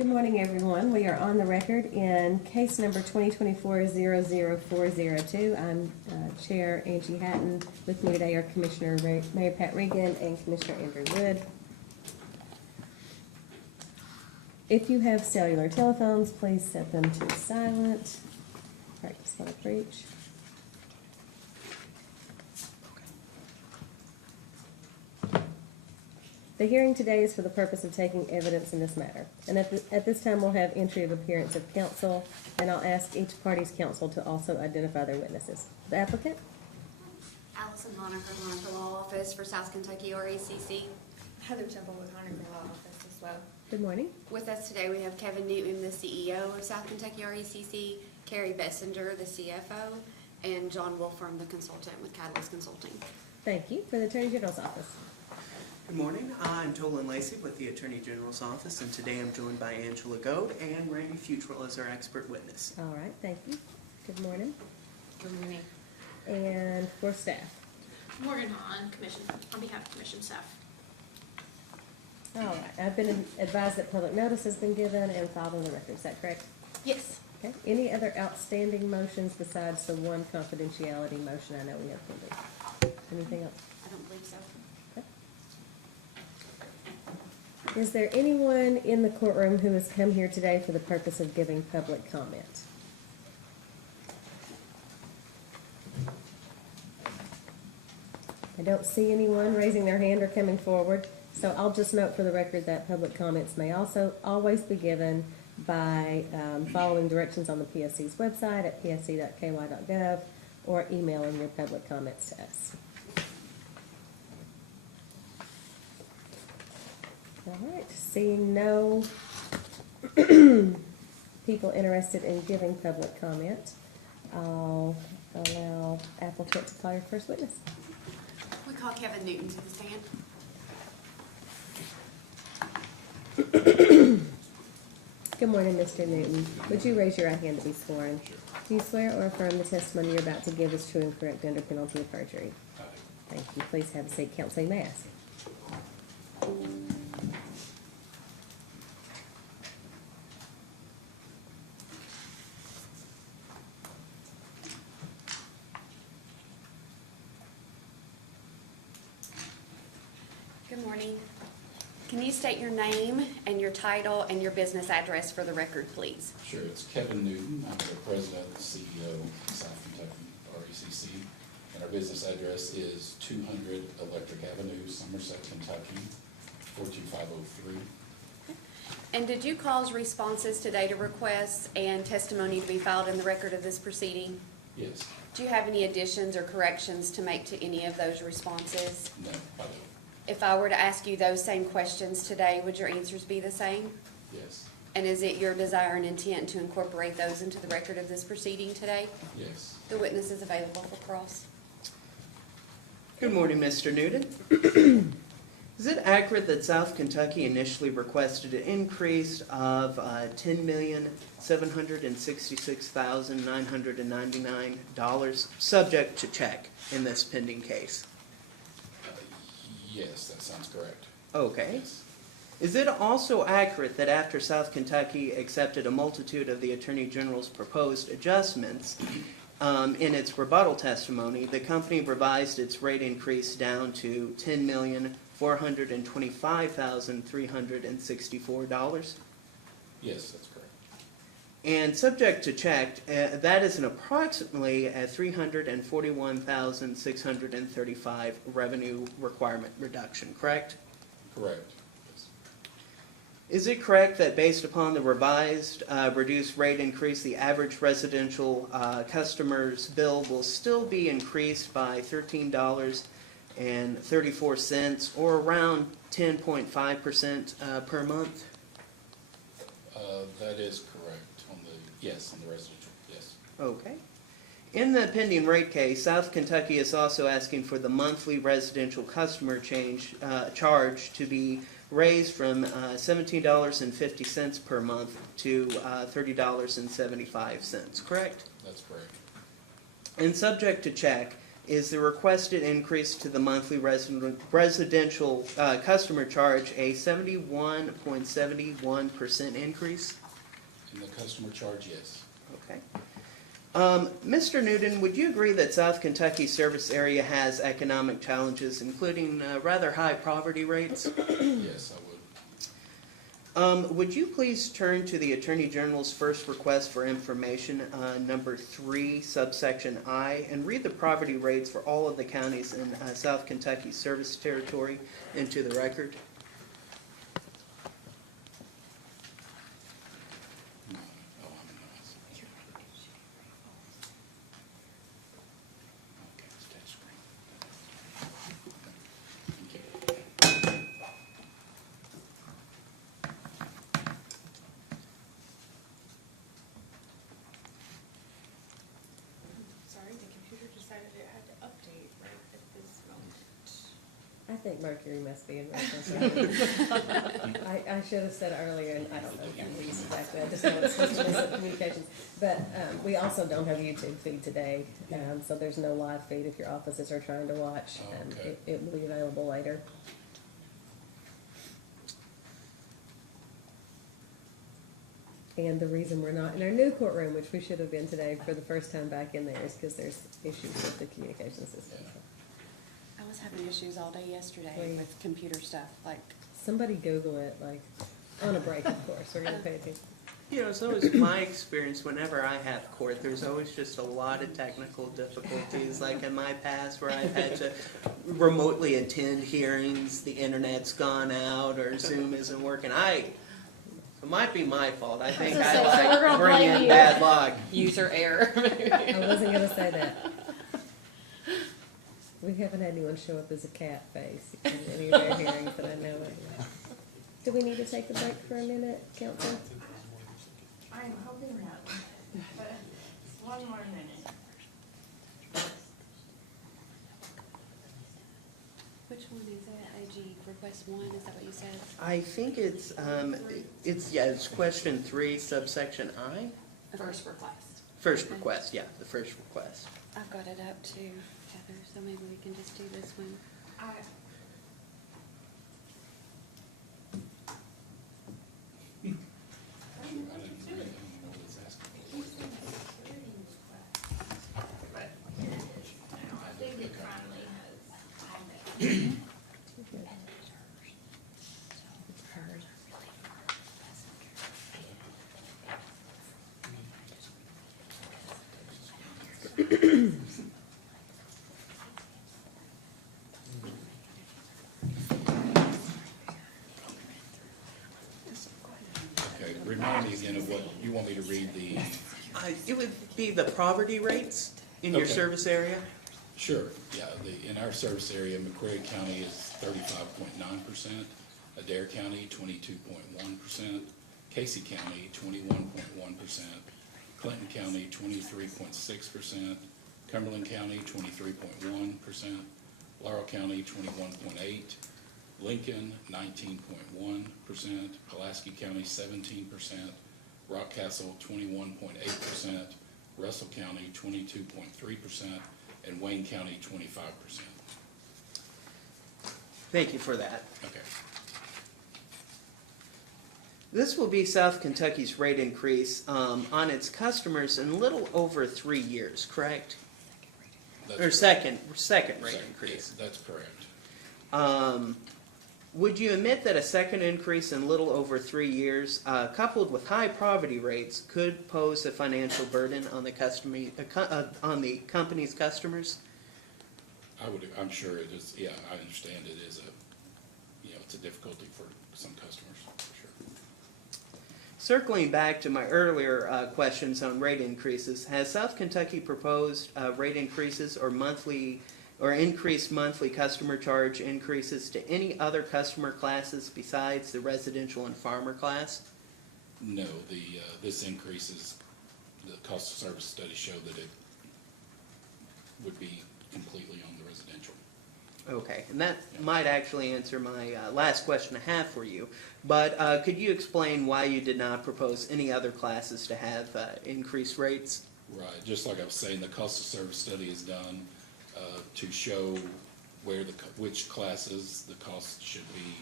Good morning, everyone. We are on the record in case number 2024-00402. I'm Chair Angie Hatton. With me today are Commissioner Mary Pat Regan and Commissioner Andrew Wood. If you have cellular telephones, please set them to silent. Practice what I preach. The hearing today is for the purpose of taking evidence in this matter. And at this time, we'll have entry of appearance of counsel, and I'll ask each party's counsel to also identify their witnesses. The applicant? Allison Honaker, Law Office for South Kentucky R.E.C.C. Heather Temple with Honaker Law Office as well. Good morning. With us today, we have Kevin Newton, the CEO of South Kentucky R.E.C.C., Carrie Bessinger, the CFO, and John Wolfram, the consultant with Catalyst Consulting. Thank you. For the Attorney General's office. Good morning. I'm Tolan Lacey with the Attorney General's office, and today I'm joined by Angela Goad and Randy Futrell as our expert witness. All right, thank you. Good morning. Good morning. And for staff. Morgan Hahn, Commission, on behalf of Commission staff. All right, I've been advised that public notice has been given and filed on the record. Is that correct? Yes. Okay. Any other outstanding motions besides the one confidentiality motion I know we have pending? Anything else? I don't believe so. Is there anyone in the courtroom who has come here today for the purpose of giving public comment? I don't see anyone raising their hand or coming forward, so I'll just note for the record that public comments may also always be given by following directions on the PSC's website at psc.ky.gov or emailing your public comments to us. All right, seeing no people interested in giving public comment, I'll allow applicant to call your first witness. We call Kevin Newton to the stand. Good morning, Mr. Newton. Would you raise your right hand to be sworn? Do you swear or affirm the testimony you're about to give is true and correct under penalty of perjury? Thank you. Please have a seat. Counsel, you may ask. Good morning. Can you state your name and your title and your business address for the record, please? Sure, it's Kevin Newton. I'm the president and CEO of South Kentucky R.E.C.C. And our business address is 200 Electric Avenue, Somerset, Kentucky, 42503. And did you cause responses to data requests and testimony to be filed in the record of this proceeding? Yes. Do you have any additions or corrections to make to any of those responses? No, I don't. If I were to ask you those same questions today, would your answers be the same? Yes. And is it your desire and intent to incorporate those into the record of this proceeding today? Yes. The witness is available for cross. Good morning, Mr. Newton. Is it accurate that South Kentucky initially requested an increase of $10,766,999 subject to check in this pending case? Yes, that sounds correct. Okay. Yes. Is it also accurate that after South Kentucky accepted a multitude of the Attorney General's proposed adjustments, in its rebuttal testimony, the company revised its rate increase down to $10,425,364? Yes, that's correct. And subject to check, that is an approximately $341,635 revenue requirement reduction, correct? Correct. Yes. Is it correct that based upon the revised reduced rate increase, the average residential customer's bill will still be increased by $13.34 or around 10.5% per month? That is correct on the residential, yes. Okay. In the pending rate case, South Kentucky is also asking for the monthly residential customer charge to be raised from $17.50 per month to $30.75, correct? That's correct. And subject to check, is the requested increase to the monthly residential customer charge a 71.71% increase? And the customer charge, yes. Okay. Mr. Newton, would you agree that South Kentucky service area has economic challenges, including rather high poverty rates? Yes, I would. Would you please turn to the Attorney General's first request for information, number 3, subsection I, and read the poverty rates for all of the counties in South Kentucky service territory into the record? No, oh, I'm not. Okay, it's touch screen. Okay. Sorry, the computer decided it had to update right at this moment. I think Mercury must be in reference. I should have said earlier, and I don't know these exactly, I just know it's supposed to be some communications. But we also don't have YouTube feed today, so there's no live feed if your offices are trying to watch. Okay. It will be available later. And the reason we're not in our new courtroom, which we should have been today for the first time back in there, is because there's issues with the communication system. I was having issues all day yesterday Wait. with computer stuff, like, Somebody Google it, like, on a break, of course, we're gonna pay attention. You know, so is my experience whenever I have court, there's always just a lot of technical difficulties, like in my past where I've had to remotely attend hearings, the internet's gone out, or Zoom isn't working. It might be my fault, I think So I we're like gonna bring blame in you. bad luck. user error. I wasn't gonna say that. We haven't had anyone show up as a cat face in any of our hearings that I know of. Do we need to take a break for a minute, council? I'm hoping not, but one more minute. Which one is that, AG, request 1, is that what you said? I think it's question 3, subsection I? First request. First request, yeah, the first request. I've got it up too, Heather, so maybe we can just do this one. I don't know what it's asking for. I think it finally has. Okay, remind me again of what, you want me to read the, It would be the poverty rates in your Okay. service area? sure, yeah, in our service area, McQuarrie County is 35.9%, Adair County 22.1%, Casey County 21.1%, Clinton County 23.6%, Cumberland County 23.1%, Laurel County 21.8%, Lincoln 19.1%, Pulaski County 17%, Rockcastle 21.8%, Russell County 22.3%, and Wayne County 25%. Thank you for that. Okay. This will be South Kentucky's rate increase on its customers in a little over 3 years, correct? That's Or correct. second rate Second, increase. yes, that's correct. Would you admit that a second increase in little over 3 years, coupled with high poverty rates, could pose a financial burden on the on the company's customers? I'm sure it is, yeah, I understand it is it's a difficulty for some customers, for sure. Circling back to my earlier questions on rate increases, has South Kentucky proposed rate increases or increased monthly customer charge increases to any other customer classes besides the residential and farmer class? No, this increases, the cost of service studies show that it would be completely on the residential. Okay, and that might actually answer my last question I have for you. But could you explain why you did not propose any other classes to have increased rates? Right, just like I was saying, the cost of service study is done to show where which classes the cost should be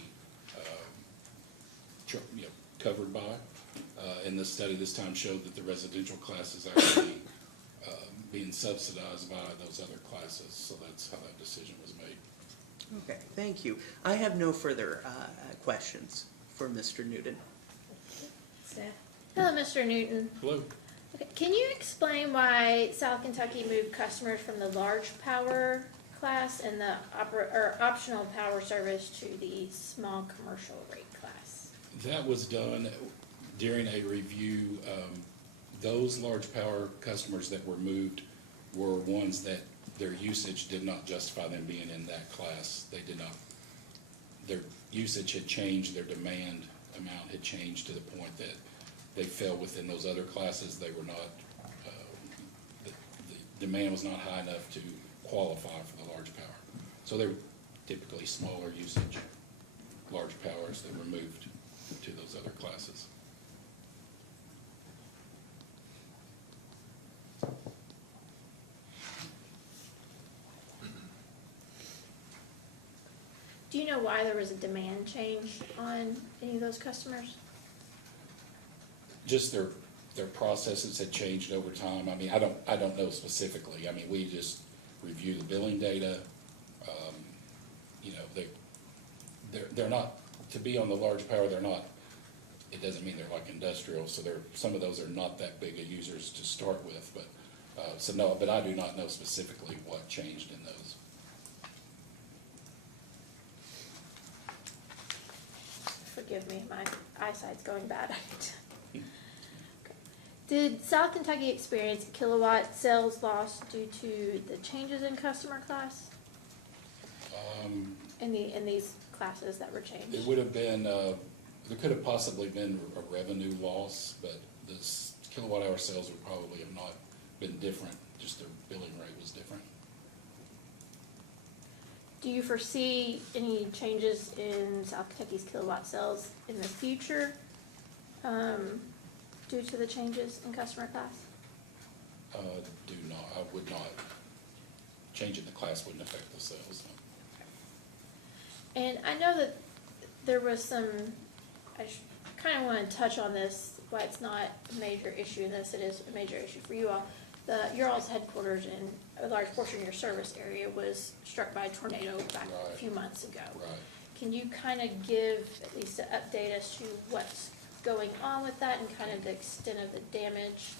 covered by. And the study this time showed that the residential class is actually being subsidized by those other classes, so that's how that decision was made. Okay, thank you. I have no further questions for Mr. Newton. Staff? Hello, Mr. Newton. Hello? Okay, can you explain why South Kentucky moved customers from the large power class and the optional power service to the small commercial rate class? That was done during a review. Those large power customers that were moved were ones that their usage did not justify them being in that class. They did not, their usage had changed, their demand amount had changed to the point that they fell within those other classes. They were not, the demand was not high enough to qualify for the large power. So they were typically smaller usage, large powers that were moved to those other classes. Do you know why there was a demand change on any of those customers? Just their processes had changed over time. I mean, I don't know specifically. I mean, we just review the billing data. You know, they're not, to be on the large power, they're not, it doesn't mean they're like industrial, so some of those are not that big of users to start with, but, so no, but I do not know specifically what changed in those. Forgive me, my eyesight's going bad. Did South Kentucky experience kilowatt sales loss due to the changes in customer class? In these classes that were changed? It would have been, there could have possibly been a revenue loss, but the kilowatt hour sales would probably have not been different, just their billing rate was different. Do you foresee any changes in South Kentucky's kilowatt sales in the future due to the changes in customer class? Do not, I would not. Changing the class wouldn't affect the sales. And I know that there was some, I kind of want to touch on this, why it's not a major issue in this, it is a major issue for you all. Your all's headquarters and a large portion of your service area was struck by a tornado back a few months ago. Right. Can you kind of give at least an update as to what's going on with that and kind of the extent of the damage?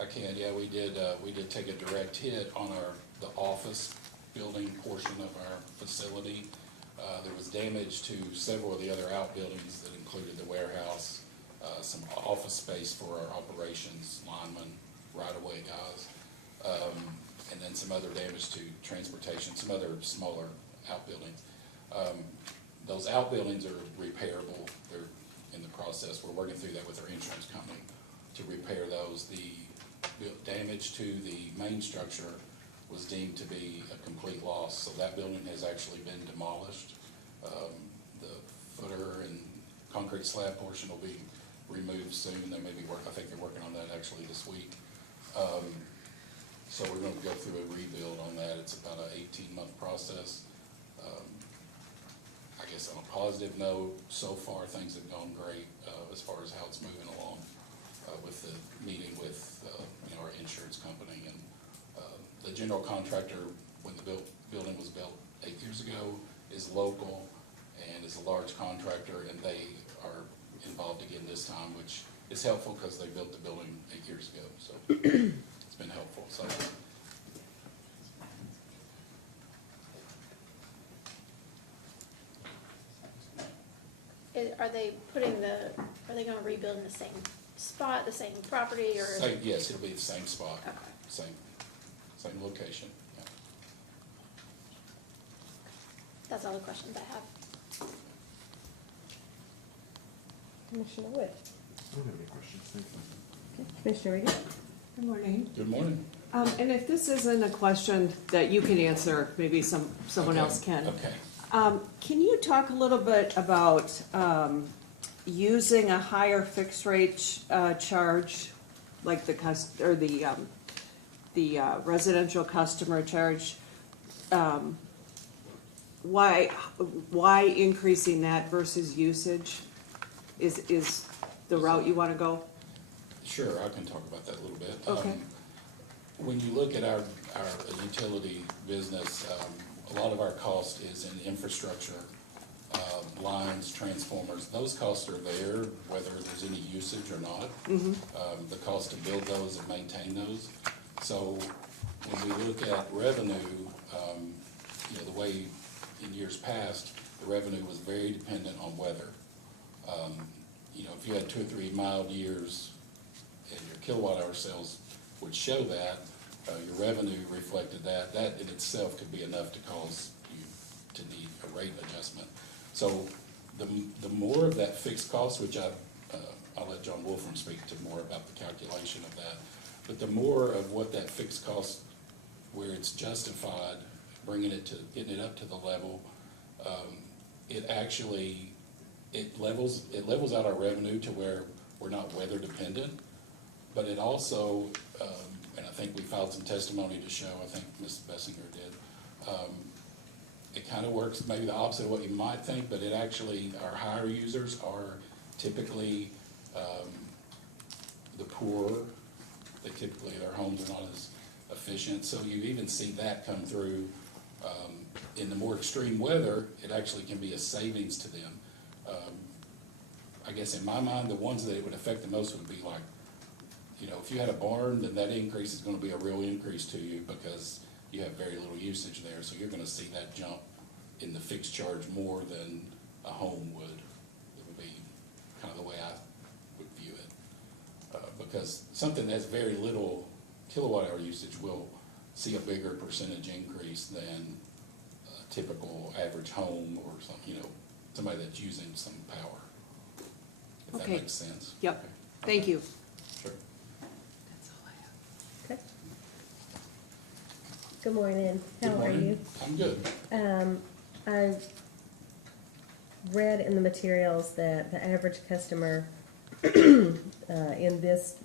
I can, yeah, we did take a direct hit on the office building portion of our facility. There was damage to several of the other outbuildings that included the warehouse, some office space for our operations linemen, right-of-way guys, and then some other damage to transportation, some other smaller outbuildings. Those outbuildings are repairable. They're in the process. We're working through that with our insurance company to repair those. The damage to the main structure was deemed to be a complete loss, so that building has actually been demolished. The footer and concrete slab portion will be removed soon. They may be I think they're working on that actually this week. So we're going to go through a rebuild on that. It's about an 18-month process. I guess on a positive note, so far things have gone great as far as how it's moving along with the meeting with our insurance company. And the general contractor, when the building was built 8 years ago, is local and is a large contractor, and they are involved again this time, which is helpful because they built the building 8 years ago. So it's been helpful. So. Are they going to rebuild in the same spot, the same property, or? Yes, it'll be the same spot, Okay. same location. Yeah. That's all the questions I have. Commissioner Wood? I don't have any questions, thank you. Okay. Commissioner Regan? Good morning. Good morning. And if this isn't a question that you can answer, maybe someone else can. Okay. Can you talk a little bit about using a higher fixed rate charge, like the residential customer charge, why increasing that versus usage is the route you wanna go? Sure, I can talk about that a little bit. Okay. When you look at our utility business, a lot of our cost is in infrastructure, lines, transformers. Those costs are there, whether there's any usage or not. The cost to build those and maintain those. So when we look at revenue, you know, the way in years past, the revenue was very dependent on weather. You know, if you had 2 or 3 mild years, and your kilowatt hour sales would show that, your revenue reflected that. That in itself could be enough to cause you to need a rate adjustment. So the more of that fixed cost, which I'll let John Wolfram speak to more about the calculation of that, but the more of what that fixed cost, where it's justified, getting it up to the level, it levels out our revenue to where we're not weather dependent. But it also, and I think we filed some testimony to show, I think Ms. Bessinger did, it kind of works maybe the opposite of what you might think, but it actually, our higher users are typically the poorer. They typically, their homes are not as efficient. So you even see that come through. In the more extreme weather, it actually can be a savings to them. I guess in my mind, the ones that it would affect the most would be like, you know, if you had a barn, then that increase is gonna be a real increase to you because you have very little usage there. So you're gonna see that jump in the fixed charge more than a home would. It would be kind of the way I would view it. Because something that's very little kilowatt hour usage will see a bigger percentage increase than a typical average home or some, you know, somebody that's using some power. If that Okay. makes sense. Yep. Okay. Thank you. Sure. Okay. Good morning. How Good are morning. you? I'm good. I read in the materials that the average customer in this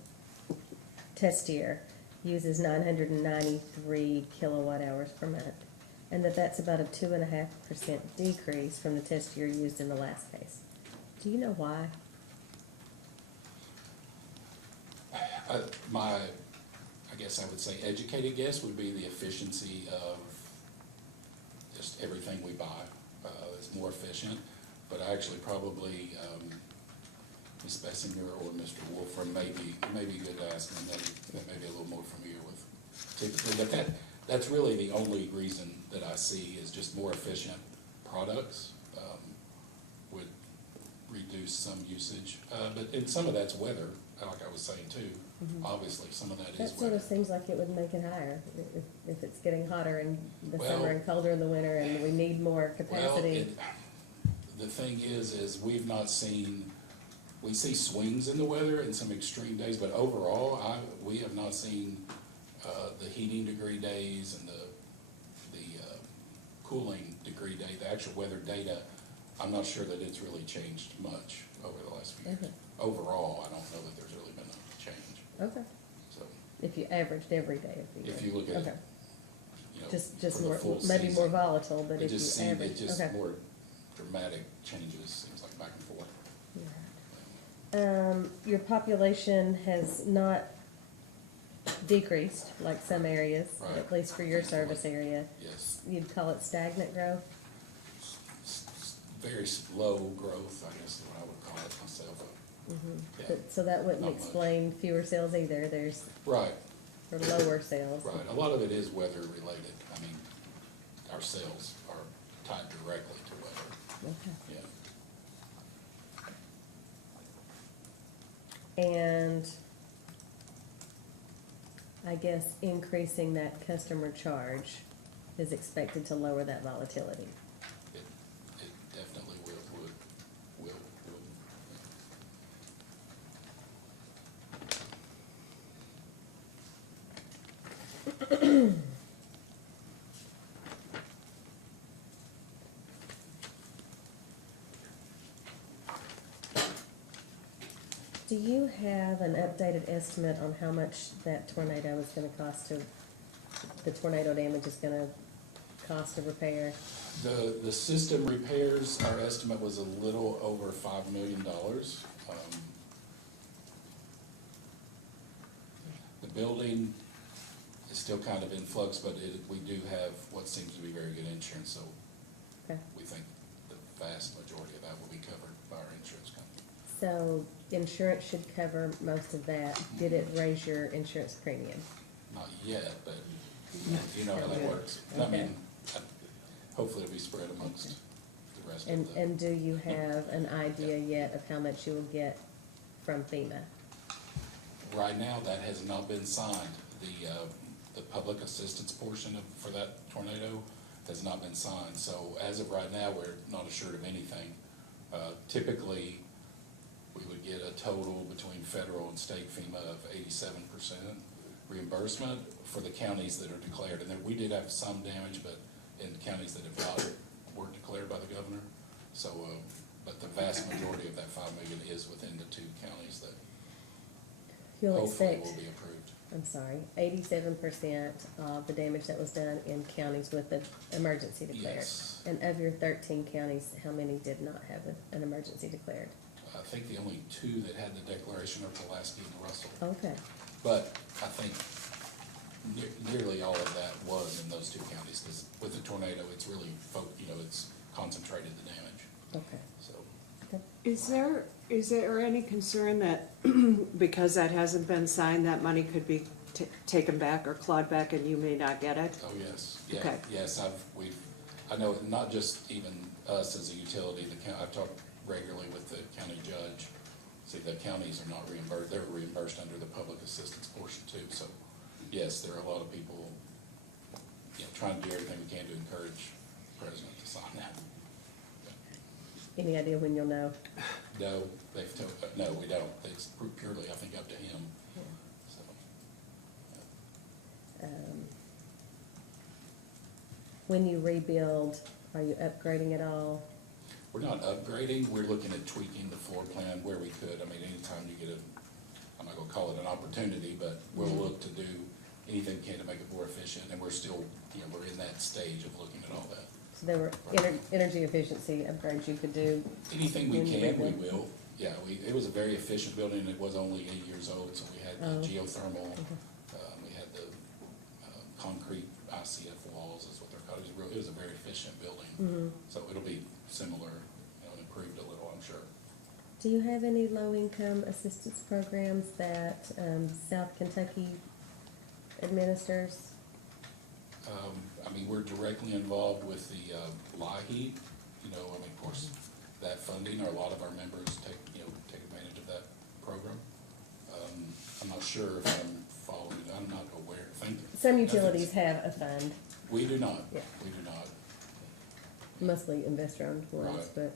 test year uses 993 kilowatt hours per month, and that's about a 2.5% decrease from the test year used in the last case. Do you know why? I guess I would say educated guess would be the efficiency of just everything we buy. It's more efficient, but actually probably Ms. Bessinger or Mr. Wolfram may be good to ask, and they may be a little more familiar with typically. But that's really the only reason that I see is just more efficient products would reduce some usage. And some of that's weather, like I was saying too. Obviously, some of that That is sort weather. of seems like it would make it higher if it's getting hotter in the Well- summer and colder in the winter, and we need more Well, capacity. the thing is we've not seen, we see swings in the weather in some extreme days, but overall, we have not seen the heating degree days and the cooling degree day, the actual weather data. I'm not sure that it's really changed much over the last few years. Okay. Overall, I don't know that there's really been a change. Okay, So if you averaged every day of the year. if you look at, Okay, you know, just for the more, full maybe more season, volatile, but it if you just seems, average, it just okay. more dramatic changes, seems like back and forth. Your population has not decreased like some areas, Right. at least for your service area. Yes. You'd call it stagnant growth? Very slow growth, I guess is what I would call it myself. Yeah. But, so that wouldn't Not much. explain fewer sales either, there's, Right, or lower sales. right. A lot of it is weather related. I mean, our sales are tied directly to weather, Okay. yeah. And I guess increasing that customer charge is expected to lower that volatility. It definitely will. Do you have an updated estimate on how much that tornado is gonna cost the tornado damage is gonna cost of repair? The system repairs, our estimate was a little over $5 million. The building is still kind of in flux, but we do have what seems to be very good insurance, so Okay. we think the vast majority of that will be covered by our insurance company. So insurance should cover most of that. Did it raise your insurance premium? Not yet, but you know how that works. I Okay. mean, hopefully it'll be spread amongst the rest And, of the. and do you have an idea yet of how much you will get from FEMA? Right now, that has not been signed. The public assistance portion for that tornado has not been signed. So as of right now, we're not assured of anything. Typically, we would get a total between federal and state FEMA of 87% reimbursement for the counties that are declared. And then we did have some damage, but in counties that have not were declared by the governor. So, but the vast majority of that $5 million is within the two counties that You'll hopefully expect, will be approved. 87% of the damage that was done in counties with the emergency declared. Yes. And of your 13 counties, how many did not have an emergency declared? I think the only two that had the declaration are Pulaski and Russell. Okay, But I think nearly all of that was in those two counties, because with the tornado, it's really, it's concentrated the damage, okay. so. Is there any concern that, because that hasn't been signed, that money could be taken back or clawed back and you may not get it? Oh, yes, yeah, Okay. yes, I know, not just even us as a utility, I've talked regularly with the county judge. See, the counties are not reimbursed, they're reimbursed under the public assistance portion too, so, yes, there are a lot of people, trying to do everything we can to encourage the president to sign that. Any idea when you'll know? No, they've told, no, we don't, it's purely, I think, up to him, so. When you rebuild, are you upgrading at all? We're not upgrading, we're looking at tweaking the floor plan where we could. I mean, anytime you get I'm not gonna call it an opportunity, but we'll look to do anything we can to make it more efficient, and we're still, we're in that stage of looking at all that. So there were energy efficiency upgrades you could do? Anything we When you can, we rebuild? will. Yeah, it was a very efficient building, it was only 8 years old, so we had the geothermal, we had the concrete ICF walls, is what they're called. It was a very efficient building. So it'll be similar, improved a little, I'm sure. Do you have any low-income assistance programs that South Kentucky administers? I mean, we're directly involved with the LIHEAP, of course, that funding, a lot of our members take advantage of that program. I'm not sure if I'm following, I'm not aware, Some utilities have a fund, We do not, Yeah. we do not. mostly investor-owned ones, Right.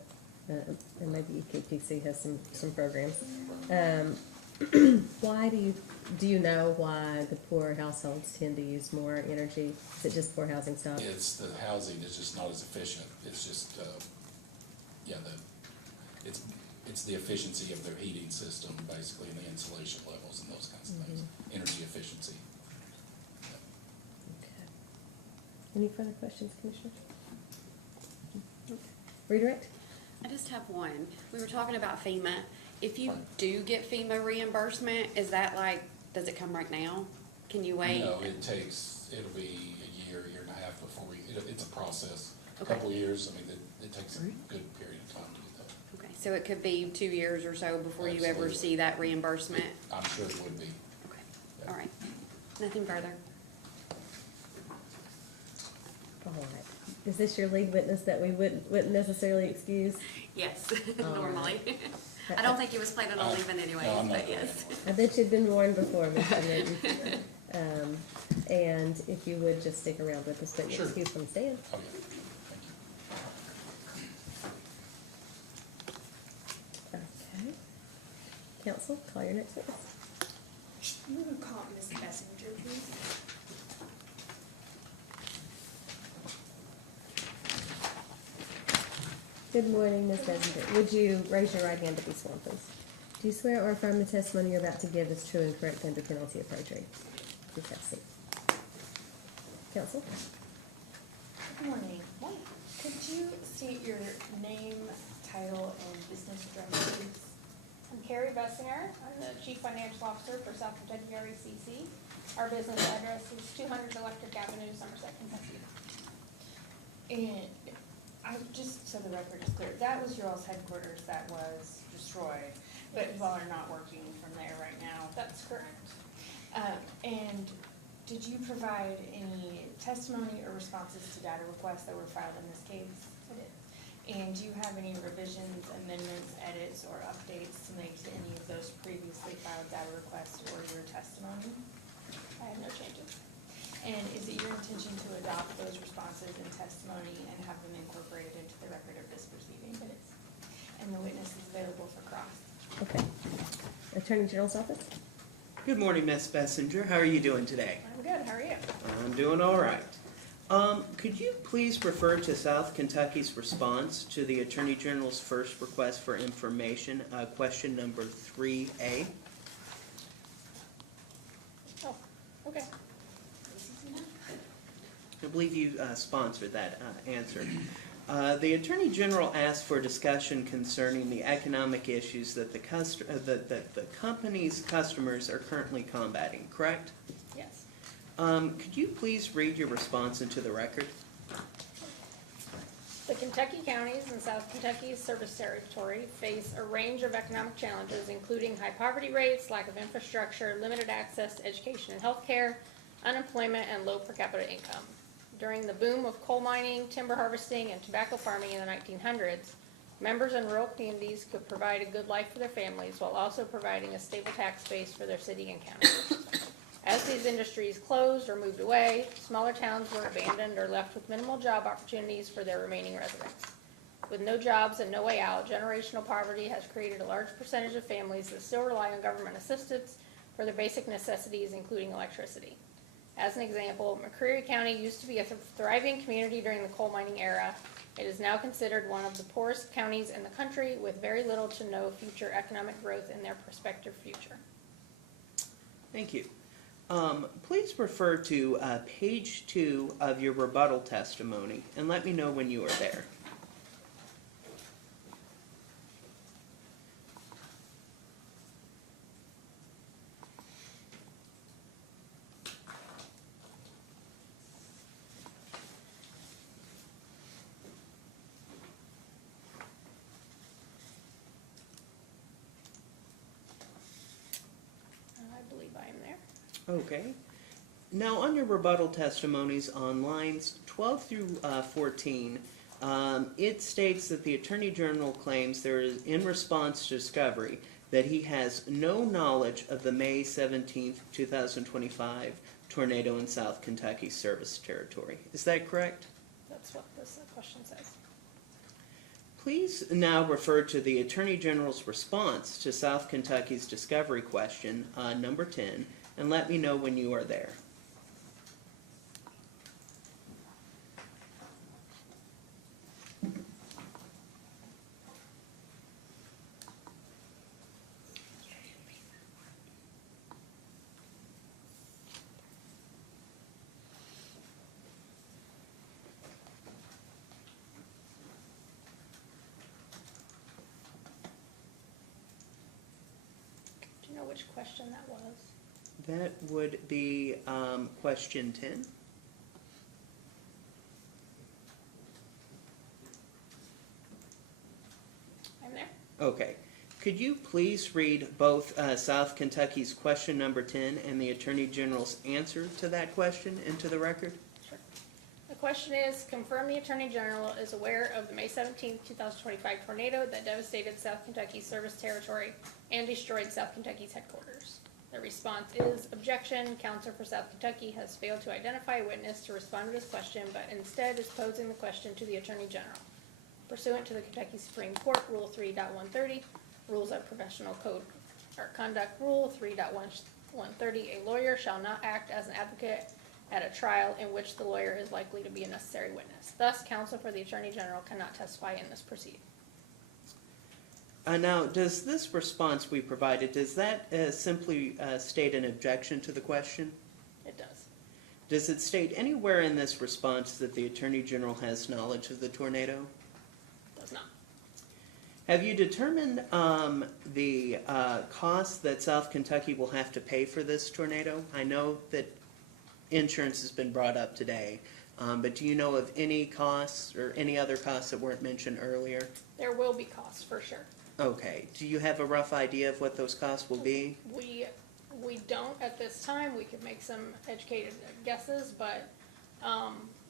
but, and maybe EKPC has some programs. Why do you know why the poorer households tend to use more energy? Is it just poor housing stock? It's, the housing is just not as efficient, it's just, it's the efficiency of their heating system, basically, and the insulation levels and those kinds of things, energy efficiency. Okay. Any further questions, Commissioner? Redirect? I just have one. We were talking about FEMA. If you Right. do get FEMA reimbursement, is that does it come right now? Can you wait? No, it'll be a year and a half before it's a process. A Okay. couple of years, I mean, it takes a good period of time to do that. Okay, so it could be 2 years or so before you ever Absolutely. see that reimbursement? I'm sure it would be. Okay, Yeah. all right. Nothing further. All right. Is this your lead witness that we wouldn't necessarily excuse? Yes, All normally. I don't think he was planning on leaving anyway, No, I'm not but yes. I bet you've been warned before, Mr. Newton. And if you would just stick around with us, but Sure. excuse from the stand. Oh, yeah, thank you. Okay. Council, call your next witness. I'm gonna call Ms. Messenger, please. Good morning, Ms. Messenger. Would you raise your right hand to be sworn, please? Do you swear or affirm the testimony you're about to give is true and correct under penalty of perjury? Please have a seat. Counsel? I state your name, title, and business address, please? I'm Carrie Bessinger. I'm the Chief Financial Officer for South Kentucky R.E.C.C. Our business address is 200 Electric Avenue, Somerset, Kentucky. And just so the record is clear, that was your all's headquarters that was destroyed, but you all are not working from there right now. That's correct. And did you provide any testimony or responses to data requests that were filed in this case? I did. And do you have any revisions, amendments, edits, or updates to make to any of those previously filed data requests or your testimony? I have no changes. And is it your intention to adopt those responses and testimony and have them incorporated into the record of this proceeding? It is. And the witness is available for cross. Okay. Attorney General's office? Good morning, Ms. Bessinger. How are you doing today? I'm good. How are you? I'm doing all right. Could you please refer to South Kentucky's response to the Attorney General's first request for information, question number 3A? Oh, okay. I believe you sponsored that answer. The Attorney General asked for discussion concerning the economic issues that the company's customers are currently combating, correct? Yes. Could you please read your response into the record? The Kentucky counties in South Kentucky's service territory face a range of economic challenges, including high poverty rates, lack of infrastructure, limited access to education and health care, unemployment, and low per capita income. During the boom of coal mining, timber harvesting, and tobacco farming in the 1900s, members in rural communities could provide a good life for their families while also providing a stable tax base for their city and county. As these industries closed or moved away, smaller towns were abandoned or left with minimal job opportunities for their remaining residents. With no jobs and no way out, generational poverty has created a large percentage of families that still rely on government assistance for their basic necessities, including electricity. As an example, McCreary County used to be a thriving community during the coal mining era. It is now considered one of the poorest counties in the country with very little to no future economic growth in their prospective future. Thank you. Please refer to page 2 of your rebuttal testimony and let me know when you are there. I believe I am there. Okay. Now, on your rebuttal testimonies on lines 12 through 14, it states that the Attorney General claims there is, in response to discovery, that he has no knowledge of the May 17th, 2025 tornado in South Kentucky service territory. Is that correct? That's what this question says. Please now refer to the Attorney General's response to South Kentucky's discovery question, number 10, and let me know when you are there. Do you know which question that was? That would be question 10. I'm there. Okay. Could you please read both South Kentucky's question number 10 and the Attorney General's answer to that question into the record? Sure. The question is, confirm the Attorney General is aware of the May 17th, 2025 tornado that devastated South Kentucky's service territory and destroyed South Kentucky's headquarters. The response is, objection. Counsel for South Kentucky has failed to identify a witness to respond to this question, but instead is posing the question to the Attorney General. Pursuant to the Kentucky Supreme Court Rule 3.130, Rules of Professional Code or Conduct Rule 3.130, a lawyer shall not act as an advocate at a trial in which the lawyer is likely to be a necessary witness. Thus, counsel for the Attorney General cannot testify in this proceeding. Now, does this response we provided, does that simply state an objection to the question? It does. Does it state anywhere in this response that the Attorney General has knowledge of the tornado? does not. Have you determined the cost that South Kentucky will have to pay for this tornado? I know that insurance has been brought up today, but do you know of any costs or any other costs that weren't mentioned earlier? There will be costs for sure. Okay, do you have a rough idea of what those costs will be? We don't at this time. We could make some educated guesses, but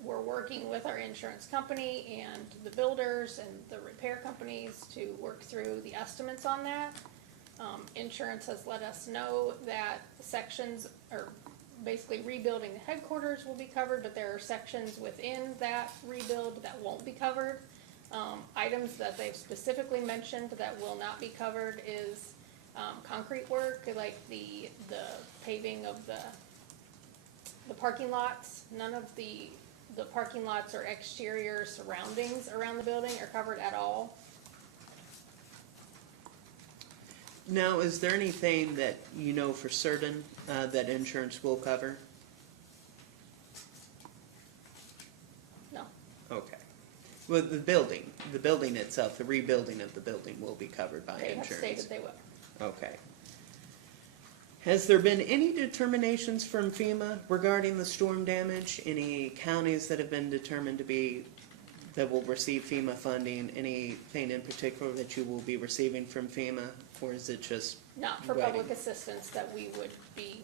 we're working with our insurance company and the builders and the repair companies to work through the estimates on that. Insurance has let us know that sections, or basically rebuilding the headquarters will be covered, but there are sections within that rebuild that won't be covered. Items that they've specifically mentioned that will not be covered is concrete work, like the paving of the parking lots. None of the parking lots or exterior surroundings around the building are covered at all. Now, is there anything that you know for certain that insurance will cover? No. Okay. Well, the building itself, the rebuilding of the building will be covered by They have insurance. stated they will. Okay. Has there been any determinations from FEMA regarding the storm damage? Any counties that have been determined that will receive FEMA funding? Anything in particular that you will be receiving from FEMA, or is it just Not for waiting? public assistance that we would be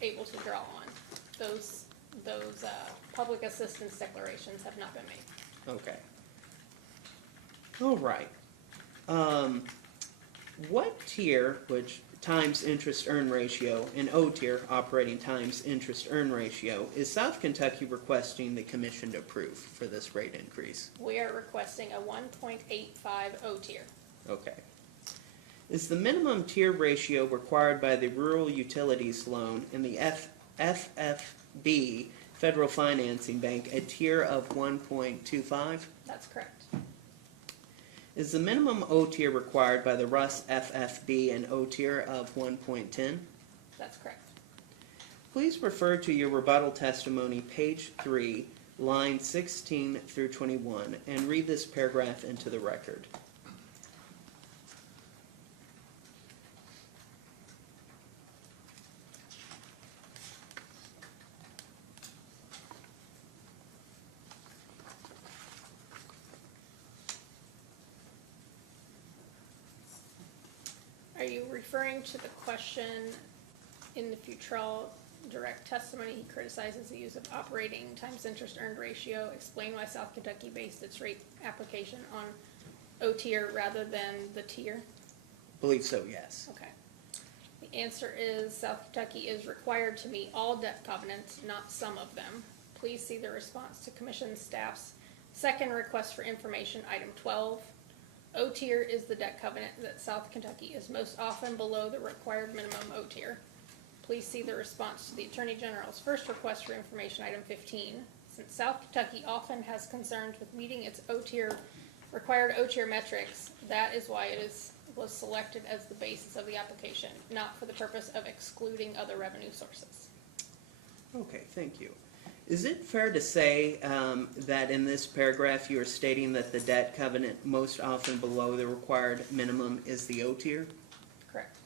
able to draw on. Those public assistance declarations have not been made. Okay. All right. What tier, which times interest earn ratio, and O tier, operating times interest earn ratio, is South Kentucky requesting the commission to approve for this rate increase? We are requesting a 1.85 O tier. Okay. Is the minimum tier ratio required by the Rural Utilities Loan and the FFB Federal Financing Bank a tier of 1.25? That's correct. Is the minimum O tier required by the RUS FFB and O tier of 1.10? That's correct. Please refer to your rebuttal testimony, page 3, line 16 through 21, and read this paragraph into the record. Are you referring to the question in the Futrell direct testimony? He criticizes the use of operating times interest earned ratio. Explain why South Kentucky based its rate application on O tier rather than the tier? Believe so, yes. Okay. The answer is South Kentucky is required to meet all debt covenants, not some of them. Please see the response to Commission staff's second request for information, item 12. O tier is the debt covenant that South Kentucky is most often below the required minimum O tier. Please see the response to the Attorney General's first request for information, item 15. Since South Kentucky often has concerns with meeting its required O tier metrics, that is why it was selected as the basis of the application, not for the purpose of excluding other revenue sources. Okay, thank you. Is it fair to say that in this paragraph you are stating that the debt covenant most often below the required minimum is the O tier? Correct.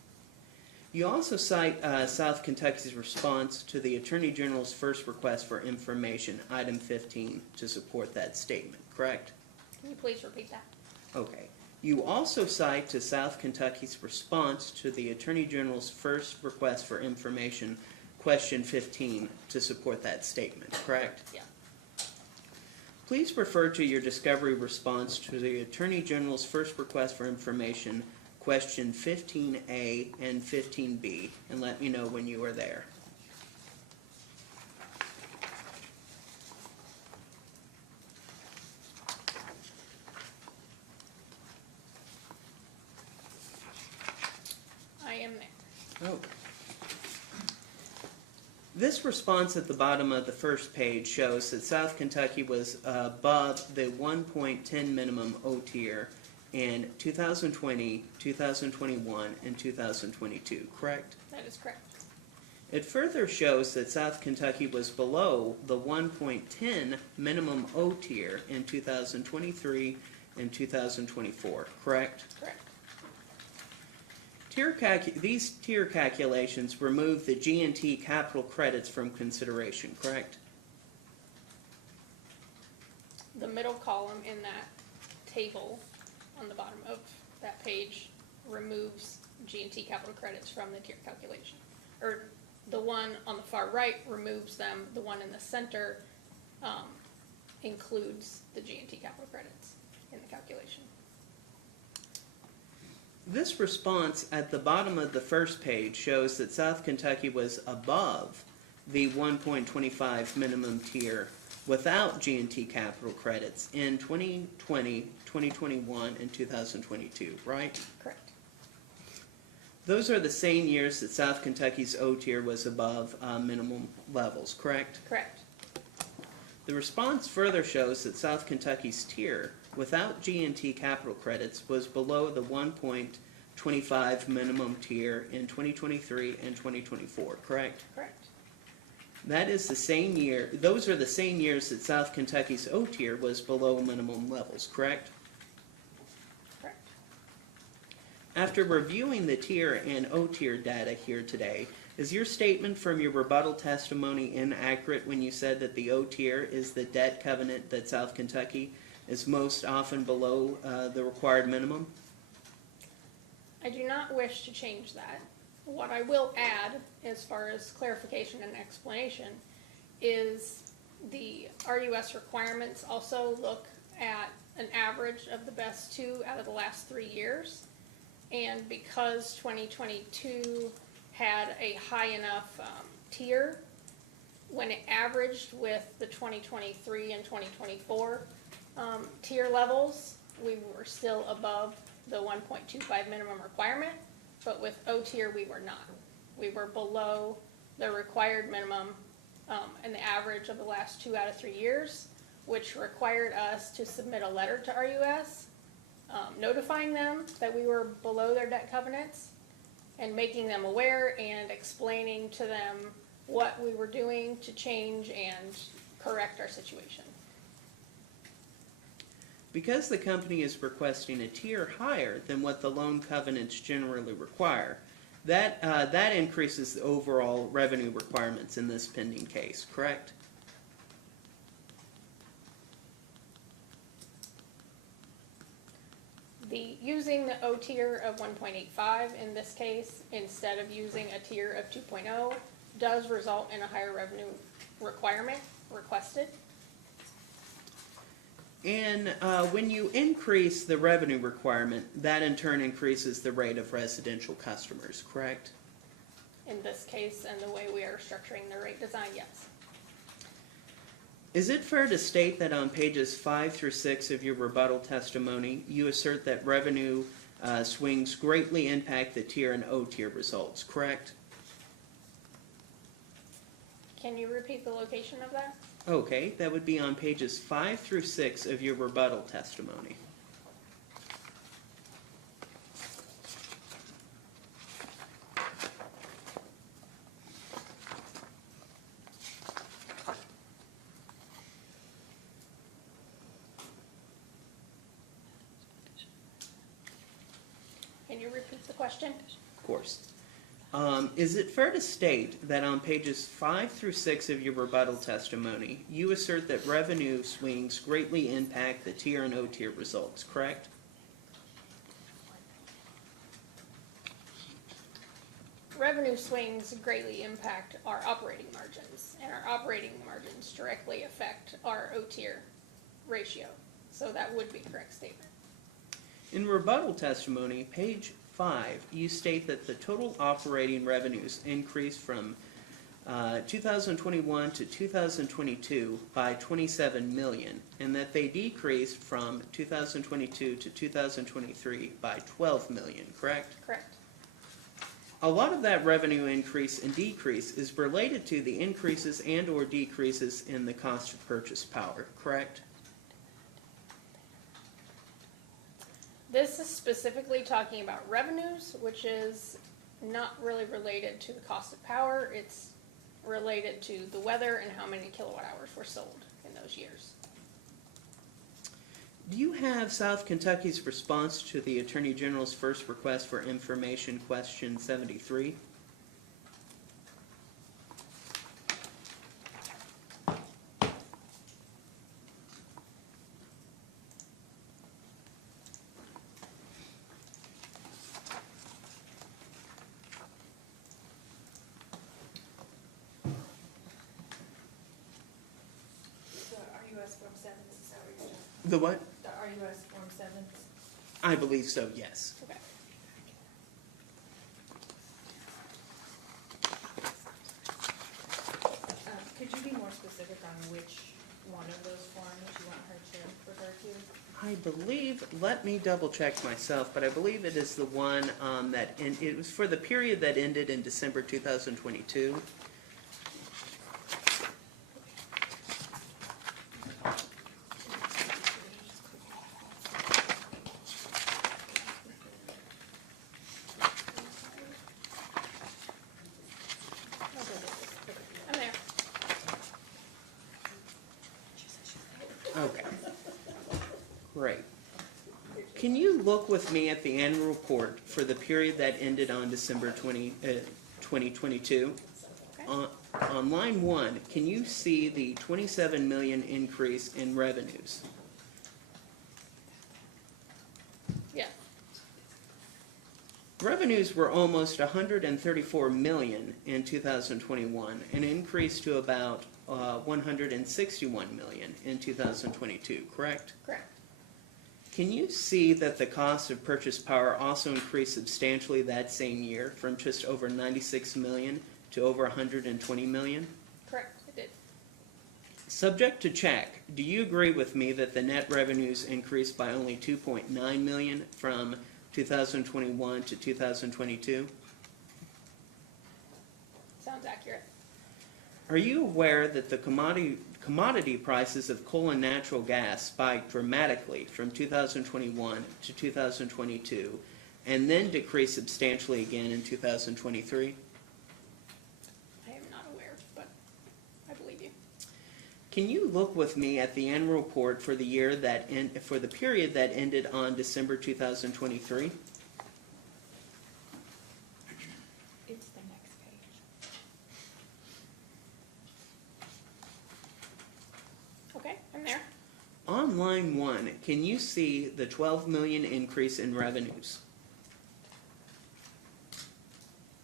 You also cite South Kentucky's response to the Attorney General's first request for information, item 15, to support that statement, correct? Can you please repeat that? Okay. You also cite to South Kentucky's response to the Attorney General's first request for information, question 15, to support that statement, correct? Yeah. Please refer to your discovery response to the Attorney General's first request for information, question 15A and 15B, and let me know when you are there. I am there. Oh. This response at the bottom of the first page shows that South Kentucky was above the 1.10 minimum O tier in 2020, 2021, and 2022, correct? That is correct. It further shows that South Kentucky was below the 1.10 minimum O tier in 2023 and 2024, correct? Correct. These tier calculations remove the G&T capital credits from consideration, correct? The middle column in that table on the bottom of that page removes G&T capital credits from the tier calculation. Or the one on the far right removes them, the one in the center includes the G&T capital credits in the calculation. This response at the bottom of the first page shows that South Kentucky was above the 1.25 minimum tier without G&T capital credits in 2020, 2021, and 2022, right? Correct. Those are the same years that South Kentucky's O tier was above minimum levels, correct? Correct. The response further shows that South Kentucky's tier without G&T capital credits was below the 1.25 minimum tier in 2023 and 2024, correct? Correct. That is the same year, those are the same years that South Kentucky's O tier was below minimum levels, correct? Correct. After reviewing the tier and O tier data here today, is your statement from your rebuttal testimony inaccurate when you said that the O tier is the debt covenant that South Kentucky is most often below the required minimum? I do not wish to change that. What I will add, as far as clarification and explanation, is the RUS requirements also look at an average of the best 2 out of the last 3 years. And because 2022 had a high enough tier, when it averaged with the 2023 and 2024 tier levels, we were still above the 1.25 minimum requirement, but with O tier we were not. We were below the required minimum and the average of the last 2 out of 3 years, which required us to submit a letter to RUS notifying them that we were below their debt covenants and making them aware and explaining to them what we were doing to change and correct our situation. Because the company is requesting a tier higher than what the loan covenants generally require, that increases the overall revenue requirements in this pending case, correct? Using the O tier of 1.85 in this case, instead of using a tier of 2.0, does result in a higher revenue requirement requested. And when you increase the revenue requirement, that in turn increases the rate of residential customers, correct? In this case, and the way we are structuring the rate design, yes. Is it fair to state that on pages 5 through 6 of your rebuttal testimony, you assert that revenue swings greatly impact the tier and O tier results, correct? Can you repeat the location of that? Okay, that would be on pages 5 through 6 of your rebuttal testimony. Can you repeat the question? Of course. Is it fair to state that on pages 5 through 6 of your rebuttal testimony, you assert that revenue swings greatly impact the tier and O tier results, correct? Revenue swings greatly impact our operating margins, and our operating margins directly affect our O tier ratio. So that would be a correct statement. In rebuttal testimony, page 5, you state that the total operating revenues increased from 2021 to 2022 by $27 million, and that they decreased from 2022 to 2023 by $12 million, correct? Correct. A lot of that revenue increase and decrease is related to the increases and or decreases in the cost of purchase power, correct? This is specifically talking about revenues, which is not really related to the cost of power. It's related to the weather and how many kilowatt hours were sold in those years. Do you have South Kentucky's response to the Attorney General's first request for information, question 73? The RUS Form 7, is that what you're doing? The what? The RUS Form 7? I believe so, yes. Okay. Could you be more specific on which one of those forms you want her to refer to? I believe, let me double check myself, but I believe it is the one it was for the period that ended in December 2022. I'm there. Okay. Great. Can you look with me at the annual report for the period that ended on December 2022? Okay. On line 1, can you see the 27 million increase in revenues? Yeah. Revenues were almost 134 million in 2021, an increase to about 161 million in 2022, correct? Correct. Can you see that the cost of purchase power also increased substantially that same year from just over 96 million to over 120 million? Correct, it did. Subject to check, do you agree with me that the net revenues increased by only 2.9 million from 2021 to 2022? Sounds accurate. Are you aware that the commodity prices of coal and natural gas spiked dramatically from 2021 to 2022 and then decreased substantially again in 2023? I am not aware, but I believe you. Can you look with me at the annual report for the year for the period that ended on December 2023? It's the next page. Okay, I'm there. On line 1, can you see the 12 million increase in revenues?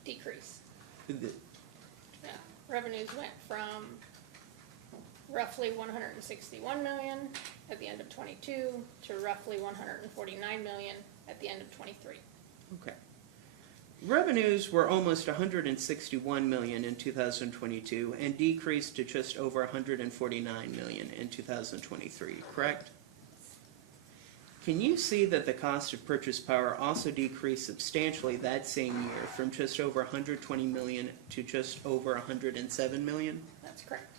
Decrease. The- Yeah. Revenues went from roughly 161 million at the end of 22 to roughly 149 million at the end of 23. Okay. Revenues were almost 161 million in 2022 and decreased to just over 149 million in 2023, correct? Can you see that the cost of purchase power also decreased substantially that same year from just over 120 million to just over 107 million? That's correct.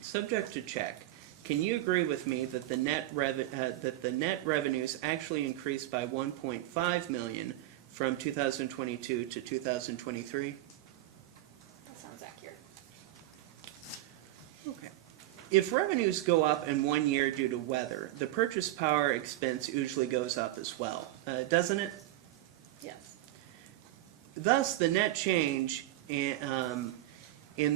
Subject to check, can you agree with me that the net revenues actually increased by 1.5 million from 2022 to 2023? That sounds accurate. Okay. If revenues go up in 1 year due to weather, the purchase power expense usually goes up as well, doesn't it? Yes. Thus, the net change in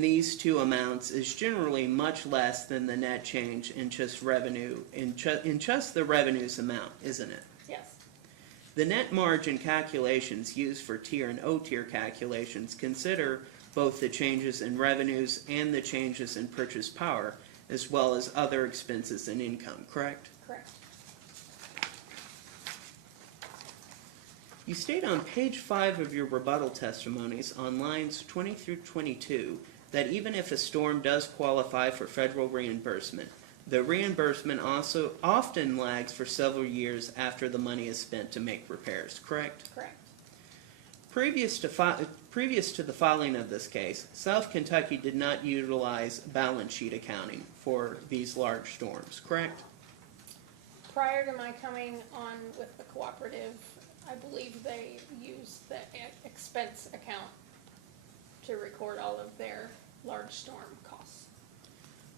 these two amounts is generally much less than the net change in just revenue, in just the revenues amount, isn't it? Yes. The net margin calculations used for tier and O-tier calculations consider both the changes in revenues and the changes in purchase power, as well as other expenses and income, correct? Correct. You state on page 5 of your rebuttal testimonies on lines 20 through 22 that even if a storm does qualify for federal reimbursement, the reimbursement also often lags for several years after the money is spent to make repairs, correct? Correct. Previous to the filing of this case, South Kentucky did not utilize balance sheet accounting for these large storms, correct? Prior to my coming on with the cooperative, I believe they used the expense account to record all of their large storm costs.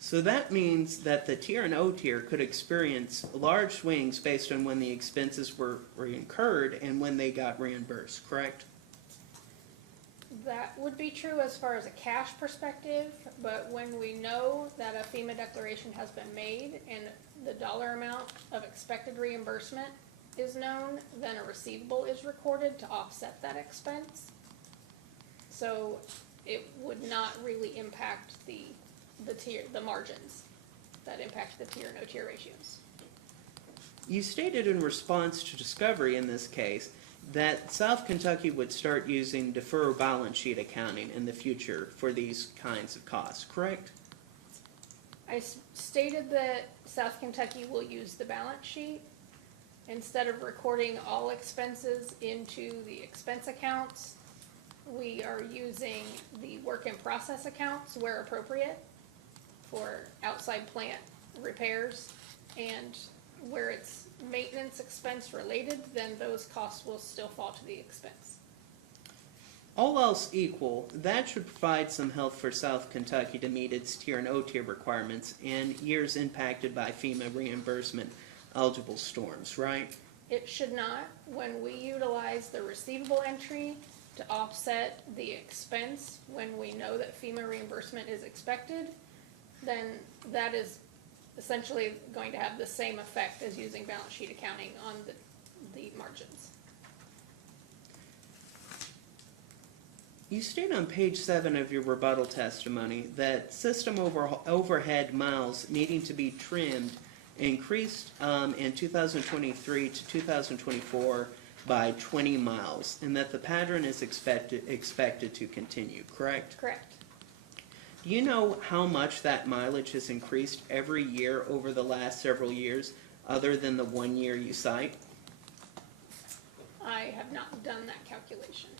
So that means that the tier and O tier could experience large swings based on when the expenses were incurred and when they got reimbursed, correct? That would be true as far as a cash perspective, but when we know that a FEMA declaration has been made and the dollar amount of expected reimbursement is known, then a receivable is recorded to offset that expense. So it would not really impact the margins that impact the tier and no tier ratios. You stated in response to discovery in this case that South Kentucky would start using defer balance sheet accounting in the future for these kinds of costs, correct? I stated that South Kentucky will use the balance sheet. Instead of recording all expenses into the expense accounts, we are using the work in process accounts where appropriate for outside plant repairs, and where it's maintenance expense related, then those costs will still fall to the expense. All else equal, that should provide some help for South Kentucky to meet its tier and O tier requirements in years impacted by FEMA reimbursement eligible storms, right? It should not. When we utilize the receivable entry to offset the expense when we know that FEMA reimbursement is expected, then that is essentially going to have the same effect as using balance sheet accounting on the margins. You state on page 7 of your rebuttal testimony that system overhead miles needing to be trimmed increased in 2023 to 2024 by 20 miles, and that the pattern is expected to continue, correct? Correct. Do you know how much that mileage has increased every year over the last several years, other than the 1 year you cite? I have not done that calculation.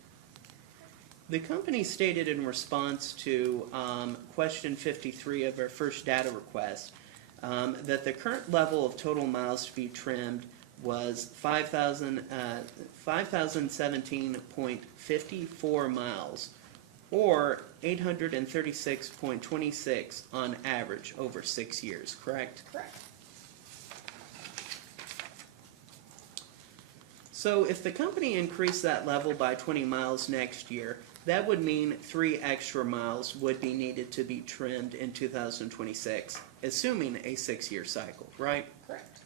The company stated in response to question 53 of our first data request that the current level of total miles to be trimmed was 5,017.54 miles, or 836.26 on average over 6 years, correct? Correct. So if the company increased that level by 20 miles next year, that would mean 3 extra miles would be needed to be trimmed in 2026, assuming a 6-year cycle, right? Correct.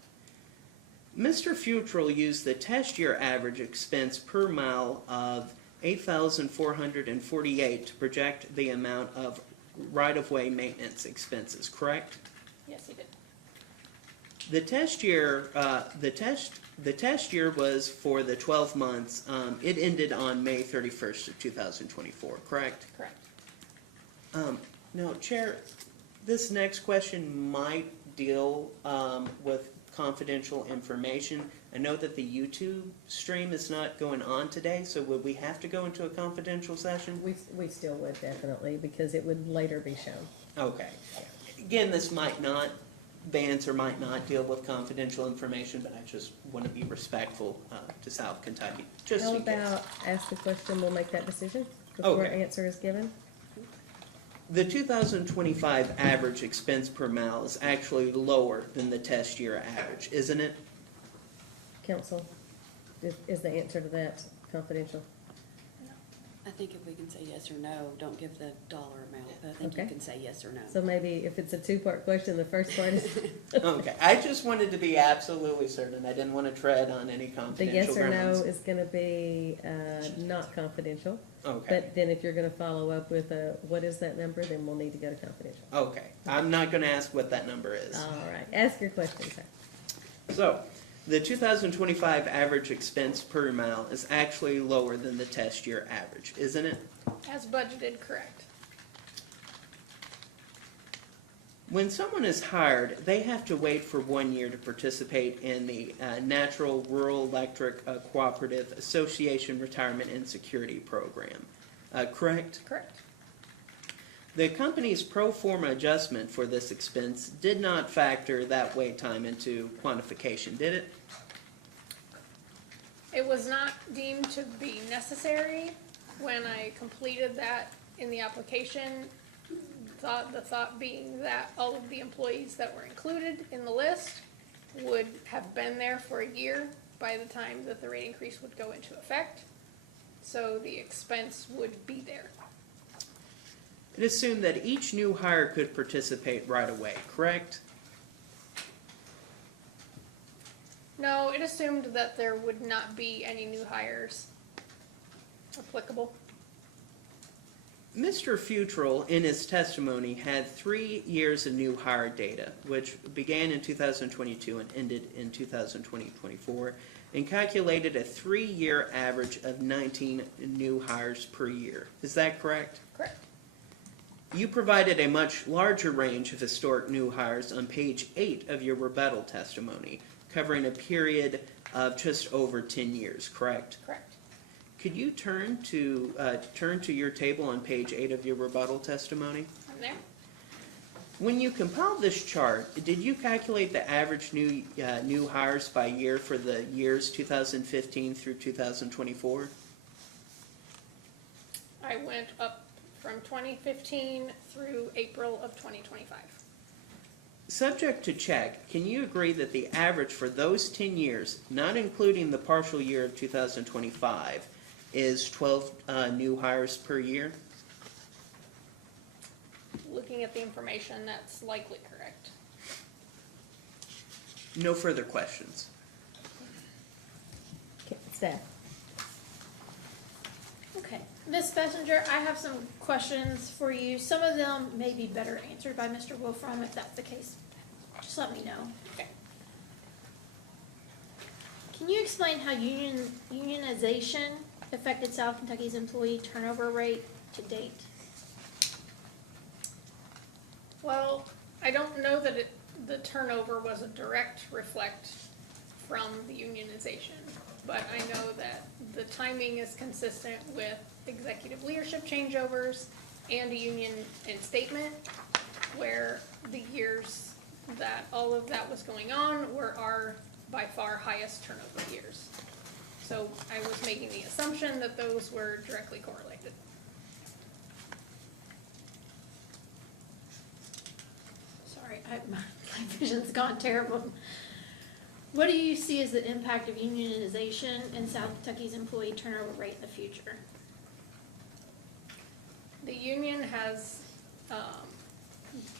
Mr. Futrell used the test year average expense per mile of 8,448 to project the amount of right-of-way maintenance expenses, correct? Yes, he did. The test year was for the 12 months. It ended on May 31st of 2024, correct? Correct. Now, Chair, this next question might deal with confidential information. I know that the YouTube stream is not going on today, so would we have to go into a confidential session? We still would definitely, because it would later be shown. Okay. Again, this might not, the answer might not deal with confidential information, but I just want to be respectful to South Kentucky. Just How in case. about ask the question, we'll make that decision before an Okay. answer is given? The 2025 average expense per mile is actually lower than the test year average, isn't it? Counsel, is the answer to that confidential? I think if we can say yes or no, don't give the dollar amount, but I think you Okay. can say yes or no. So maybe if it's a two-part question, the first part is Okay, I just wanted to be absolutely certain. I didn't want to tread on any the confidential yes or no grounds. is gonna be not confidential. Okay, But then if you're gonna follow up with a, what is that number, then we'll need to go to confidential. okay. I'm not going to ask what that number is. All right, ask your question, sir. So, the 2025 average expense per mile is actually lower than the test year average, isn't it? As budgeted, correct. When someone is hired, they have to wait for 1 year to participate in the Natural Rural Electric Cooperative Association Retirement and Security Program, correct? Correct. The company's pro forma adjustment for this expense did not factor that wait time into quantification, did it? It was not deemed to be necessary when I completed that in the application. the thought being that all of the employees that were included in the list would have been there for a year by the time that the rate increase would go into effect. So the expense would be there. It assumed that each new hire could participate right away, correct? No, it assumed that there would not be any new hires applicable. Mr. Futrell, in his testimony, had 3 years of new hire data, which began in 2022 and ended in 2024, and calculated a 3-year average of 19 new hires per year. Is that correct? Correct. You provided a much larger range of historic new hires on page 8 of your rebuttal testimony, covering a period of just over 10 years, correct? Correct. Could you turn to your table on page 8 of your rebuttal testimony? I'm there. When you compiled this chart, did you calculate the average new hires by year for the years 2015 through 2024? I went up from 2015 through April of 2025. Subject to check, can you agree that the average for those 10 years, not including the partial year of 2025, is 12 new hires per year? Looking at the information, that's likely correct. No further questions. Okay, staff. Okay, Ms. Bessinger, I have some questions for you. Some of them may be better answered by Mr. Wolfram. If that's the case, just let me know. Okay. Can you explain how unionization affected South Kentucky's employee turnover rate to date? Well, I don't know that the turnover was a direct reflect from the unionization, but I know that the timing is consistent with executive leadership changeovers and a union instatement, where the years that all of that was going on were our by far highest turnover years. So I was making the assumption that those were directly correlated. Sorry, my vision's gone terrible. What do you see as the impact of unionization in South Kentucky's employee turnover rate in the future? The union has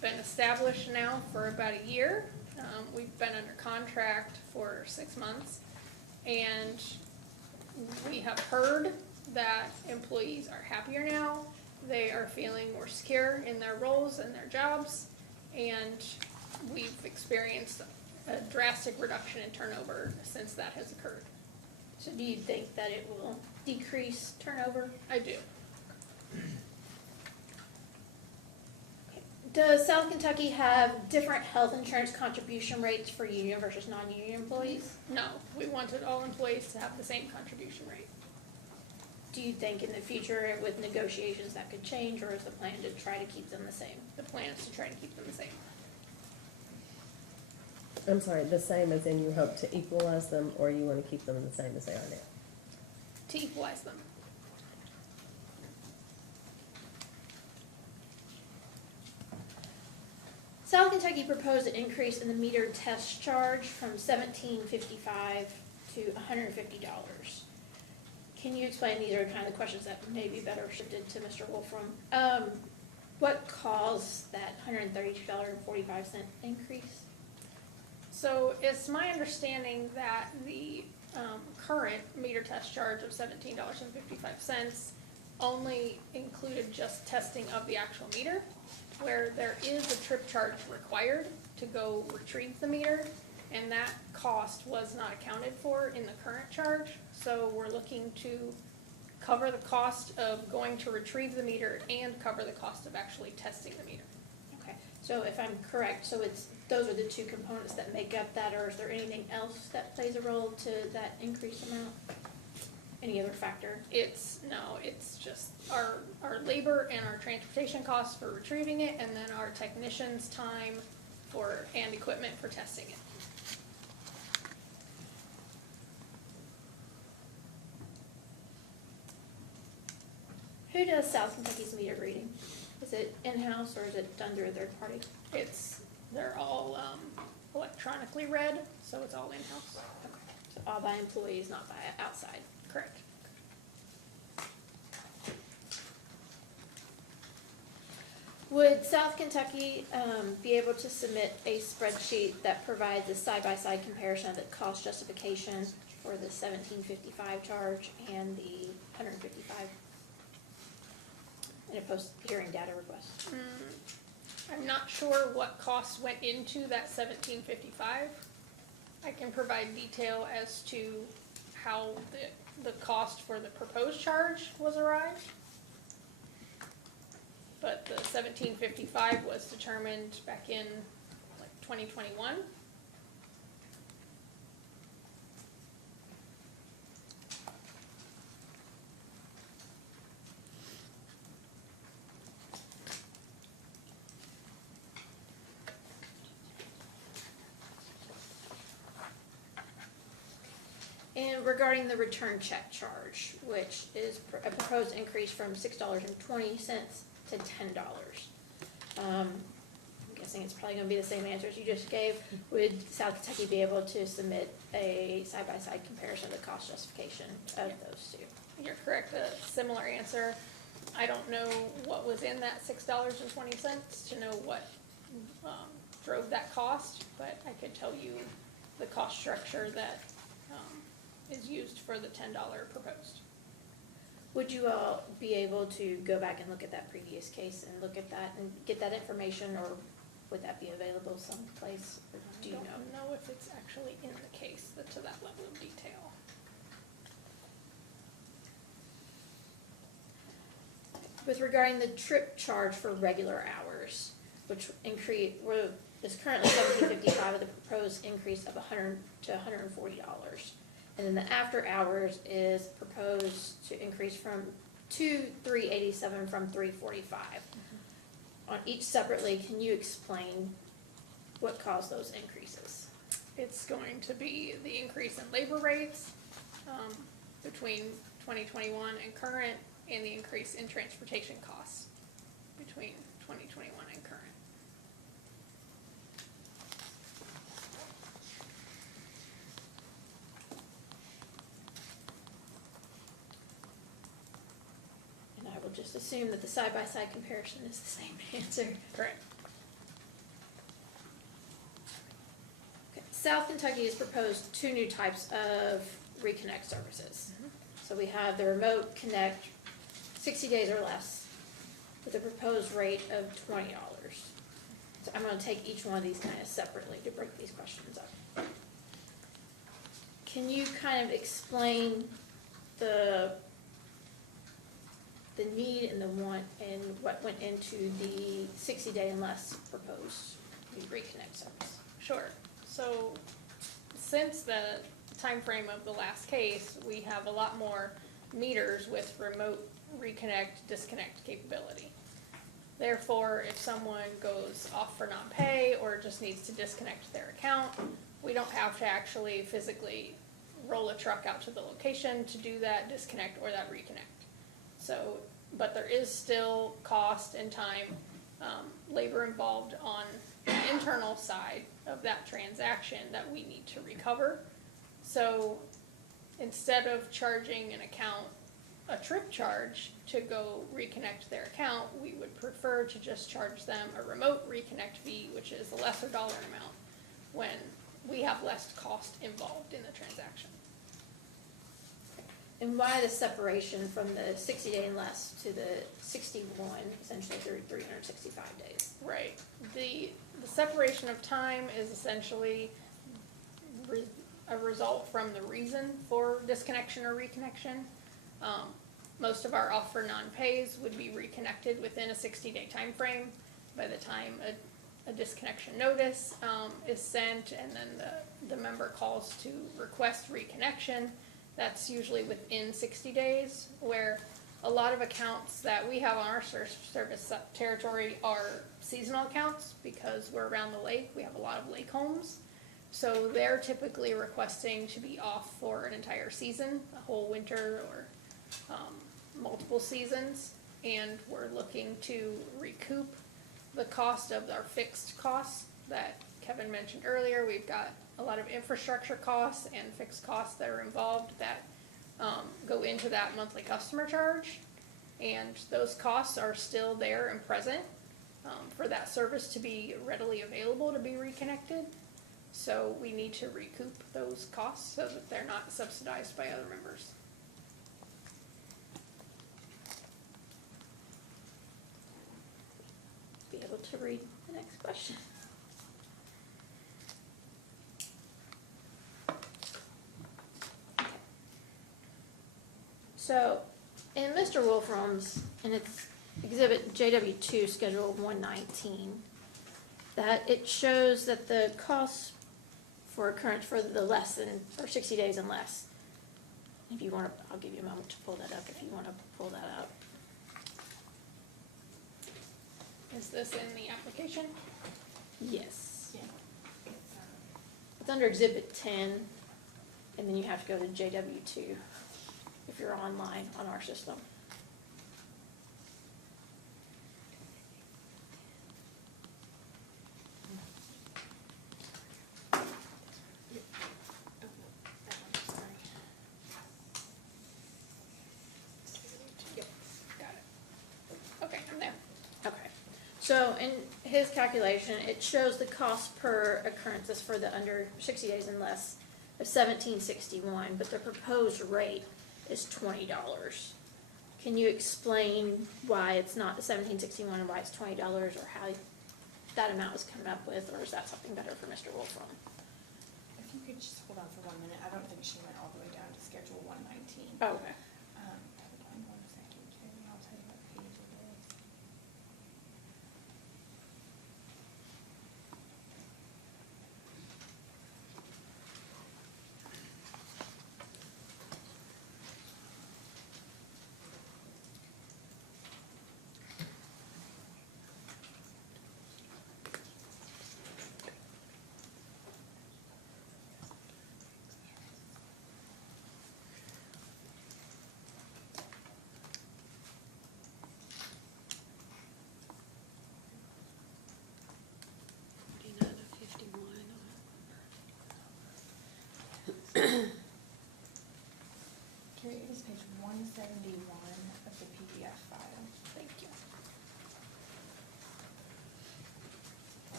been established now for about a year. We've been under contract for 6 months, and we have heard that employees are happier now. They are feeling more secure in their roles and their jobs, and we've experienced a drastic reduction in turnover since that has occurred. So do you think that it will decrease turnover? I do. Does South Kentucky have different health insurance contribution rates for union versus non-union employees? No, we wanted all employees to have the same contribution rate. Do you think in the future with negotiations that could change, or is the plan to try to keep them the same? The plan is to try to keep them the same. I'm sorry, the same as in you hope to equalize them, or you want to keep them the same as they are now? To equalize them. South Kentucky proposed an increase in the meter test charge from $17.55 to $150. Can you explain, these are kind of the questions that may be better shifted to Mr. Wolfram. What caused that $132.45 increase? So it's my understanding that the current meter test charge of $17.55 only included just testing of the actual meter, where there is a trip charge required to go retrieve the meter, and that cost was not accounted for in the current charge. So we're looking to cover the cost of going to retrieve the meter and cover the cost of actually testing the meter. Okay, so if I'm correct, so those are the two components that make up that, or is there anything else that plays a role to that increased amount? Any other factor? It's just our labor and our transportation costs for retrieving it, and then our technicians' time and equipment for testing it. Who does South Kentucky's meter reading? Is Is it in-house or is it done through a third party? They're all electronically read, so it's all in-house. So all by employees, not by outside. Correct. Would South Kentucky be able to submit a spreadsheet that provides a side-by-side comparison of the cost justification for the $17.55 charge and the $155 in a post-hearing data request? I'm not sure what costs went into that $17.55. I can provide detail as to how the cost for the proposed charge was arrived. But the $17.55 was determined back in like 2021. And regarding the return check charge, which is a proposed increase from $6.20 to $10. I'm guessing it's probably gonna be the same answers you just gave. Would South Kentucky be able to submit a side-by-side comparison of the cost justification of those two? You're correct, a similar answer. I don't know what was in that $6.20 to know what drove that cost, but I could tell you the cost structure that is used for the $10 proposed. Would you all be able to go back and look at that previous case and look at that and get that information, or would that be available someplace, or do you know? I don't know if it's actually in the case to that level of detail. With regarding the trip charge for regular hours, which is currently $17.55 with a proposed increase of $100 to $140. And then the after hours is proposed to increase to $387 from $345. On each separately, can you explain what caused those increases? It's going to be the increase in labor rates between 2021 and current, and the increase in transportation costs between 2021 and current. And I will just assume that the side-by-side comparison is the same answer. Correct. Okay. South Kentucky has proposed two new types of reconnect services. So we have the remote connect, 60 days or less, with a proposed rate of $20. So I'm gonna take each one of these kind of separately to break these questions up. Can you kind of explain the need and the want and what went into the 60-day and less proposed reconnect service? Sure. So since the time frame of the last case, we have a lot more meters with remote reconnect, disconnect capability. Therefore, if someone goes off for non-pay or just needs to disconnect their account, we don't have to actually physically roll a truck out to the location to do that disconnect or that reconnect. So, but there is still cost and time, labor involved on the internal side of that transaction that we need to recover. So instead of charging an account a trip charge to go reconnect their account, we would prefer to just charge them a remote reconnect fee, which is a lesser dollar amount, when we have less cost involved in the transaction. And why the separation from the 60-day and less to the 61, essentially through 365 days? Right. The separation of time is essentially a result from the reason for disconnection or reconnection. Most of our offer non-pays would be reconnected within a 60-day time frame. By the time a disconnection notice is sent and then the member calls to request reconnection, that's usually within 60 days, where a lot of accounts that we have on our service territory are seasonal accounts because we're around the lake. We have a lot of lake homes. So they're typically requesting to be off for an entire season, a whole winter or multiple seasons. and we're looking to recoup the cost of our fixed costs that Kevin mentioned earlier. We've got a lot of infrastructure costs and fixed costs that are involved that go into that monthly customer charge. And those costs are still there and present for that service to be readily available to be reconnected. So we need to recoup those costs so that they're not subsidized by other members. Be able to read the next question. So, in Mr. Wolfram's, and it's exhibit JW2, schedule 119, that it shows that the costs for occurrence for the less than, or 60 days and less. If you want to, I'll give you a moment to pull that up if you want to pull that up. Is this in the application? Yes. Yeah. It's under exhibit 10, and then you have to go to JW2 if you're online on our system. Yep, got it. Okay, I'm there. Okay. So in his calculation, it shows the cost per occurrences for the under 60 days and less of $17.61, but the proposed rate is $20. Can you explain why it's not the $17.61 and why it's $20, or how that amount was coming up with, or is that something better for Mr. Wolfram? If you could just hold on for 1 minute, I don't think she went all the way down to schedule 119. Okay. Hold on 1 second, Carrie, I'll tell you what page it is. Carrie, it is page 171 of the PDF file. Thank you.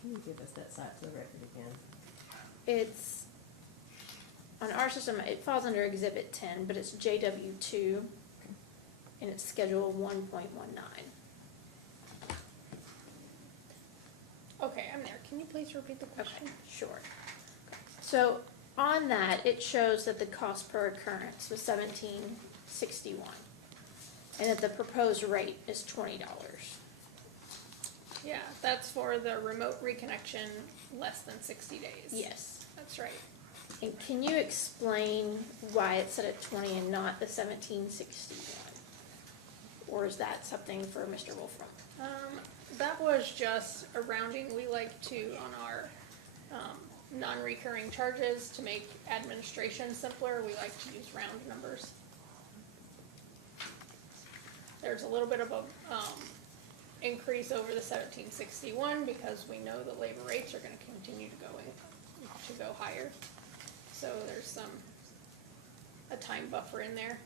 Can you give us that site to the record again? It's, on our system, it falls under exhibit 10, but it's JW2, and it's schedule 1.19. Okay, I'm there. Can you please repeat the question? Okay, sure. So on that, it shows that the cost per occurrence was $17.61, and that the proposed rate is $20. Yeah, that's for the remote reconnection less than 60 days. Yes. That's right. And can you explain why it's set at 20 and not the 17.61? Or is that something for Mr. Wolfram? That was just a rounding. We like to, on our non-recurring charges, to make administration simpler, we like to use round numbers. There's a little bit of a increase over the 1761 because we know that labor rates are going to continue to go higher. So there's a time buffer in there.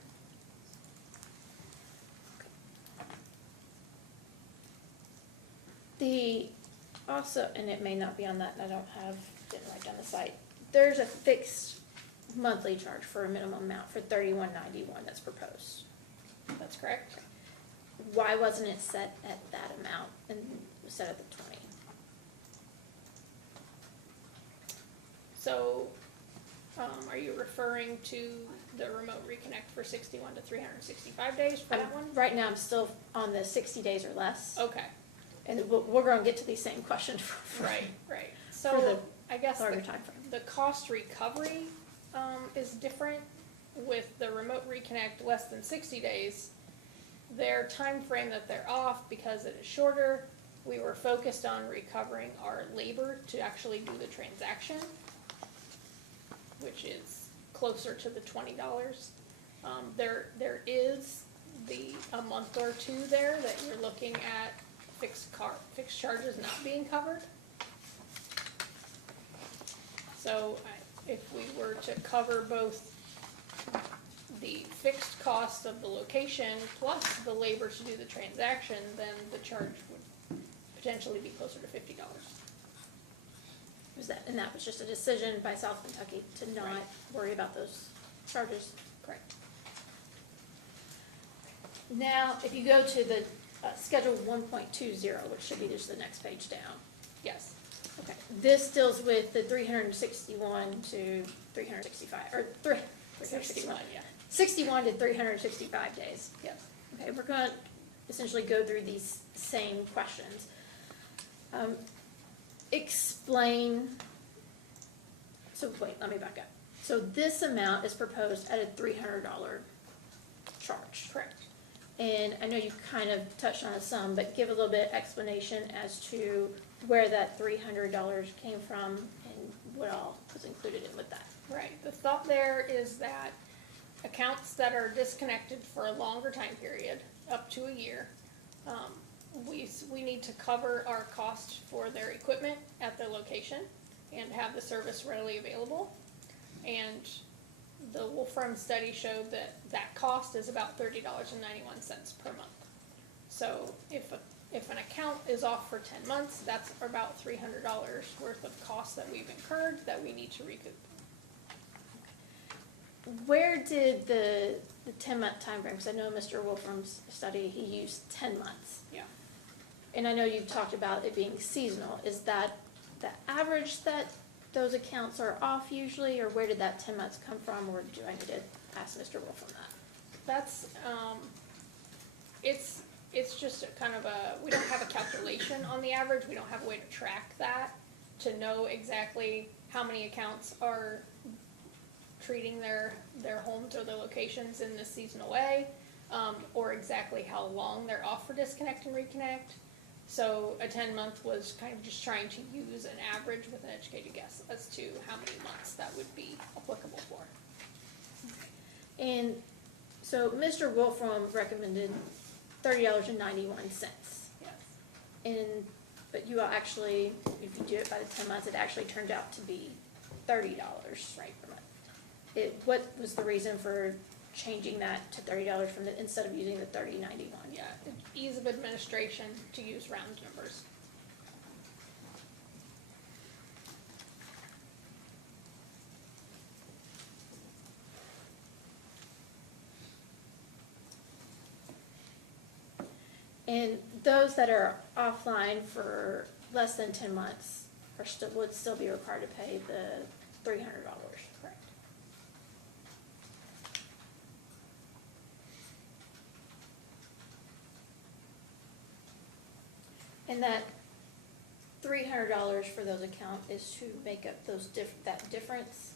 Also, and it may not be on that, and I didn't write down the site, there's a fixed monthly charge for a minimum amount for $31.91 that's proposed. That's correct. Why wasn't it set at that amount and set at the 20? So, are you referring to the remote reconnect for 61 to 365 days for that one? Right now, I'm still on the 60 days or less, Okay, and we're gonna get to these same questions for right. For So, the I guess larger the timeframe. the cost recovery is different with the remote reconnect less than 60 days. Their time frame that they're off, because it is shorter, we were focused on recovering our labor to actually do the transaction, which is closer to the $20. There is a month or two there that you're looking at fixed charges not being covered. So if we were to cover both the fixed cost of the location plus the labor to do the transaction, then the charge would potentially be closer to $50. And that was just a decision by South Kentucky to not Right. worry about those charges. Correct. Now, if you go to the Schedule 1.20, which should be just the next page down. Yes. Okay, this deals with the 361 to 365, or 361, Yeah. 61 to 365 days. Yes. Okay, we're going to essentially go through these same questions. Explain, so wait, let me back up. So this amount is proposed at a $300 charge. Correct. And I know you kind of touched on it some, but give a little bit of explanation as to where that $300 came from and what all was included in with that. Right. The thought there is that accounts that are disconnected for a longer time period, up to a year, we need to cover our cost for their equipment at their location and have the service readily available. And the Wolfram study showed that that cost is about $30.91 per month. So if an account is off for 10 months, that's about $300 worth of costs that we've incurred that we need to recoup. Where did the 10-month time frame, because I know Mr. Wolfram's study, he used 10 months. Yeah. And I know you've talked about it being seasonal. Is that the average that those accounts are off usually, or where did that 10 months come from, or do I need to ask Mr. Wolfram that? That's, it's just a kind of we don't have a calculation on the average, we don't have a way to track that, to know exactly how many accounts are treating their homes or their locations in this seasonal way, or exactly how long they're off for disconnect and reconnect. So a 10-month was kind of just trying to use an average with an educated guess as to how many months that would be applicable for. And so Mr. Wolfram recommended $30.91. Yes. But you all actually, if you do it by the 10 months, it actually turned out to be $30 right per month. What was the reason for changing that to $30 instead of using the $30.91? Yeah, ease of administration to use round numbers. And those that are offline for less than 10 months would still be required to pay the $300, correct? And that $300 for those accounts is to make up that difference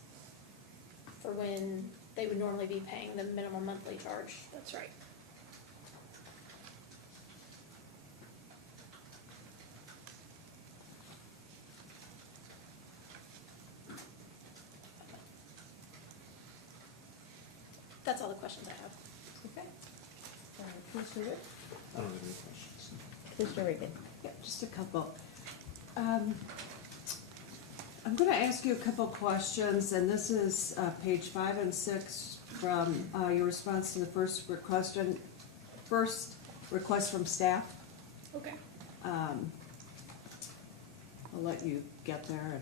for when they would normally be paying the minimum monthly charge. That's right. That's all the questions I have. Okay. Commissioner Wood? I don't have any questions. Commissioner Reagan? Yeah, just a couple. I'm gonna ask you a couple questions, and this is, page 5 and 6 from, your response to the first request from staff. Okay. I'll let you get there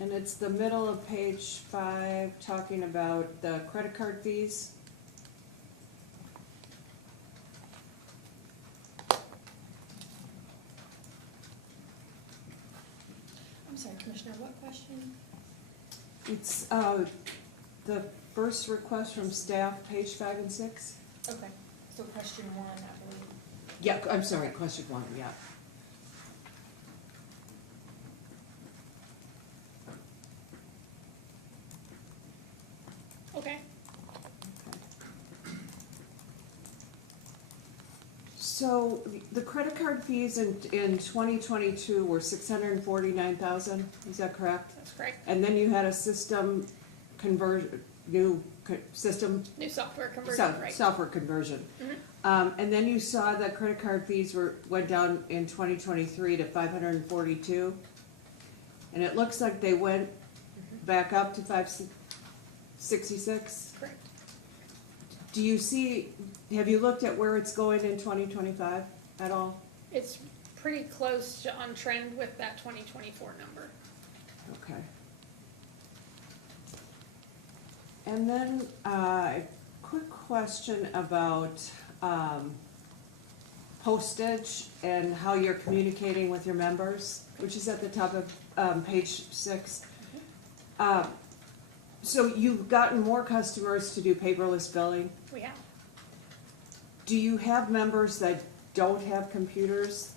and it's the middle of page 5, talking about the credit card fees. I'm sorry, Commissioner, what question? It's, the first request from staff, page 5 and 6. Okay, so question 1, I believe. Yeah, I'm sorry, question 1, yeah. Okay. So the credit card fees in 2022 were 649,000, is that correct? That's correct. And then you had a system system New software conversion, right? software conversion. And then you saw that credit card fees went down in 2023 to 542. And it looks like they went back up to 566. Correct. Have you looked at where it's going in 2025 at all? It's pretty close to on trend with that 2024 number. Okay. And then, quick question about, postage and how you're communicating with your members, which is at the top of, page 6. So you've gotten more customers to do paperless billing. We have. Do you have members that don't have computers?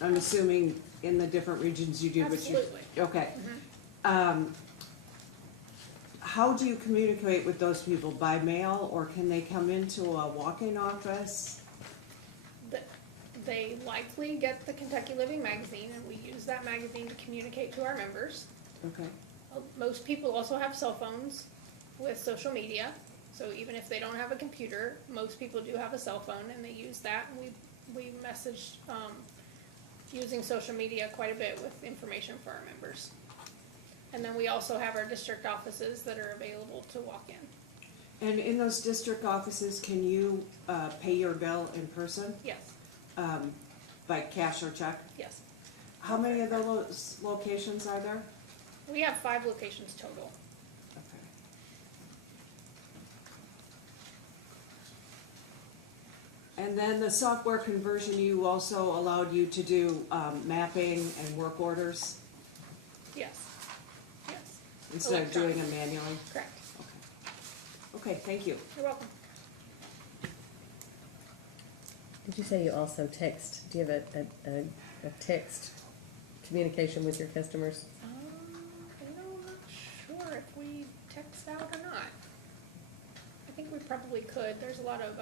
I'm assuming in the different regions you do, but you. Absolutely. Okay. Mm-hmm. How do you communicate with those people? By mail, or can they come into a walk-in office? They likely get the Kentucky Living magazine, and we use that magazine to communicate to our members. Okay. Most people also have cell phones with social media, so even if they don't have a computer, most people do have a cell phone, and they use that, and we message using social media quite a bit with information for our members. And then we also have our district offices that are available to walk in. And in those district offices, can you pay your bill in person, Yes, by cash or check? yes. How many of those locations are there? We have 5 locations total. Okay. And then the software conversion, you also allowed you to do mapping and work orders Yes, yes, instead of doing them manually? correct. Okay, thank you. You're welcome. Did you say you also text? Do you have a text communication with your customers? I'm not sure if we text out or not. I think we probably could. There's a lot of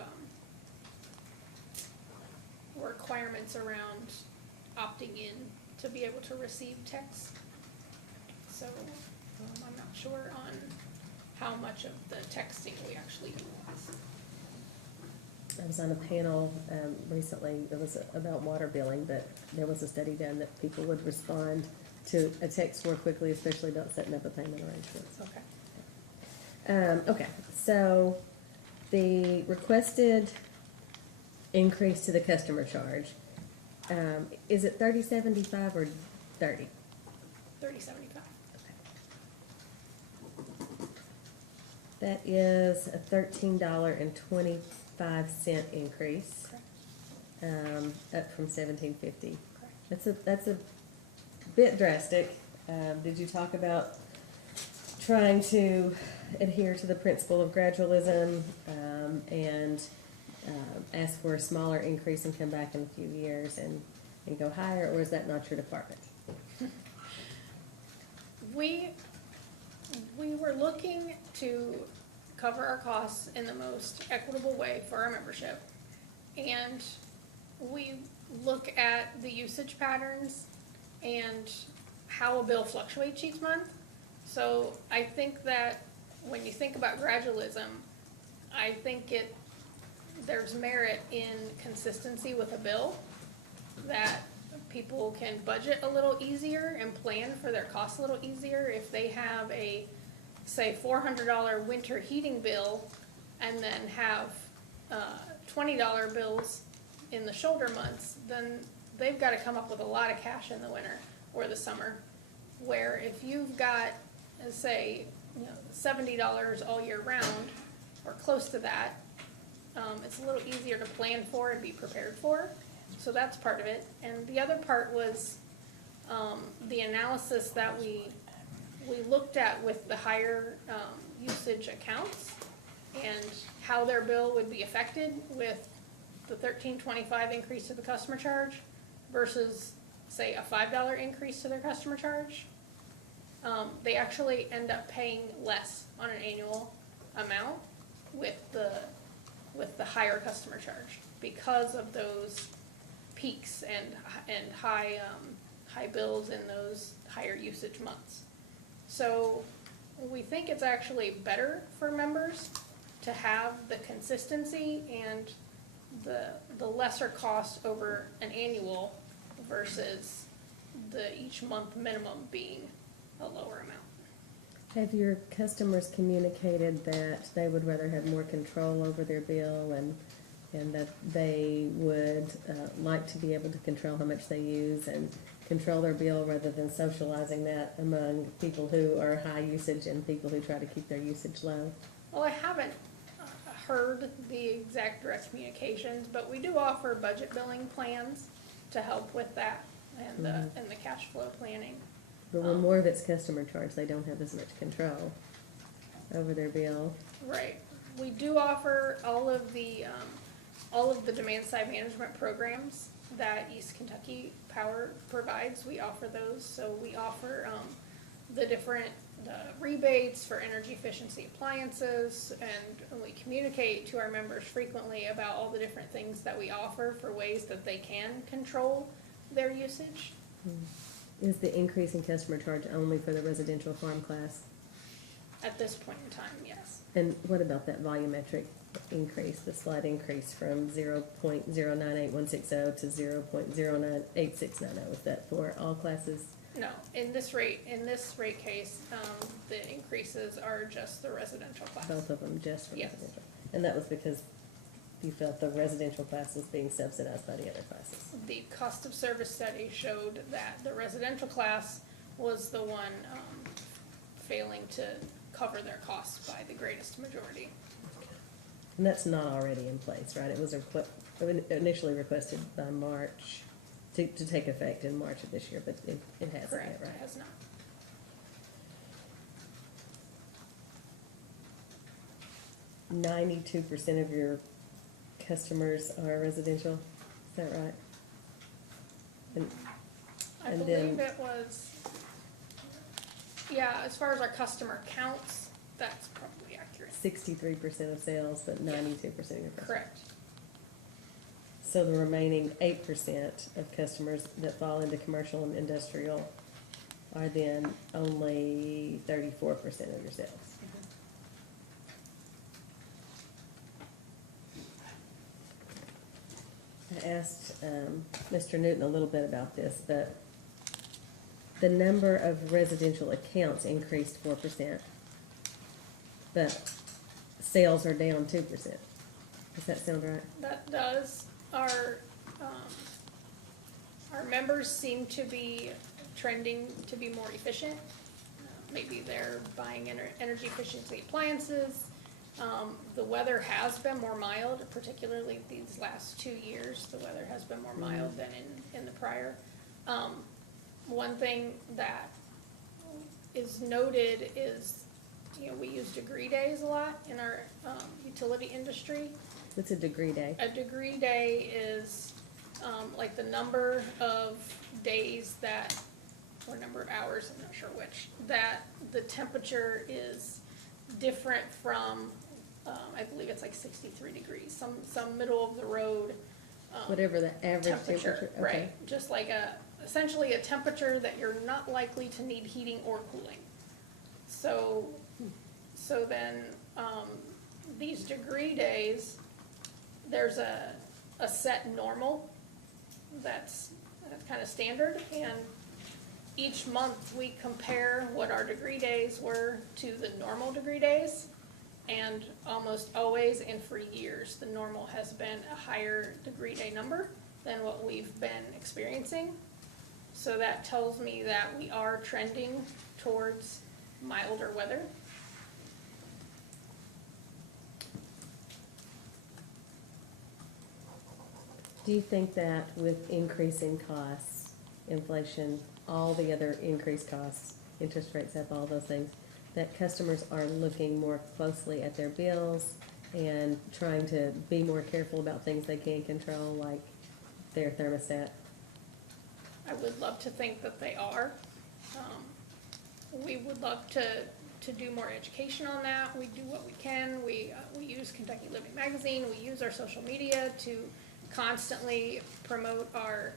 requirements around opting in to be able to receive text. So I'm not sure on how much of the texting we actually utilize. I was on a panel recently, it was about water billing, but there was a study done that people would respond to a text more quickly, especially about setting up a payment arrangement. Okay. Okay, so the requested increase to the customer charge, is it 30.75 or 30? 30.75. That is a $13.25 increase, up from $17.50. Correct. That's a bit drastic. Did you talk about trying to adhere to the principle of gradualism, and ask for a smaller increase and come back in a few years and go higher, or is that not your department? We were looking to cover our costs in the most equitable way for our membership. And we look at the usage patterns and how a bill fluctuates each month. So I think that when you think about gradualism, I think there's merit in consistency with a bill, that people can budget a little easier and plan for their costs a little easier. If they have a, say, $400 winter heating bill and then have $20 bills in the shoulder months, then they've got to come up with a lot of cash in the winter or the summer. Where if you've got, say, $70 all year round or close to that, it's a little easier to plan for and be prepared for. So that's part of it. And the other part was the analysis that we looked at with the higher usage accounts and how their bill would be affected with the $13.25 increase to the customer charge versus, say, a $5 increase to their customer charge. They actually end up paying less on an annual amount with the with the higher customer charge because of those peaks and high, high bills in those higher usage months. So we think it's actually better for members to have the consistency and the lesser cost over an annual versus the each month minimum being a lower amount. Have your customers communicated that they would rather have more control over their bill and that they would like to be able to control how much they use and control their bill rather than socializing that among people who are high usage and people who try to keep their usage low? Well, I haven't heard the exact direct communications, but we do offer budget billing plans to help with that and the cash flow planning. But when more of it's customer charge, they don't have as much control over their bill. Right. We do offer all of the demand side management programs that East Kentucky Power provides. We offer those. So we offer the different rebates for energy efficiency appliances, and we communicate to our members frequently about all the different things that we offer for ways that they can control their usage. Is the increase in customer charge only for the residential farm class? At this point in time, yes. And what about that volumetric increase, the slight increase from 0.098160 to 0.098690? Is that for all classes? No, in this rate case, the increases are just the residential class. Both of them just for Yes. residential? And that was because you felt the residential class was being subsidized by the other classes? The cost of service study showed that the residential class was the one failing to cover their costs by the greatest majority. And that's not already in place, right? It was initially requested by March, to take effect in March of this year, but it hasn't yet, Correct, right? it has not. 92% of your customers are residential, is that right? And I And believe then- it was, yeah, as far as our customer counts, that's probably accurate. 63% of sales, but 92% of your customers. Correct. So the remaining 8% of customers that fall into commercial and industrial are then only 34% of your sales. I asked Mr. Newton a little bit about this, but the number of residential accounts increased 4%, but sales are down 2%. Does that sound right? That does. Our members seem to be trending to be more efficient. Maybe they're buying energy efficiency appliances. The weather has been more mild, particularly these last 2 years. The weather has been more mild than in the prior. One thing that is noted is, we use degree days a lot in our utility industry. What's a degree day? A degree day is like the number of days that, or number of hours, I'm not sure which, that the temperature is different from, I believe it's like 63 degrees, some middle of the road. Whatever the average temperature? Okay. Right, just like essentially a temperature that you're not likely to need heating or cooling. So then, these degree days, there's a set normal that's kind of standard, and each month we compare what our degree days were to the normal degree days, and almost always and for years, the normal has been a higher degree day number than what we've been experiencing. So that tells me that we are trending towards milder weather. Do you think that with increasing costs, inflation, all the other increased costs, interest rates up, all those things, that customers are looking more closely at their bills and trying to be more careful about things they can't control, like their thermostat? I would love to think that they are. We would love to to do more education on that. We do what we can. We use Kentucky Living Magazine. We use our social media to constantly promote our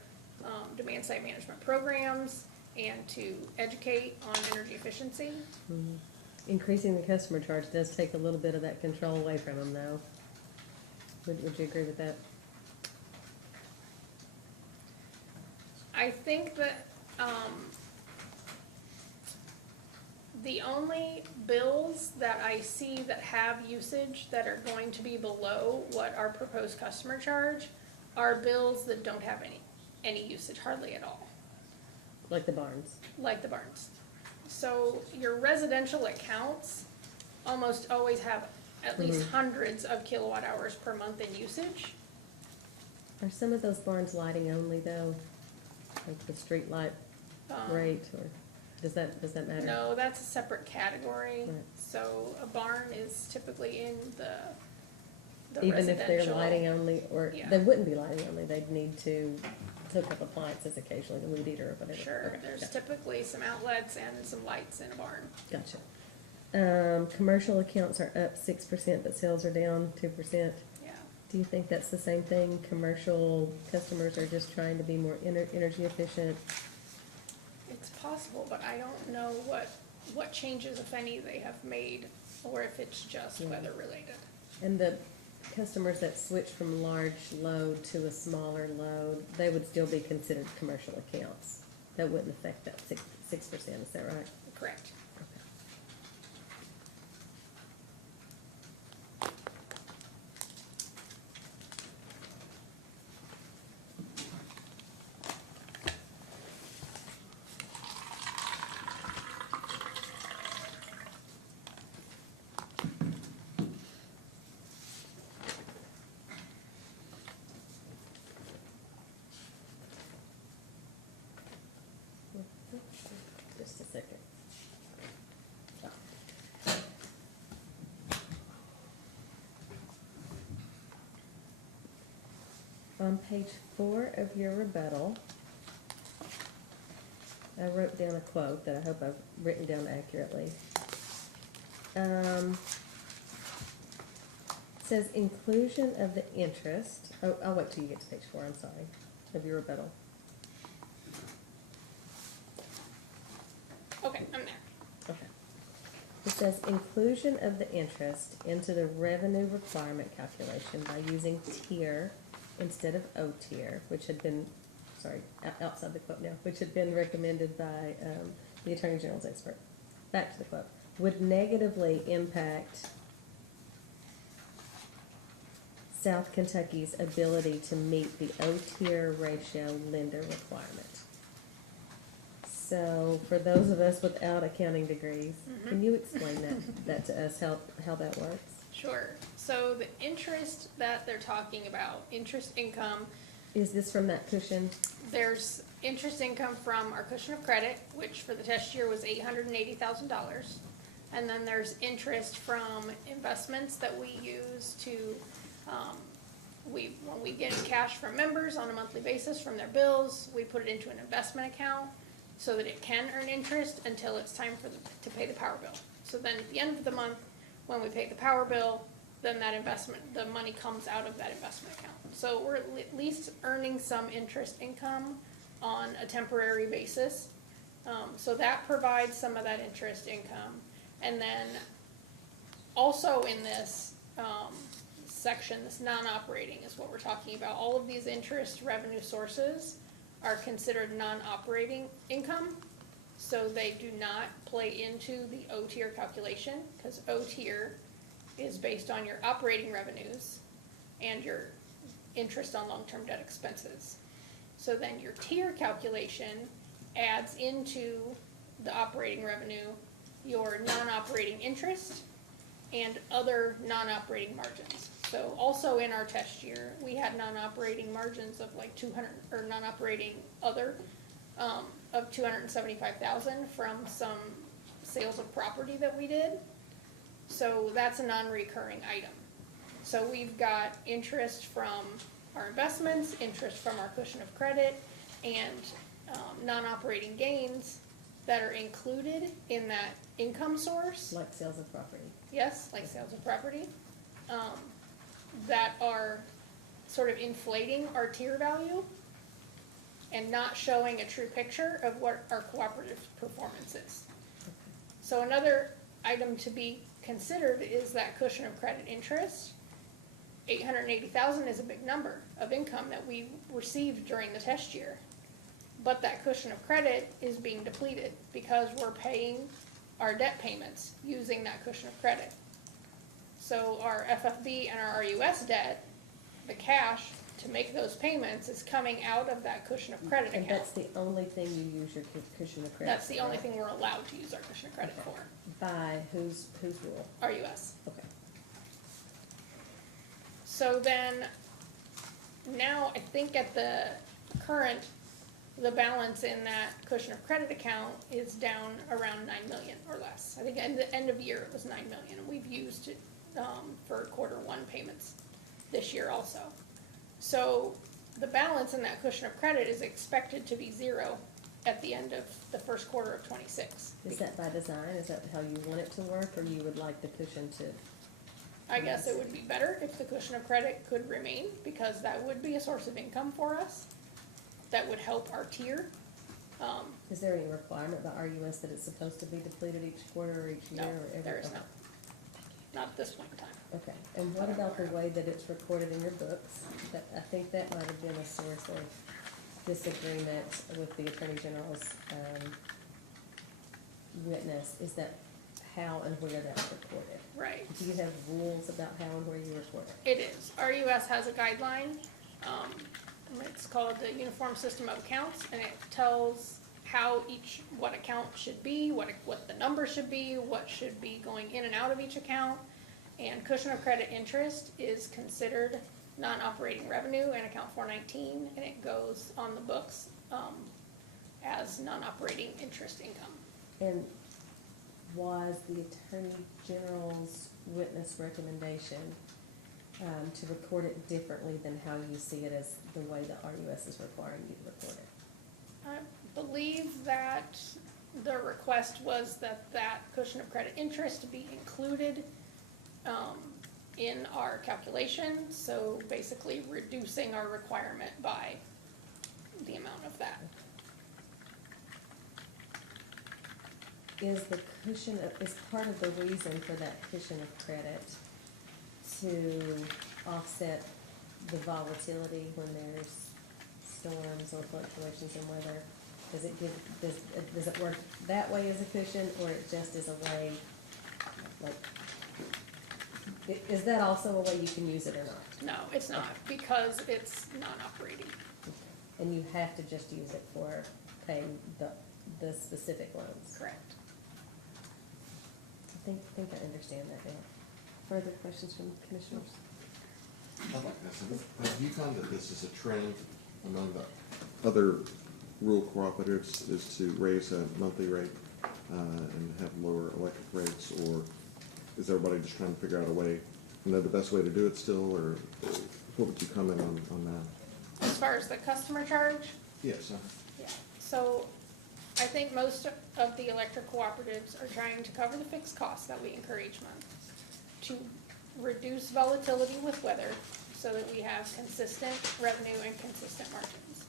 demand side management programs and to educate on energy efficiency. Increasing the customer charge does take a little bit of that control away from them, though. Would you agree with that? I think that, the only bills that I see that have usage that are going to be below what our proposed customer charge are bills that don't have any usage, hardly at all, Like the barns? like the barns. So your residential accounts almost always have at least hundreds of kilowatt hours per month in usage. Are some of those barns lighting only, though? Like the street light rate, or does that matter? No, that's a separate category. Right. So a barn is typically in the Even if they're residential. lighting only, or Yeah. they wouldn't be lighting only, they'd need to hook up appliances occasionally, a weed eater or whatever. Sure, Okay, there's gotcha. typically some outlets and some lights in a barn. Gotcha. Commercial accounts are up 6%, but sales are down 2%. Yeah. Do you think that's the same thing? Commercial customers are just trying to be more energy efficient? It's possible, but I don't know what changes, if any, they have made, or if it's just Yeah. weather related. And the customers that switch from large load to a smaller load, they would still be considered commercial accounts. That wouldn't affect that 6%, is that right? Correct. Just a second. On page 4 of your rebuttal, I wrote down a quote that I hope I've written down accurately. Says inclusion of the interest, I'll wait till you get to page 4, I'm sorry, of your rebuttal. Okay, I'm there. Okay. It says inclusion of the interest into the revenue requirement calculation by using tier instead of O tier, which had been, sorry, outside the quote now, which had been recommended by the Attorney General's expert. Back to the quote. Would negatively impact South Kentucky's ability to meet the O tier ratio lender requirement. So, for those of us without accounting degrees, can you explain that to us, how that works? Sure. So the interest that they're talking about, interest income, Is this from that cushion? there's interest income from our cushion of credit, which for the test year was $880,000. And then there's interest from investments that we use to, when we get cash from members on a monthly basis from their bills, we put it into an investment account so that it can earn interest until it's time to pay the power bill. So then at the end of the month, when we pay the power bill, then that investment, the money comes out of that investment account. So we're at least earning some interest income on a temporary basis. So that provides some of that interest income. And then also in this section, this non-operating is what we're talking about. All of these interest revenue sources are considered non-operating income. So they do not play into the O tier calculation, because O tier is based on your operating revenues and your interest on long-term debt expenses. So then your tier calculation adds into the operating revenue your non-operating interest and other non-operating margins. So also in our test year, we had non-operating margins of like 200, or non-operating other, of 275,000 from some sales of property that we did. So that's a non-recurring item. So we've got interest from our investments, interest from our cushion of credit, and non-operating gains that are included in that income source, Like sales of property. yes, like sales of property, that are sort of inflating our tier value and not showing a true picture of what our cooperative performance is. So another item to be considered is that cushion of credit interest. 880,000 is a big number of income that we received during the test year. But that cushion of credit is being depleted because we're paying our debt payments using that cushion of credit. So our FFB and our RUS debt, the cash to make those payments is coming out of that cushion of credit And account. that's the only thing you use your cushion of credit That's the for, only right? thing we're allowed to use our cushion of credit for, By whose rule? RUS. Okay. So then, now I think at the current, the balance in that cushion of credit account is down around 9 million or less. I think at the end of the year it was 9 million, and we've used it, for Q1 payments this year also. So the balance in that cushion of credit is expected to be zero at the end of the first quarter of 26. Is that by design? Is that how you want it to work, or you would like the cushion to? I guess it would be better if the cushion of credit could remain, because that would be a source of income for us. That would help our tier. Is there any requirement by RUS that it's supposed to be depleted each quarter or each year No, or every? there is okay. not at this point in time. Okay, and what about the way that it's recorded in your books? That, I think that might have been a source of disagreement with the Attorney General's, witness, is that how and where that's recorded. Right. Do you have rules about how and where you record it? It is. RUS has a guideline. It's called the Uniform System of Accounts, and it tells how what account should be, what the number should be, what should be going in and out of each account. And cushion of credit interest is considered non-operating revenue in account 419, and it goes on the books as non-operating interest income. And was the Attorney General's witness recommendation to record it differently than how you see it as the way the RUS is requiring you to record it? I believe that the request was that cushion of credit interest be included in our calculation, so basically reducing our requirement by the amount of that. Is the cushion, is part of the reason for that cushion of credit to offset the volatility when there's storms or fluctuations in weather? Does it give, does it work that way as a cushion, or it just is a way, like, is that also a way you can use it or not? No, it's not, because it's non-operating. And you have to just use it for paying the specific loans? Correct. I think I understand that now. Further questions from commissioners? I'd like to ask, have you found that this is a trend among the other rural cooperatives is to raise a monthly rate and have lower electric rates, or is everybody just trying to figure out a way, the best way to do it still, or what would you comment on that? As far as the customer charge, Yes, yeah, so I think most of the electric cooperatives are trying to cover the fixed costs that we incur each month, to reduce volatility with weather, so that we have consistent revenue and consistent margins.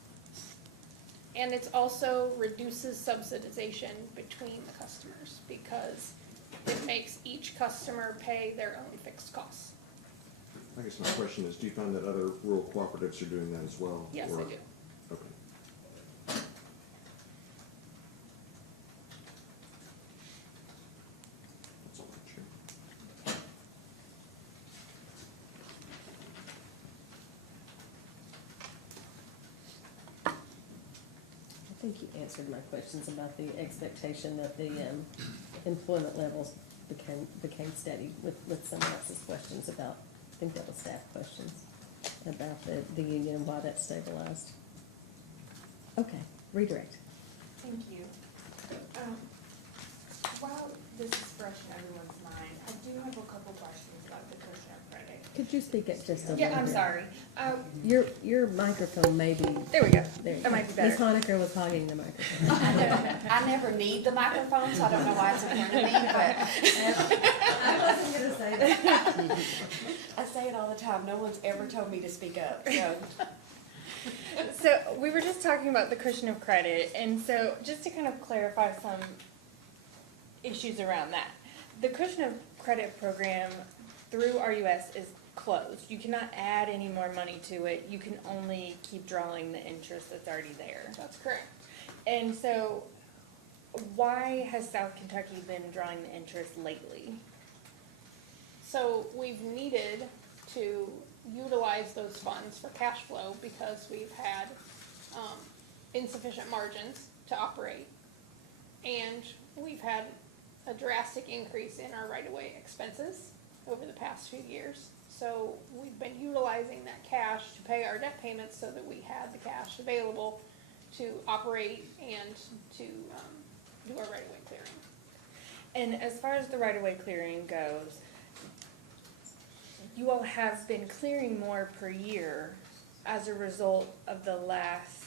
And it also reduces subsidization between the customers, because it makes each customer pay their own fixed costs. I guess my question is, do you find that other rural cooperatives are doing that as well? Yes, or- I do. Okay. That's all I'm sure. I think you answered my questions about the expectation that the employment levels became steady with someone else's questions about, I think that was staff questions, about the union and why that stabilized. Okay, redirect. Thank you. While this is fresh in everyone's mind, I do have a couple questions about the cushion of credit. Could you speak up just a little Yeah, I'm bit? sorry. Your microphone may be, There we go. there you That go. might be Ms. better. Honaker was hogging the microphone. I never need the microphone, so I don't know why it's in front of me, but I wasn't gonna say that. I say it all the time. No one's ever told me to speak up, so. So we were just talking about the cushion of credit, and so just to kind of clarify some issues around that. The cushion of credit program through RUS is closed. You cannot add any more money to it. You can only keep drawing the interest that's already there. That's correct. And so why has South Kentucky been drawing the interest lately? So we've needed to utilize those funds for cash flow because we've had insufficient margins to operate. And we've had a drastic increase in our right-of-way expenses over the past few years. So we've been utilizing that cash to pay our debt payments so that we had the cash available to operate and to do our right-of-way clearing. And as far as the right-of-way clearing goes, you all have been clearing more per year as a result of the last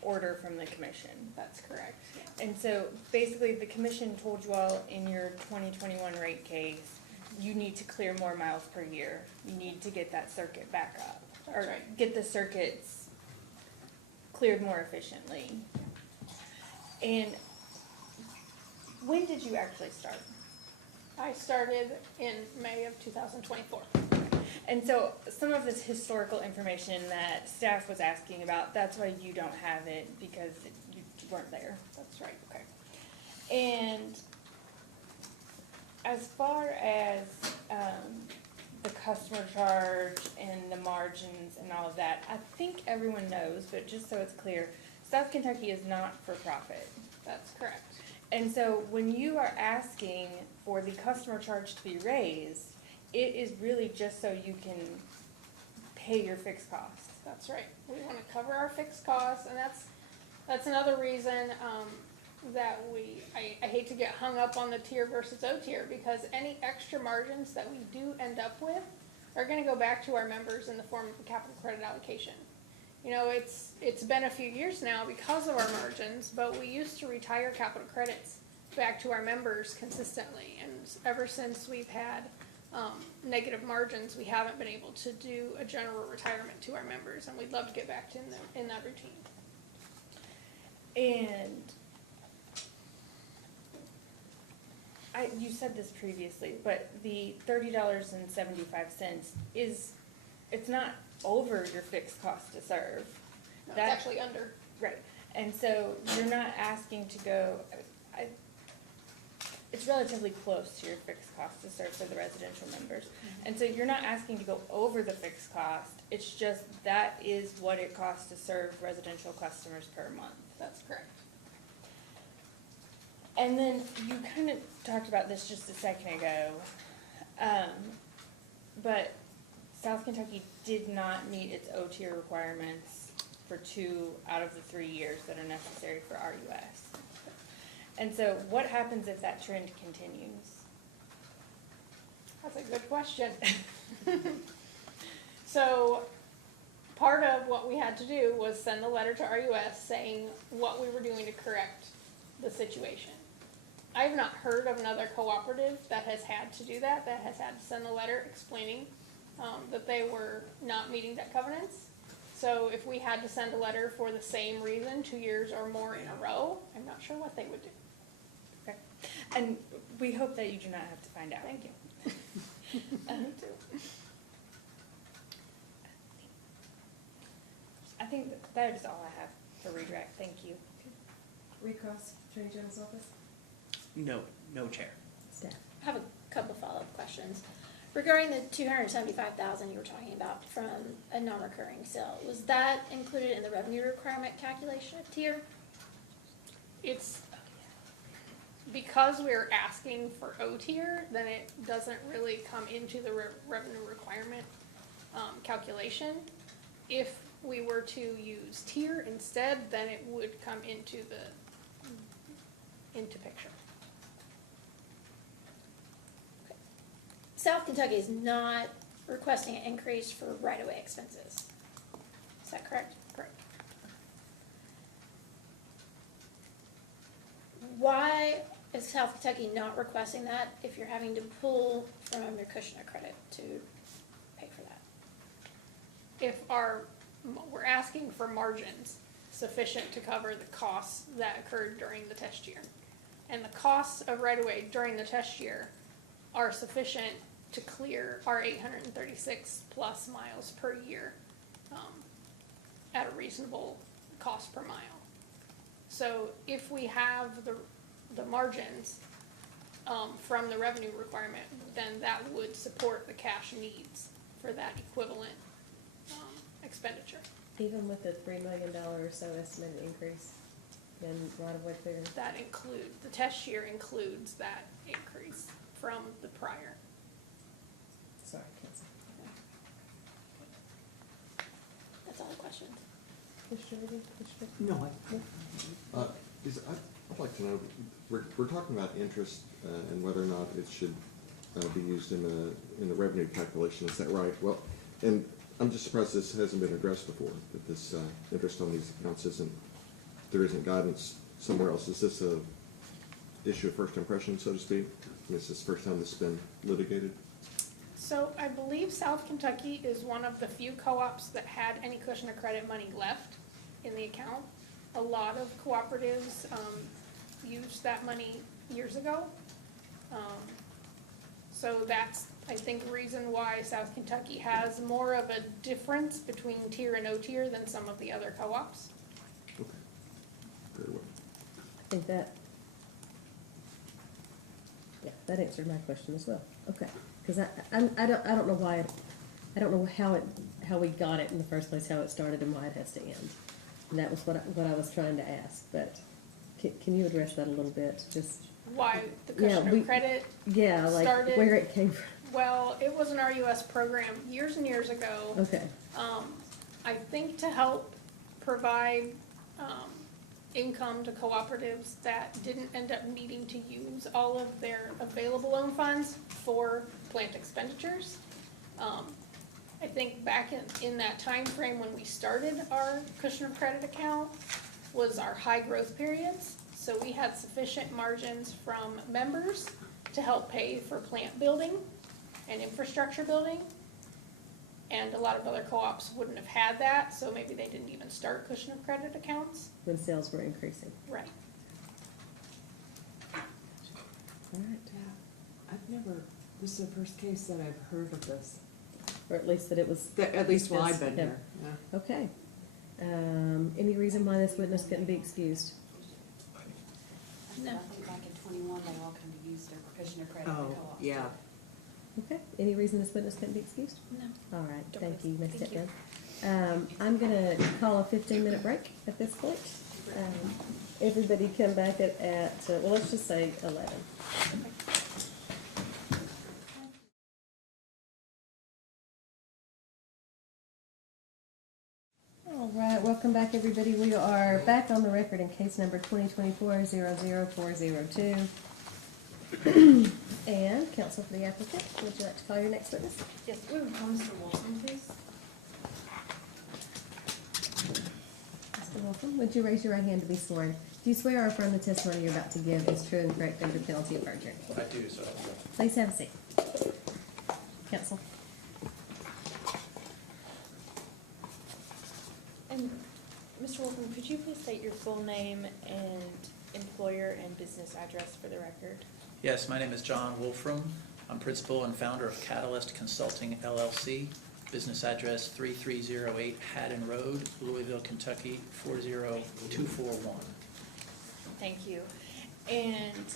order from the commission. That's correct. And so basically, the commission told you all in your 2021 rate case, you need to clear more miles per year. You need to get that circuit back up. That's Or right. get the circuits cleared more efficiently. And when did you actually start? I started in May of 2024. And so some of this historical information that staff was asking about, that's why you don't have it, because you weren't there. That's right. Okay. And as far as the customer charge and the margins and all of that, I think everyone knows, but just so it's clear, South Kentucky is not for profit. That's correct. And so when you are asking for the customer charge to be raised, it is really just so you can pay your fixed costs. That's right. We want to cover our fixed costs, and that's another reason that I hate to get hung up on the tier versus O tier, because any extra margins that we do end up with are going to go back to our members in the form of a capital credit allocation. You know, it's been a few years now because of our margins, but we used to retire capital credits back to our members consistently, and ever since we've had negative margins, we haven't been able to do a general retirement to our members, and we'd love to get back to in that routine. And you said this previously, but the $30.75 it's not over your fixed cost to serve. No, That- it's actually under. Right, and so you're not asking to go, it's relatively close to your fixed cost to serve for the residential members. And so you're not asking to go over the fixed cost, it's just that is what it costs to serve residential customers per month. That's correct. And then you kind of talked about this just a second ago, but South Kentucky did not meet its O tier requirements for 2 out of the 3 years that are necessary for RUS. And so what happens if that trend continues? That's a good question. So, part of what we had to do was send a letter to RUS saying what we were doing to correct the situation. I have not heard of another cooperative that has had to do that has had to send a letter explaining that they were not meeting debt covenants. So if we had to send a letter for the same reason 2 years or more in a row, I'm not sure what they would do. Okay. And we hope that you do not have to find out. Thank you. Me too. I think that is all I have for redirect. Thank you. Recross Attorney General's office, No chair. staff. I have a couple follow-up questions. Regarding the $275,000 you were talking about from a non-recurring sale, was that included in the revenue requirement calculation of tier? It's because we're asking for O tier, then it doesn't really come into the revenue requirement calculation. If we were to use tier instead, then it would come into picture. South Kentucky is not requesting an increase for right-of-way expenses. Is that correct? Correct. Why is South Kentucky not requesting that if you're having to pull from your cushion of credit to pay for that? If we're asking for margins sufficient to cover the costs that occurred during the test year. And the costs of right-of-way during the test year are sufficient to clear our 836 plus miles per year at a reasonable cost per mile. So if we have the margins from the revenue requirement, then that would support the cash needs for that equivalent expenditure. Even with the $3 million or so estimated increase in right-of-way clearing? That includes, the test year includes that increase from the prior. Sorry, Council. That's all the questions. Commissioner Reedy? Commissioner? No, I'd like to know, we're talking about interest and whether or not it should be used in the revenue calculation, is that right? Well, and I'm just surprised this hasn't been addressed before, that this interest on these accounts there isn't guidance somewhere else. Is this a issue of first impression, so to speak? Is this the first time this has been litigated? So I believe South Kentucky is one of the few co-ops that had any cushion of credit money left in the account. A lot of cooperatives used that money years ago. So that's, I think, the reason why South Kentucky has more of a difference between tier and no tier than some of the other co-ops. Okay, very well. I think that answered my question as well. Okay, because I don't know why, I don't know how we got it in the first place, how it started and why it has to end. And that was what I was trying to ask, but can you address that a little bit? Just Why the cushion of credit like started. where it came from. Well, it was an RUS program years and years ago. Okay, I think to help provide income to cooperatives that didn't end up needing to use all of their available loan funds for plant expenditures. I think back in that time frame when we started our cushion of credit account was our high growth periods. So we had sufficient margins from members to help pay for plant building and infrastructure building. And a lot of other co-ops wouldn't have had that, so maybe they didn't even start cushion of credit accounts. when sales were increasing. Right. All right, I've never, this is the first case that I've heard of this. or at least that it was. At least while I've been Yeah. here. Yeah. Okay. Any reason why this witness couldn't be excused? No. I think back in 21, they all come to use their cushion of credit in the Oh, co-op. yeah. Okay, any reason this witness couldn't be excused? No. All right, Don't thank you, you may thank sit you. down. I'm gonna call a 15-minute break at this point. Everybody come back at, well, let's just say 11. All right, welcome back, everybody. We are back on the record in case number 2024-00402. And counsel for the applicant, would you like to call your next witness? Yes, we would call Mr. Wilson, please. Mr. Wilson, would you raise your right hand to be sworn? Do you swear or affirm the testimony you're about to give is true and correct under penalty of perjury? I do, so. Please have a seat. Counsel. And Mr. Wolfram, could you please state your full name and employer and business address for the record? Yes, my name is John Wolfram. I'm principal and founder of Catalyst Consulting LLC. Business address 3308 Haddon Road, Louisville, Kentucky 40241. Thank you. And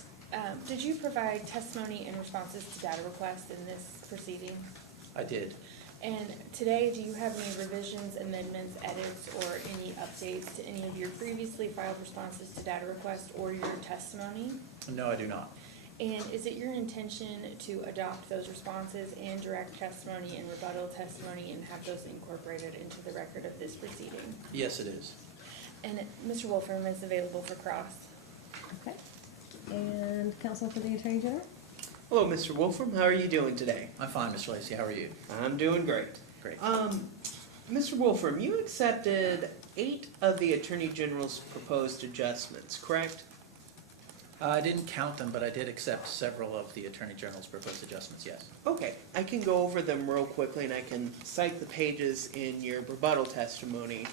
did you provide testimony and responses to data requests in this proceeding? I did. And today, do you have any revisions, amendments, edits, or any updates to any of your previously filed responses to data requests or your testimony? No, I do not. And is it your intention to adopt those responses and direct testimony and rebuttal testimony and have those incorporated into the record of this proceeding? Yes, it is. And Mr. Wolfram is available for cross. Okay. And counsel for the Attorney General? Hello, Mr. Wolfram. How are you doing today? I'm fine, Mr. Lacy. How are you? I'm doing great. Great. Mr. Wolfram, you accepted 8 of the Attorney General's proposed adjustments, correct? I didn't count them, but I did accept several of the Attorney General's proposed adjustments, yes. Okay, I can go over them real quickly, and I can cite the pages in your rebuttal testimony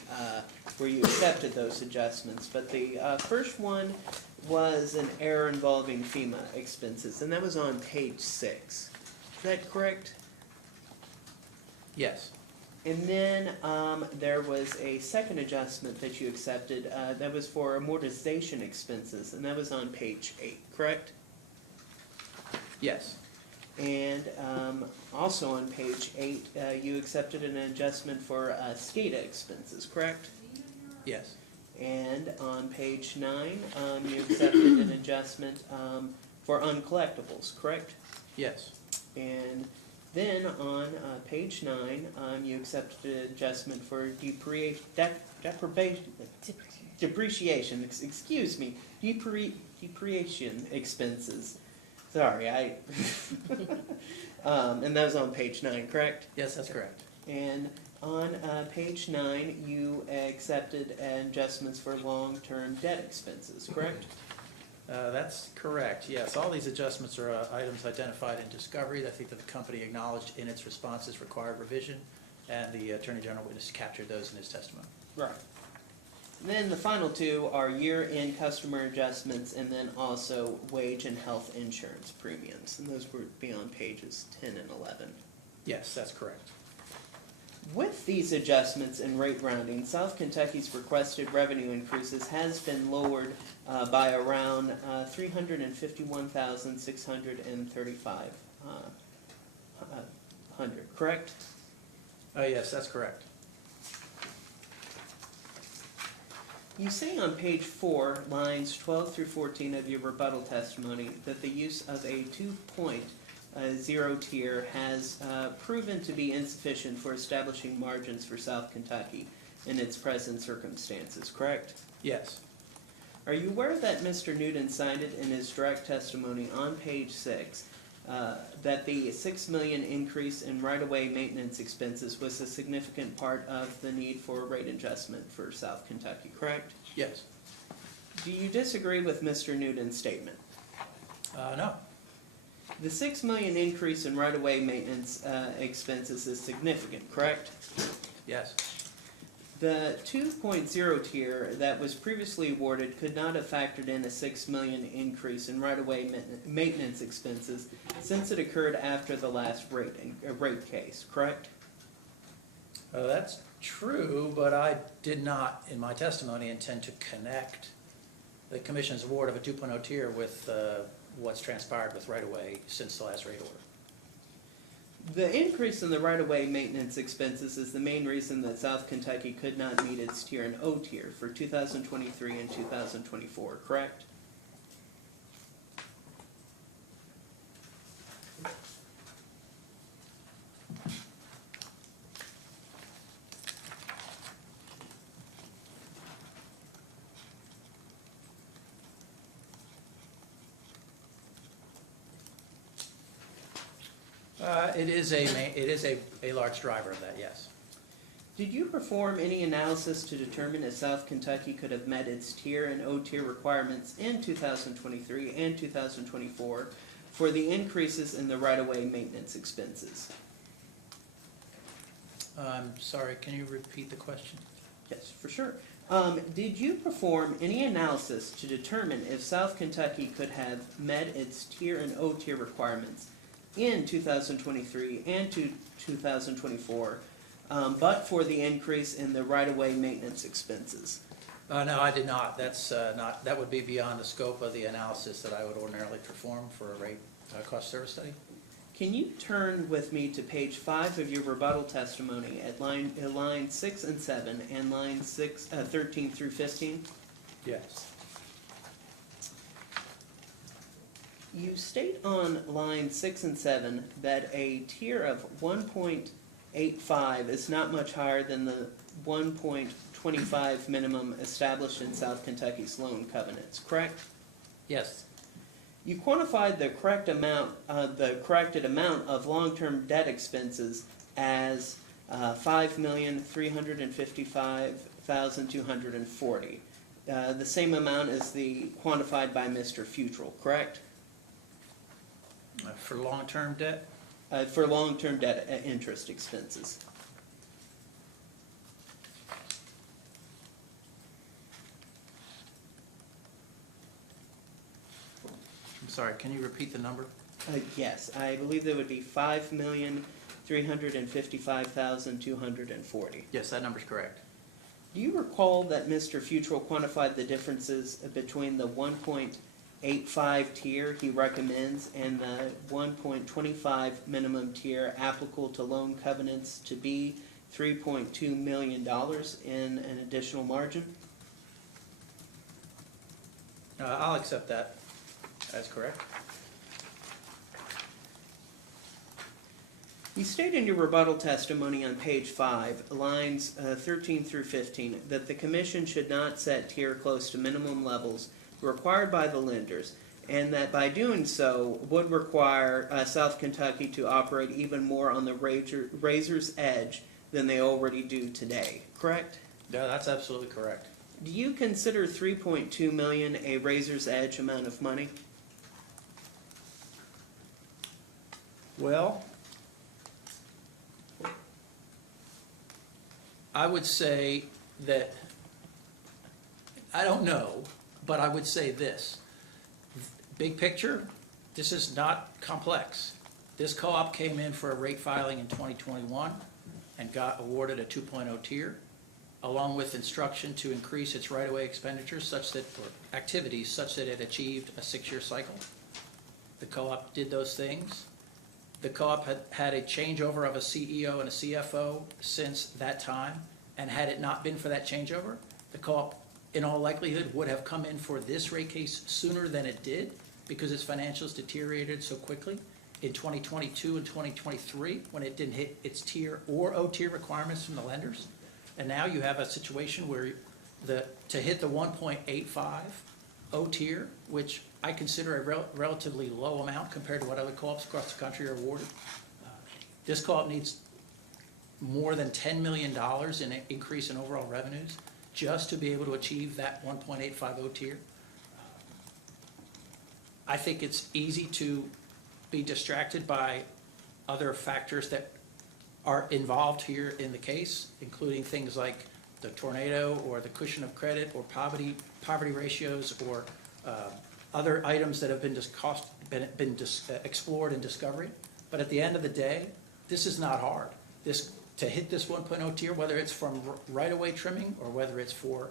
where you accepted those adjustments. But the first one was an error involving FEMA expenses, and that was on page 6. Is that correct? Yes. And then there was a second adjustment that you accepted that was for amortization expenses, and that was on page 8, correct? Yes. And also on page 8, you accepted an adjustment for SCADA expenses, correct? Yes. And on page 9, you accepted an adjustment for uncollectibles, correct? Yes. And then on page 9, you accepted an adjustment for depreciation expenses. Sorry, and that was on page 9, correct? Yes, that's correct. And on page 9, you accepted adjustments for long-term debt expenses, correct? That's correct, yes. All these adjustments are items identified in discovery that I think that the company acknowledged in its responses required revision, and the Attorney General witness captured those in his testimony. Right. And then the final 2 are year-end customer adjustments and then also wage and health insurance premiums. And those would be on pages 10 and 11. Yes, that's correct. With these adjustments and rate rounding, South Kentucky's requested revenue increases has been lowered by around $351,635, correct? Yes, that's correct. You say on page 4, lines 12 through 14 of your rebuttal testimony, that the use of a 2.0 tier has proven to be insufficient for establishing margins for South Kentucky in its present circumstances, correct? Yes. Are you aware that Mr. Newton cited in his direct testimony on page 6 that the $6 million increase in right-of-way maintenance expenses was a significant part of the need for a rate adjustment for South Kentucky, correct? Yes. Do you disagree with Mr. Newton's statement? No. The $6 million increase in right-of-way maintenance expenses is significant, correct? Yes. The 2.0 tier that was previously awarded could not have factored in a $6 million increase in right-of-way maintenance expenses since it occurred after the last rate case, correct? That's true, but I did not, in my testimony, intend to connect the Commission's award of a 2.0 tier with what's transpired with right-of-way since the last rate order. The increase in the right-of-way maintenance expenses is the main reason that South Kentucky could not meet its tier and O tier for 2023 and 2024, correct? It is a large driver of that, yes. Did you perform any analysis to determine if South Kentucky could have met its tier and O tier requirements in 2023 and 2024 for the increases in the right-of-way maintenance expenses? I'm sorry, can you repeat the question? Yes, for sure. Did you perform any analysis to determine if South Kentucky could have met its tier and O tier requirements in 2023 and 2024, but for the increase in the right-of-way maintenance expenses? No, I did not. That would be beyond the scope of the analysis that I would ordinarily perform for a rate cost service study. Can you turn with me to page 5 of your rebuttal testimony at line 6 and 7 and lines 13 through 15? Yes. You state on line 6 and 7 that a tier of 1.85 is not much higher than the 1.25 minimum established in South Kentucky's loan covenants, correct? Yes. You quantified the corrected amount of long-term debt expenses as $5,355,240. The same amount as the quantified by Mr. Futrell, correct? For long-term debt? For long-term debt interest expenses. I'm sorry, can you repeat the number? Yes, I believe that would be $5,355,240. Yes, that number's correct. Do you recall that Mr. Futrell quantified the differences between the 1.85 tier he recommends and the 1.25 minimum tier applicable to loan covenants to be $3.2 million in an additional margin? I'll accept that as correct. You state in your rebuttal testimony on page 5, lines 13 through 15, that the Commission should not set tier close to minimum levels required by the lenders, and that by doing so would require South Kentucky to operate even more on the razor's edge than they already do today, correct? Yeah, that's absolutely correct. Do you consider $3.2 million a razor's edge amount of money? Well, I would say that, I don't know, but I would say this. Big picture, this is not complex. This co-op came in for a rate filing in 2021 and got awarded a 2.0 tier, along with instruction to increase its right-of-way expenditures such that, or activities such that it achieved a 6-year cycle. The co-op did those things. The co-op had a changeover of a CEO and a CFO since that time, and had it not been for that changeover, the co-op, in all likelihood, would have come in for this rate case sooner than it did, because its financials deteriorated so quickly in 2022 and 2023, when it didn't hit its tier or O-tier requirements from the lenders. And now you have a situation where to hit the 1.85 O-tier, which I consider a relatively low amount compared to what other co-ops across the country are awarded. This co-op needs more than $10 million in an increase in overall revenues just to be able to achieve that 1.85 O-tier. I think it's easy to be distracted by other factors that are involved here in the case, including things like the tornado or the cushion of credit or poverty ratios or other items that have been explored in discovery. But at the end of the day, this is not hard. To hit this 1.0 tier, whether it's from right-of-way trimming or whether it's for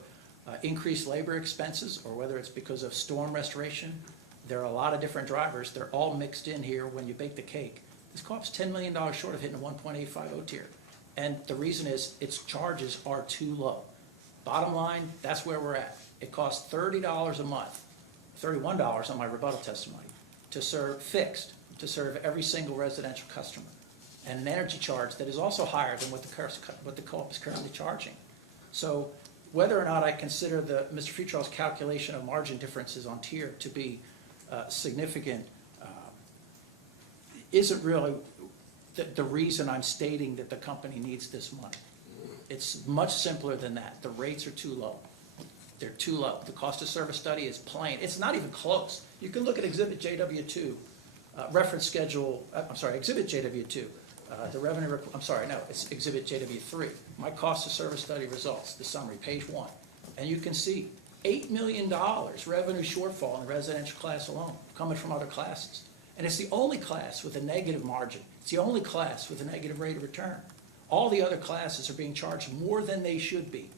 increased labor expenses or whether it's because of storm restoration, there are a lot of different drivers. They're all mixed in here when you bake the cake. This co-op's $10 million short of hitting a 1.85 O-tier. And the reason is its charges are too low. Bottom line, that's where we're at. It costs $30 a month, $31 on my rebuttal testimony, to serve every single residential customer. And an energy charge that is also higher than what the co-op is currently charging. So whether or not I consider Mr. Futrell's calculation of margin differences on tier to be significant isn't really the reason I'm stating that the company needs this money. It's much simpler than that. The rates are too low. They're too low. The cost of service study is plain. It's not even close. You can look at Exhibit JW2, reference schedule, Exhibit JW2. It's Exhibit JW3. My cost of service study results, the summary, page 1. And you can see $8 million revenue shortfall in the residential class alone, coming from other classes. And it's the only class with a negative margin. It's the only class with a negative rate of return. All the other classes are being charged more than they should be.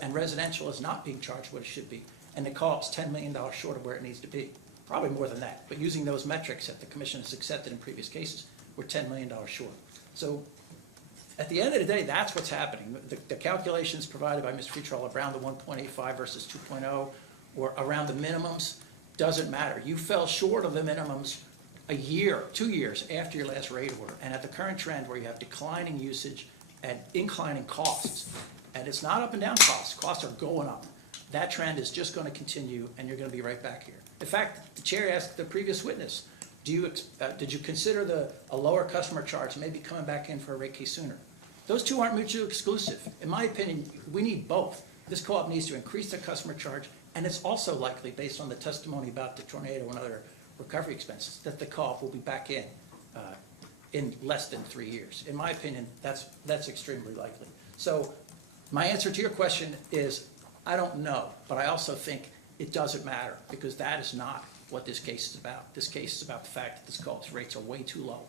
And residential is not being charged what it should be. And the co-op's $10 million short of where it needs to be. Probably more than that. But using those metrics that the Commission has accepted in previous cases, we're $10 million short. So at the end of the day, that's what's happening. The calculations provided by Mr. Futrell around the 1.85 versus 2.0 or around the minimums doesn't matter. You fell short of the minimums a year, 2 years after your last rate order. And at the current trend where you have declining usage and inclining costs, and it's not up and down costs are going up. that trend is just going to continue, and you're going to be right back here. In fact, the chair asked the previous witness, did you consider a lower customer charge maybe coming back in for a rate case sooner? Those two aren't mutually exclusive. In my opinion, we need both. This co-op needs to increase their customer charge, and it's also likely, based on the testimony about the tornado and other recovery expenses, that the co-op will be back in less than 3 years. In my opinion, that's extremely likely. So my answer to your question is, I don't know, but I also think it doesn't matter, because that is not what this case is about. This case is about the fact that this co-op's rates are way too low,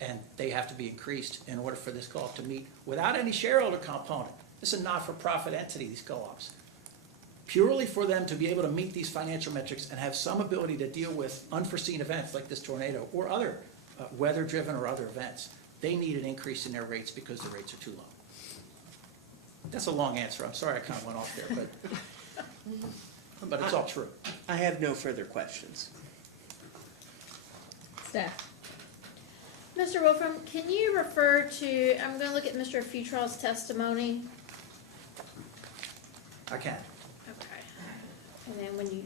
and they have to be increased in order for this co-op to meet, without any shareholder component. This is a not-for-profit entity, these co-ops. Purely for them to be able to meet these financial metrics and have some ability to deal with unforeseen events like this tornado or other weather-driven or other events, they need an increase in their rates because the rates are too low. That's a long answer. I'm sorry I kind of went off there, but it's all true. I have no further questions. Staff. Mr. Wolfram, can you refer to, I'm gonna look at Mr. Futrall's testimony. I can. Okay. And then when you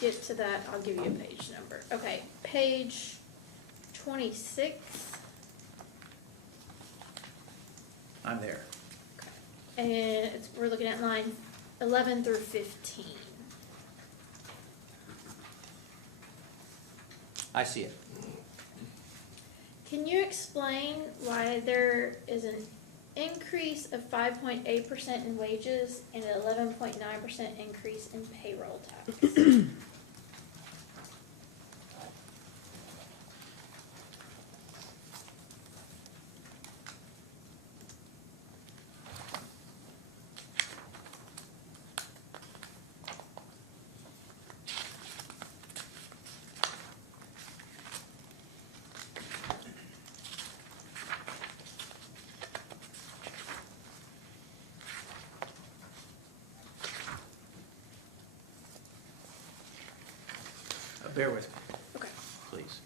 get to that, I'll give you a page number. Okay, page 26. I'm there. And we're looking at line 11 through 15. I see it. Can you explain why there is an increase of 5.8% in wages and an 11.9% increase in payroll tax? Bear with me, Okay. please.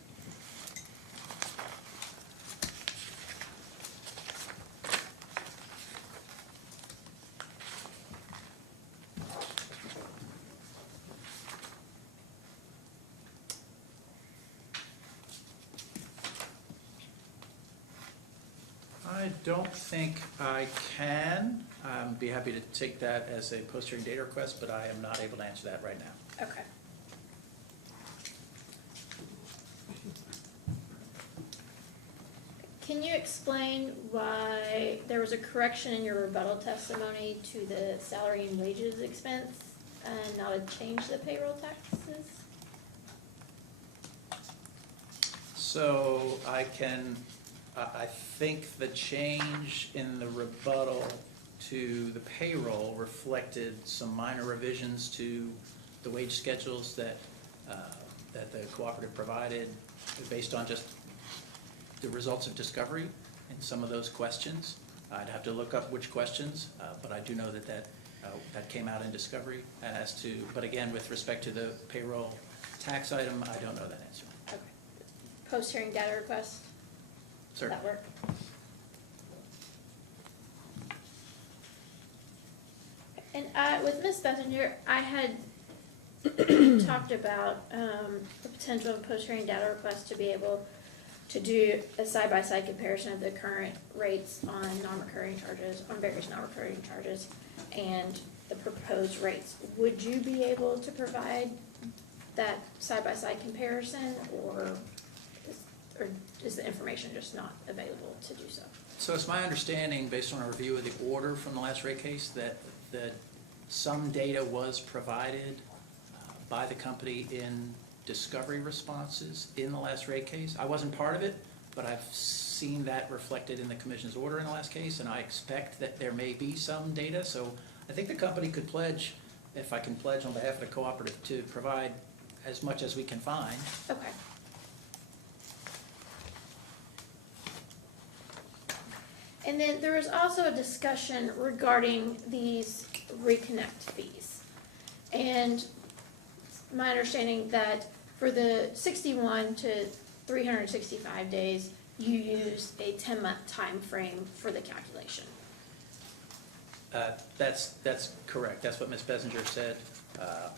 I don't think I can. I'd be happy to take that as a post-hearing data request, but I am not able to answer that right now. Okay. Can you explain why there was a correction in your rebuttal testimony to the salary and wages expense and not a change to the payroll taxes? So I think the change in the rebuttal to the payroll reflected some minor revisions to the wage schedules that the cooperative provided based on just the results of discovery in some of those questions. I'd have to look up which questions, but I do know that came out in discovery but again, with respect to the payroll tax item, I don't know that answer. Okay. Post-hearing data request? Sir? Does that work? And with Ms. Bessinger, I had talked about the potential of post-hearing data request to be able to do a side-by-side comparison of the current rates on non-recurring charges, on various non-recurring charges, and the proposed rates. Would you be able to provide that side-by-side comparison, or is the information just not available to do so? So it's my understanding, based on a review of the order from the last rate case, that some data was provided by the company in discovery responses in the last rate case. I wasn't part of it, but I've seen that reflected in the commission's order in the last case, and I expect that there may be some data. So I think the company could pledge, if I can pledge on behalf of the cooperative, to provide as much as we can find. Okay. And then there was also a discussion regarding these reconnect fees. And my understanding that for the 61 to 365 days, you use a 10-month time frame for the calculation. That's correct. That's what Ms. Bessinger said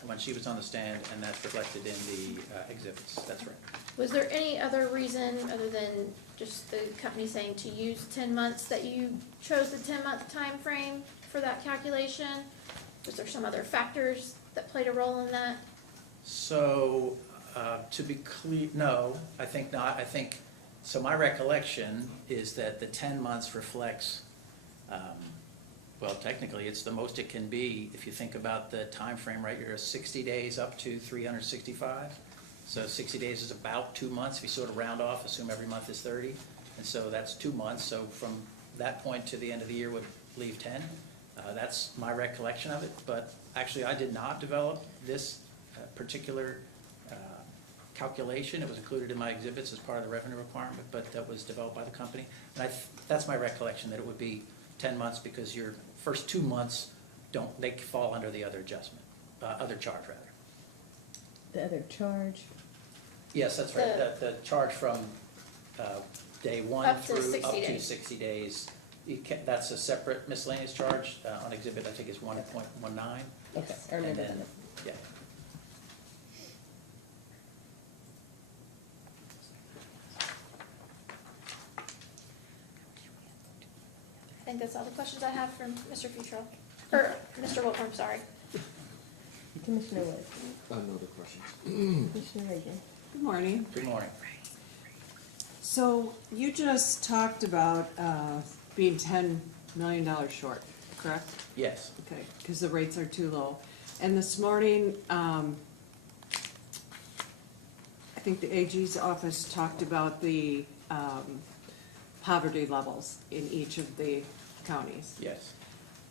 when she was on the stand, and that's reflected in the exhibits. That's right. Was there any other reason, other than just the company saying to use 10 months, that you chose the 10-month time frame for that calculation? Was there some other factors that played a role in that? So, to be clear, no, I think not. I think, so my recollection is that the 10 months reflects, well, technically, it's the most it can be. If you think about the time frame, right, you're 60 days up to 365. So 60 days is about 2 months. If you sort of round off, assume every month is 30. And so that's 2 months. So from that point to the end of the year would leave 10. That's my recollection of it. But actually, I did not develop this particular calculation. It was included in my exhibits as part of the revenue requirement, but that was developed by the company. And that's my recollection, that it would be 10 months because your first 2 months they fall under the other adjustment, other charge rather. The other charge, Yes, that's right. The charge from day one Up to through 60 up to days. 60 days. That's a separate miscellaneous charge on exhibit, I think it's 1.19. okay, I remember And then- that. Yeah. I think that's all the questions I have from Mr. Futrell, or Mr. Wolfram, sorry. Commissioner Wood, No other questions. Commissioner Reagan. Good morning. Good morning. So you just talked about being $10 million short, correct? Yes. Okay, because the rates are too low. And this morning, I think the AG's office talked about the poverty levels in each of the counties. Yes.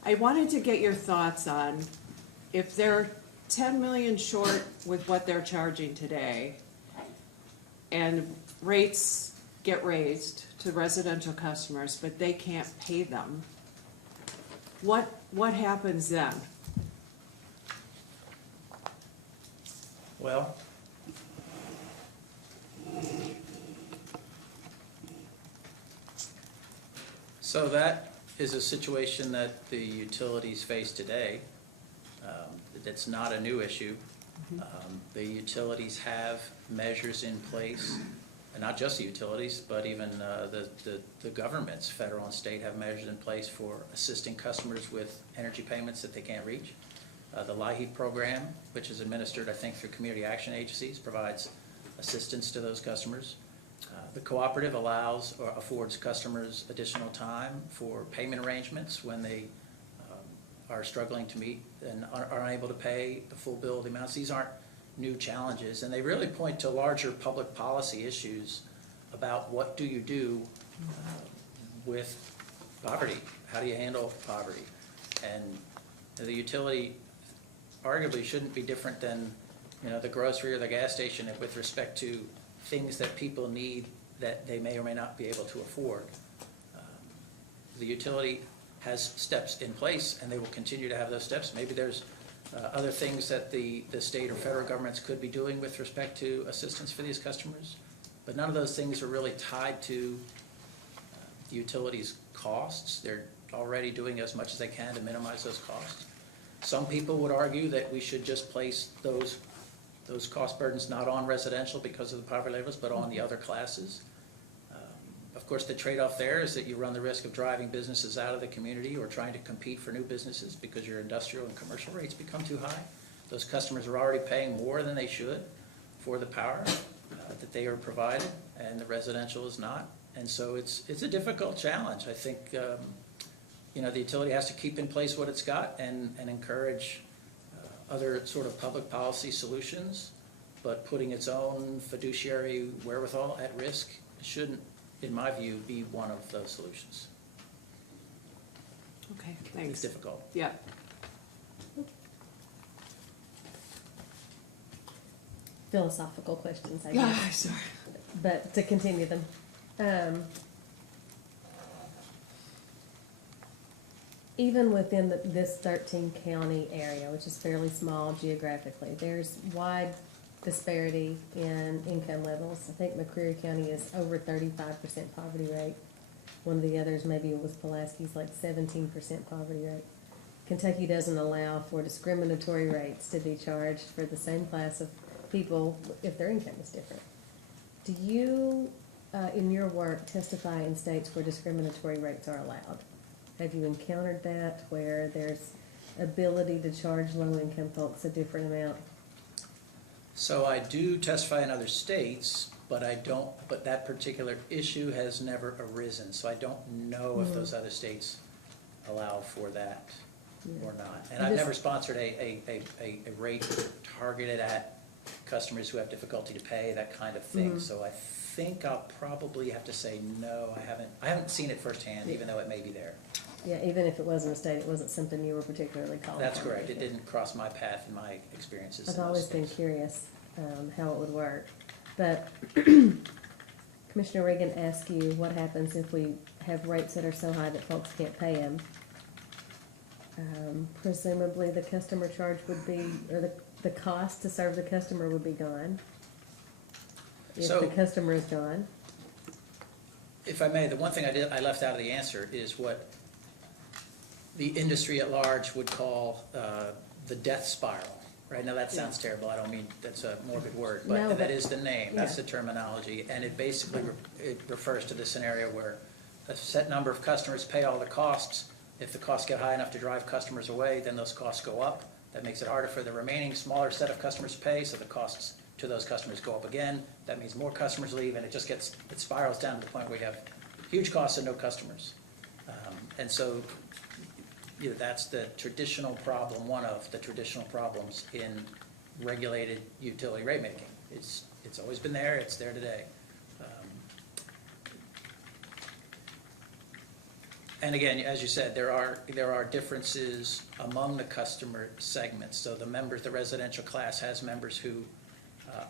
I wanted to get your thoughts on if they're 10 million short with what they're charging today, and rates get raised to residential customers, but they can't pay them, what happens then? Well, so that is a situation that the utilities face today. That's not a new issue. The utilities have measures in place, and not just the utilities, but even the governments, federal and state, have measures in place for assisting customers with energy payments that they can't reach. The LIHEAP program, which is administered, I think, through community action agencies, provides assistance to those customers. The cooperative allows or affords customers additional time for payment arrangements when they are struggling to meet and are unable to pay the full bill of the amounts. These aren't new challenges, and they really point to larger public policy issues about what do you do with poverty? How do you handle poverty? And the utility arguably shouldn't be different than, the grocery or the gas station with respect to things that people need that they may or may not be able to afford. The utility has steps in place, and they will continue to have those steps. Maybe there's other things that the state or federal governments could be doing with respect to assistance for these customers, but none of those things are really tied to the utilities' costs. They're already doing as much as they can to minimize those costs. Some people would argue that we should just place those cost burdens not on residential because of the poverty levels, but on the other classes. Of course, the trade-off there is that you run the risk of driving businesses out of the community or trying to compete for new businesses because your industrial and commercial rates become too high. Those customers are already paying more than they should for the power that they are provided, and the residential is not. And so it's a difficult challenge. I think the utility has to keep in place what it's got and encourage other sort of public policy solutions, but putting its own fiduciary wherewithal at risk shouldn't, in my view, be one of those solutions. Okay, It's thanks. difficult. Yeah. Philosophical questions, I Yeah, guess, sorry. but to continue them. Even within this 13 county area, which is fairly small geographically, there's wide disparity in income levels. I think McCreary County is over 35% poverty rate. One of the others, maybe it was Pulaski's, like 17% poverty rate. Kentucky doesn't allow for discriminatory rates to be charged for the same class of people if their income is different. Do you, in your work, testify in states where discriminatory rates are allowed? Have you encountered that, where there's ability to charge low-income folks a different amount? So I do testify in other states, but but that particular issue has never arisen, so I don't know if those other states allow for that or not. And I've never sponsored a rate targeted at customers who have difficulty to pay, that kind of thing. So I think I'll probably have to say no, I haven't seen it firsthand, even though it may be there. Yeah, even if it wasn't a state, it wasn't something you were particularly calling for. That's correct, it didn't cross my path in my experiences in I've those always been states. curious how it would work. But Commissioner Reagan asked you what happens if we have rates that are so high that folks can't pay them. Presumably the customer charge would be, or the cost to serve the customer would be gone. If So- the customer is gone. If I may, the one thing I left out of the answer is what the industry at large would call the death spiral. Right, now that sounds terrible, I don't mean, that's a morbid word, No, but but- that is the name, that's yeah. the terminology. And it basically, it refers to the scenario where a set number of customers pay all the costs. If the costs get high enough to drive customers away, then those costs go up. That makes it harder for the remaining smaller set of customers to pay, so the costs to those customers go up again. That means more customers leave, and it spirals down to the point where you have huge costs and no customers. And so, that's the traditional problem, one of the traditional problems in regulated utility rate making. It's always been there, it's there today. And again, as you said, there are differences among the customer segments. So the residential class has members who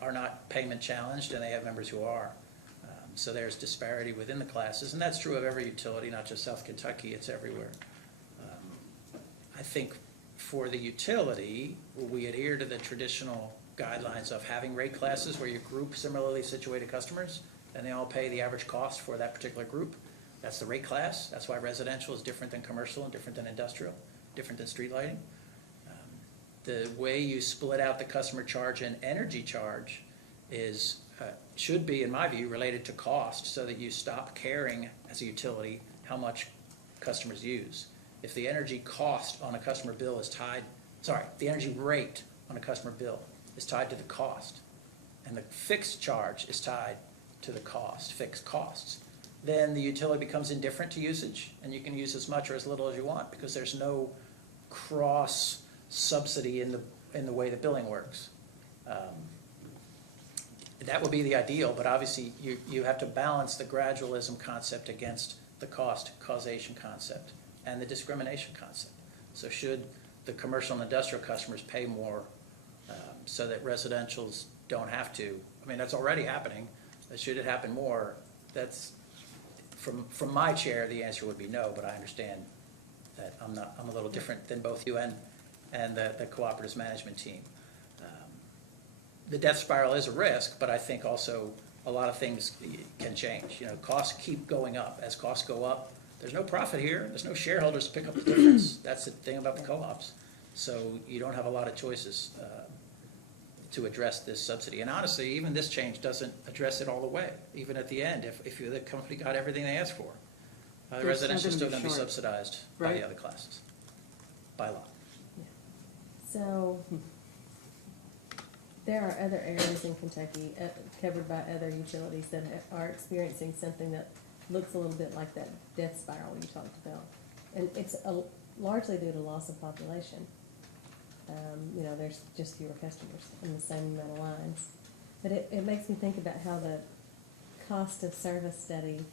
are not payment challenged, and they have members who are. So there's disparity within the classes, and that's true of every utility, not just South Kentucky, it's everywhere. I think for the utility, we adhere to the traditional guidelines of having rate classes where you group similarly situated customers, and they all pay the average cost for that particular group. That's the rate class. That's why residential is different than commercial and different than industrial, different than street lighting. The way you split out the customer charge and energy charge should be, in my view, related to cost, so that you stop caring as a utility how much customers use. If the energy cost on a customer bill is the energy rate on a customer bill is tied to the cost, and the fixed charge is tied to the fixed costs, then the utility becomes indifferent to usage, and you can use as much or as little as you want, because there's no cross subsidy in the way the billing works. That would be the ideal, but obviously you have to balance the gradualism concept against the cost causation concept and the discrimination concept. So should the commercial and industrial customers pay more so that residentials don't have to? I mean, that's already happening. Should it happen more? That's from my chair, the answer would be no, but I understand that I'm a little different than both you and the cooperatives management team. The death spiral is a risk, but I think also a lot of things can change. Costs keep going up. As costs go up, there's no profit here. There's no shareholders to pick up the difference. That's the thing about the co-ops. So you don't have a lot of choices to address this subsidy. And honestly, even this change doesn't address it all the way. Even at the end, if the company got everything they asked for, the residential is still going to be short. subsidized by Right. the other classes, by law. So, there are other areas in Kentucky covered by other utilities that are experiencing something that looks a little bit like that death spiral you talked about. And it's largely due to loss of population. There's just fewer customers in the same amount of lines. But it makes me think about how the cost of service study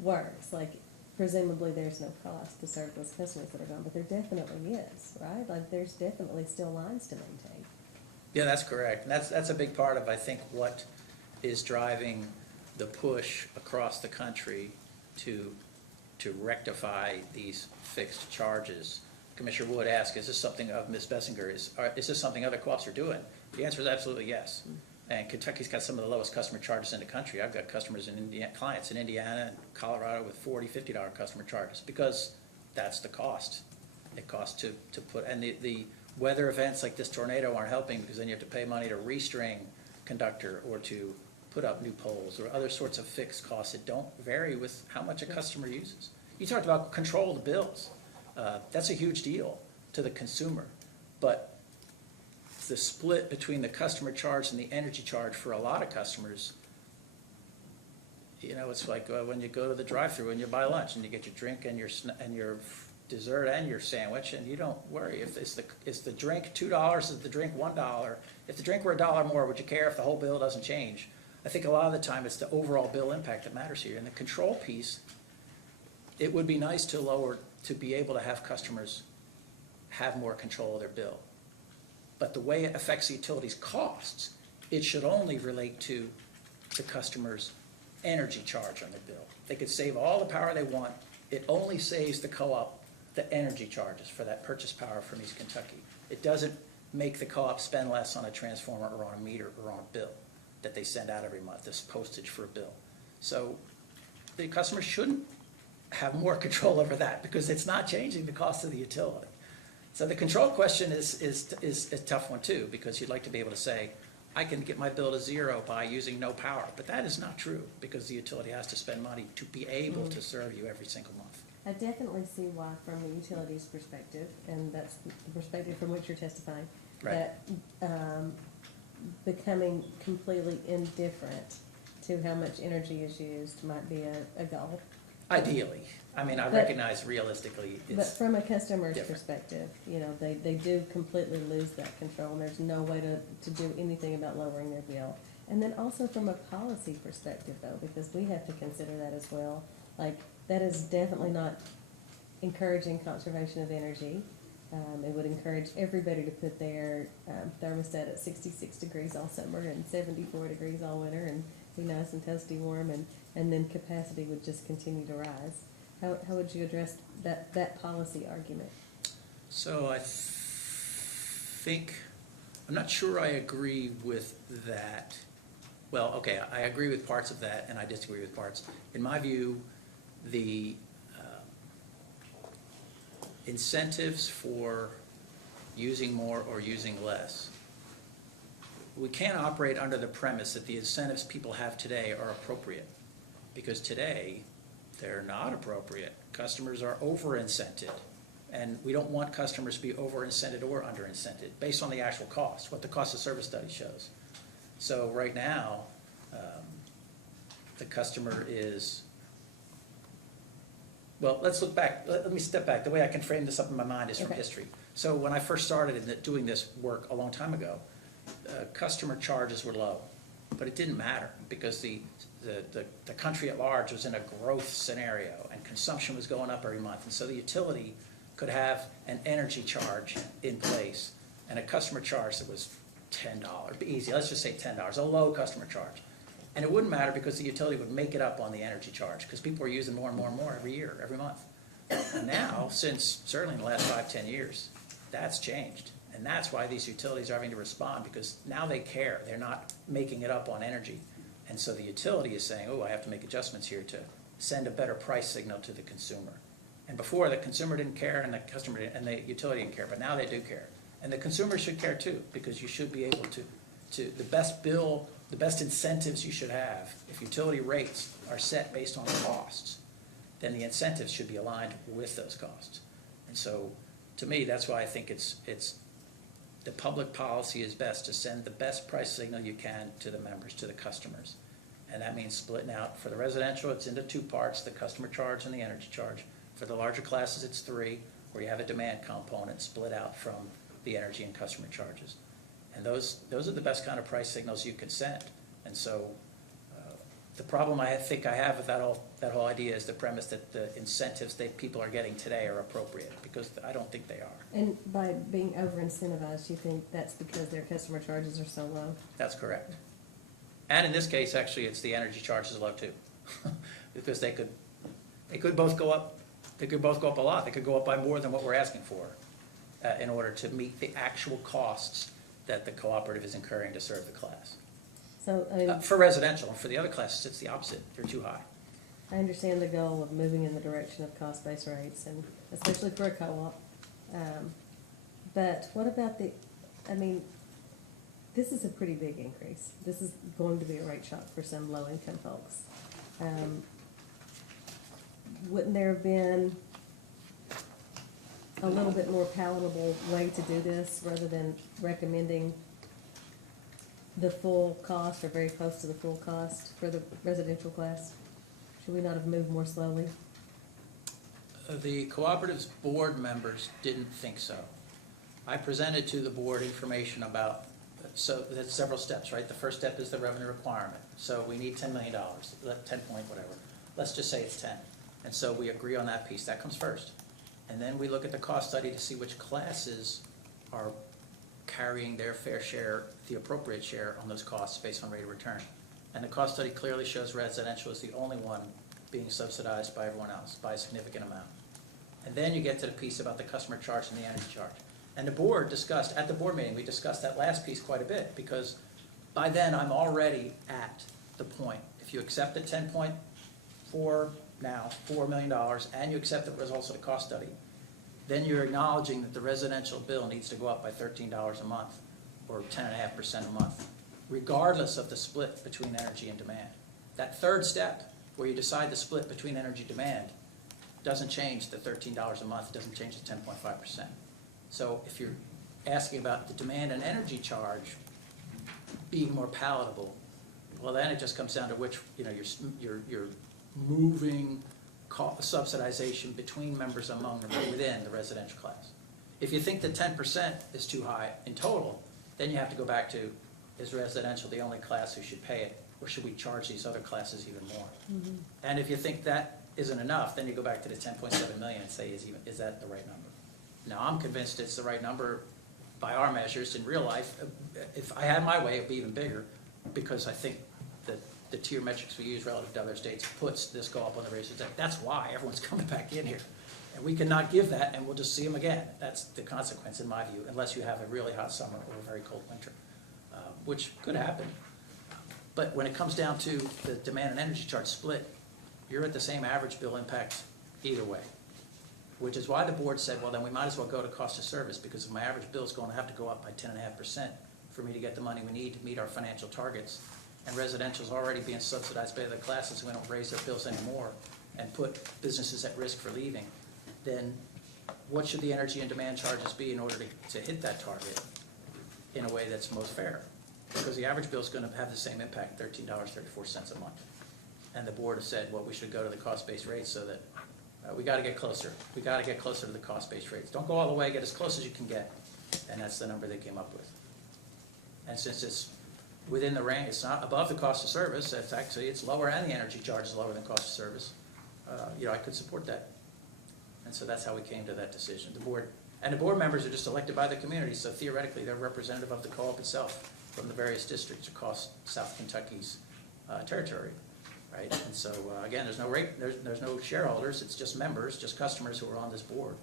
works. Like, presumably there's no cost to serve those customers that are gone, but there definitely is, right? Like, there's definitely still lines to maintain. Yeah, that's correct. And that's a big part of, I think, what is driving the push across the country to rectify these fixed charges. Commissioner Wood asked, is this something of Ms. Bessinger, is this something other co-ops are doing? The answer is absolutely yes. And Kentucky's got some of the lowest customer charges in the country. I've got clients in Indiana and Colorado with $40, $50 customer charges, because that's the cost. It costs to put, and the weather events like this tornado aren't helping, because then you have to pay money to restring conductor or to put up new poles or other sorts of fixed costs that don't vary with how much a customer uses. You talked about control of the bills. That's a huge deal to the consumer, but the split between the customer charge and the energy charge for a lot of customers, you know, it's like when you go to the drive-thru and you buy lunch and you get your drink and your dessert and your sandwich, and you don't worry if is the drink $2, is the drink $1. If the drink were $1 more, would you care if the whole bill doesn't change? I think a lot of the time it's the overall bill impact that matters here. And the control piece, it would be nice to be able to have customers have more control of their bill. But the way it affects the utilities costs, it should only relate to the customer's energy charge on their bill. They could save all the power they want. It only saves the co-op the energy charges for that purchase power from East Kentucky. It doesn't make the co-op spend less on a transformer or on a meter or on a bill that they send out every month, this postage for a bill. So the customer shouldn't have more control over that, because it's not changing the cost of the utility. So the control question is a tough one too, because you'd like to be able to say, I can get my bill to zero by using no power, but that is not true, because the utility has to spend money to be able to serve you every single month. I definitely see why from the utilities perspective, and that's the perspective from which you're testifying, Right. that becoming completely indifferent to how much energy is used might be a goal. Ideally, I mean, I But- recognize realistically, But it's, from a customer's different. perspective, you know, they do completely lose that control, and there's no way to do anything about lowering their bill. And then also from a policy perspective though, because we have to consider that as well, like, that is definitely not encouraging conservation of energy. It would encourage everybody to put their thermostat at 66 degrees all summer and 74 degrees all winter and be nice and toasty warm, and then capacity would just continue to rise. How would you address that policy argument? so I think, I'm not sure I agree with that. Well, okay, I agree with parts of that, and I disagree with parts. In my view, the incentives for using more or using less, we can't operate under the premise that the incentives people have today are appropriate, because today, they're not appropriate. Customers are over-incented, and we don't want customers to be over-incented or under-incented, based on the actual cost, what the cost of service study shows. So right now, the customer is, well, let's look back, let me step back. The way I can frame this up in my mind is from Okay. history. So when I first started doing this work a long time ago, customer charges were low, but it didn't matter, because the country at large was in a growth scenario, and consumption was going up every month. And so the utility could have an energy charge in place and a customer charge that was $10, be easy, let's just say $10, a low customer charge. And it wouldn't matter, because the utility would make it up on the energy charge, because people were using more and more and more every year, every month. And now, since certainly in the last 5-10 years, that's changed. And that's why these utilities are having to respond, because now they care. They're not making it up on energy. And so the utility is saying, oh, I have to make adjustments here to send a better price signal to the consumer. And before, the consumer didn't care and the customer didn't, and the utility didn't care, but now they do care. And the consumer should care too, because you should be able to the best bill, the best incentives you should have, if utility rates are set based on costs, then the incentives should be aligned with those costs. And so, to me, that's why I think it's the public policy is best to send the best price signal you can to the members, to the customers. And that means splitting out, for the residential, it's into two parts, the customer charge and the energy charge. For the larger classes, it's three, where you have a demand component split out from the energy and customer charges. And those are the best kind of price signals you can send. And so the problem I think I have with that whole idea is the premise that the incentives that people are getting today are appropriate, because I don't think they are. And by being over-incentivized, you think that's because their customer charges are so low? That's correct. And in this case, actually, it's the energy charges low too, because they could both go up. They could both go up a lot. They could go up by more than what we're asking for, in order to meet the actual costs that the cooperative is incurring to serve the class. So, I mean, For residential, and for the other classes, it's the opposite. They're too high. I understand the goal of moving in the direction of cost-based rates, and especially for a co-op. But what about I mean, this is a pretty big increase. This is going to be a rate shock for some low-income folks. Wouldn't there have been a little bit more palatable way to do this rather than recommending the full cost or very close to the full cost for the residential class? Should we not have moved more slowly? The cooperative's board members didn't think so. I presented to the board information about, so that's several steps, right? The first step is the revenue requirement. So we need $10 million, 10 point whatever. Let's just say it's 10. And so we agree on that piece. That comes first. And then we look at the cost study to see which classes are carrying their fair share, the appropriate share on those costs based on rate of return. And the cost study clearly shows residential is the only one being subsidized by everyone else by a significant amount. And then you get to the piece about the customer charge and the energy charge. And the board discussed, at the board meeting, we discussed that last piece quite a bit, because by then I'm already at the point, if you accept the 10.4 now, $4 million, and you accept the results of the cost study, then you're acknowledging that the residential bill needs to go up by $13 a month, or 10.5% a month, regardless of the split between energy and demand. That third step, where you decide the split between energy and demand, doesn't change the $13 a month, doesn't change the 10.5%. So if you're asking about the demand and energy charge being more palatable, well, then it just comes down to which, you're moving subsidization between members among them within the residential class. If you think that 10% is too high in total, then you have to go back to, is residential the only class who should pay it, or should we charge these other classes even more? Mm-hmm. And if you think that isn't enough, then you go back to the 10.7 million and say, is that the right number? Now, I'm convinced it's the right number by our measures. In real life, if I had my way, it'd be even bigger, because I think that the tier metrics we use relative to other states puts this go up on the raises. That's why everyone's coming back in here. And we cannot give that, and we'll just see them again. That's the consequence, in my view, unless you have a really hot summer or a very cold winter, which could happen. But when it comes down to the demand and energy charge split, you're at the same average bill impact either way, which is why the board said, well, then we might as well go to cost of service, because if my average bill is going to have to go up by 10.5% for me to get the money we need to meet our financial targets, and residential is already being subsidized by other classes, so we don't raise their bills anymore and put businesses at risk for leaving, then what should the energy and demand charges be in order to hit that target in a way that's most fair? Because the average bill is going to have the same impact, $13.34 a month. And the board has said, well, we should go to the cost-based rates so that we got to get closer. We got to get closer to the cost-based rates. Don't go all the way, get as close as you can get. And that's the number they came up with. And since it's within the range, it's not above the cost of service, it's lower, and the energy charge is lower than cost of service, I could support that. And so that's how we came to that decision. The board members are just elected by the community, so theoretically they're representative of the co-op itself from the various districts across South Kentucky's territory, right? And so again, there's no shareholders, it's just members, just customers who are on this board,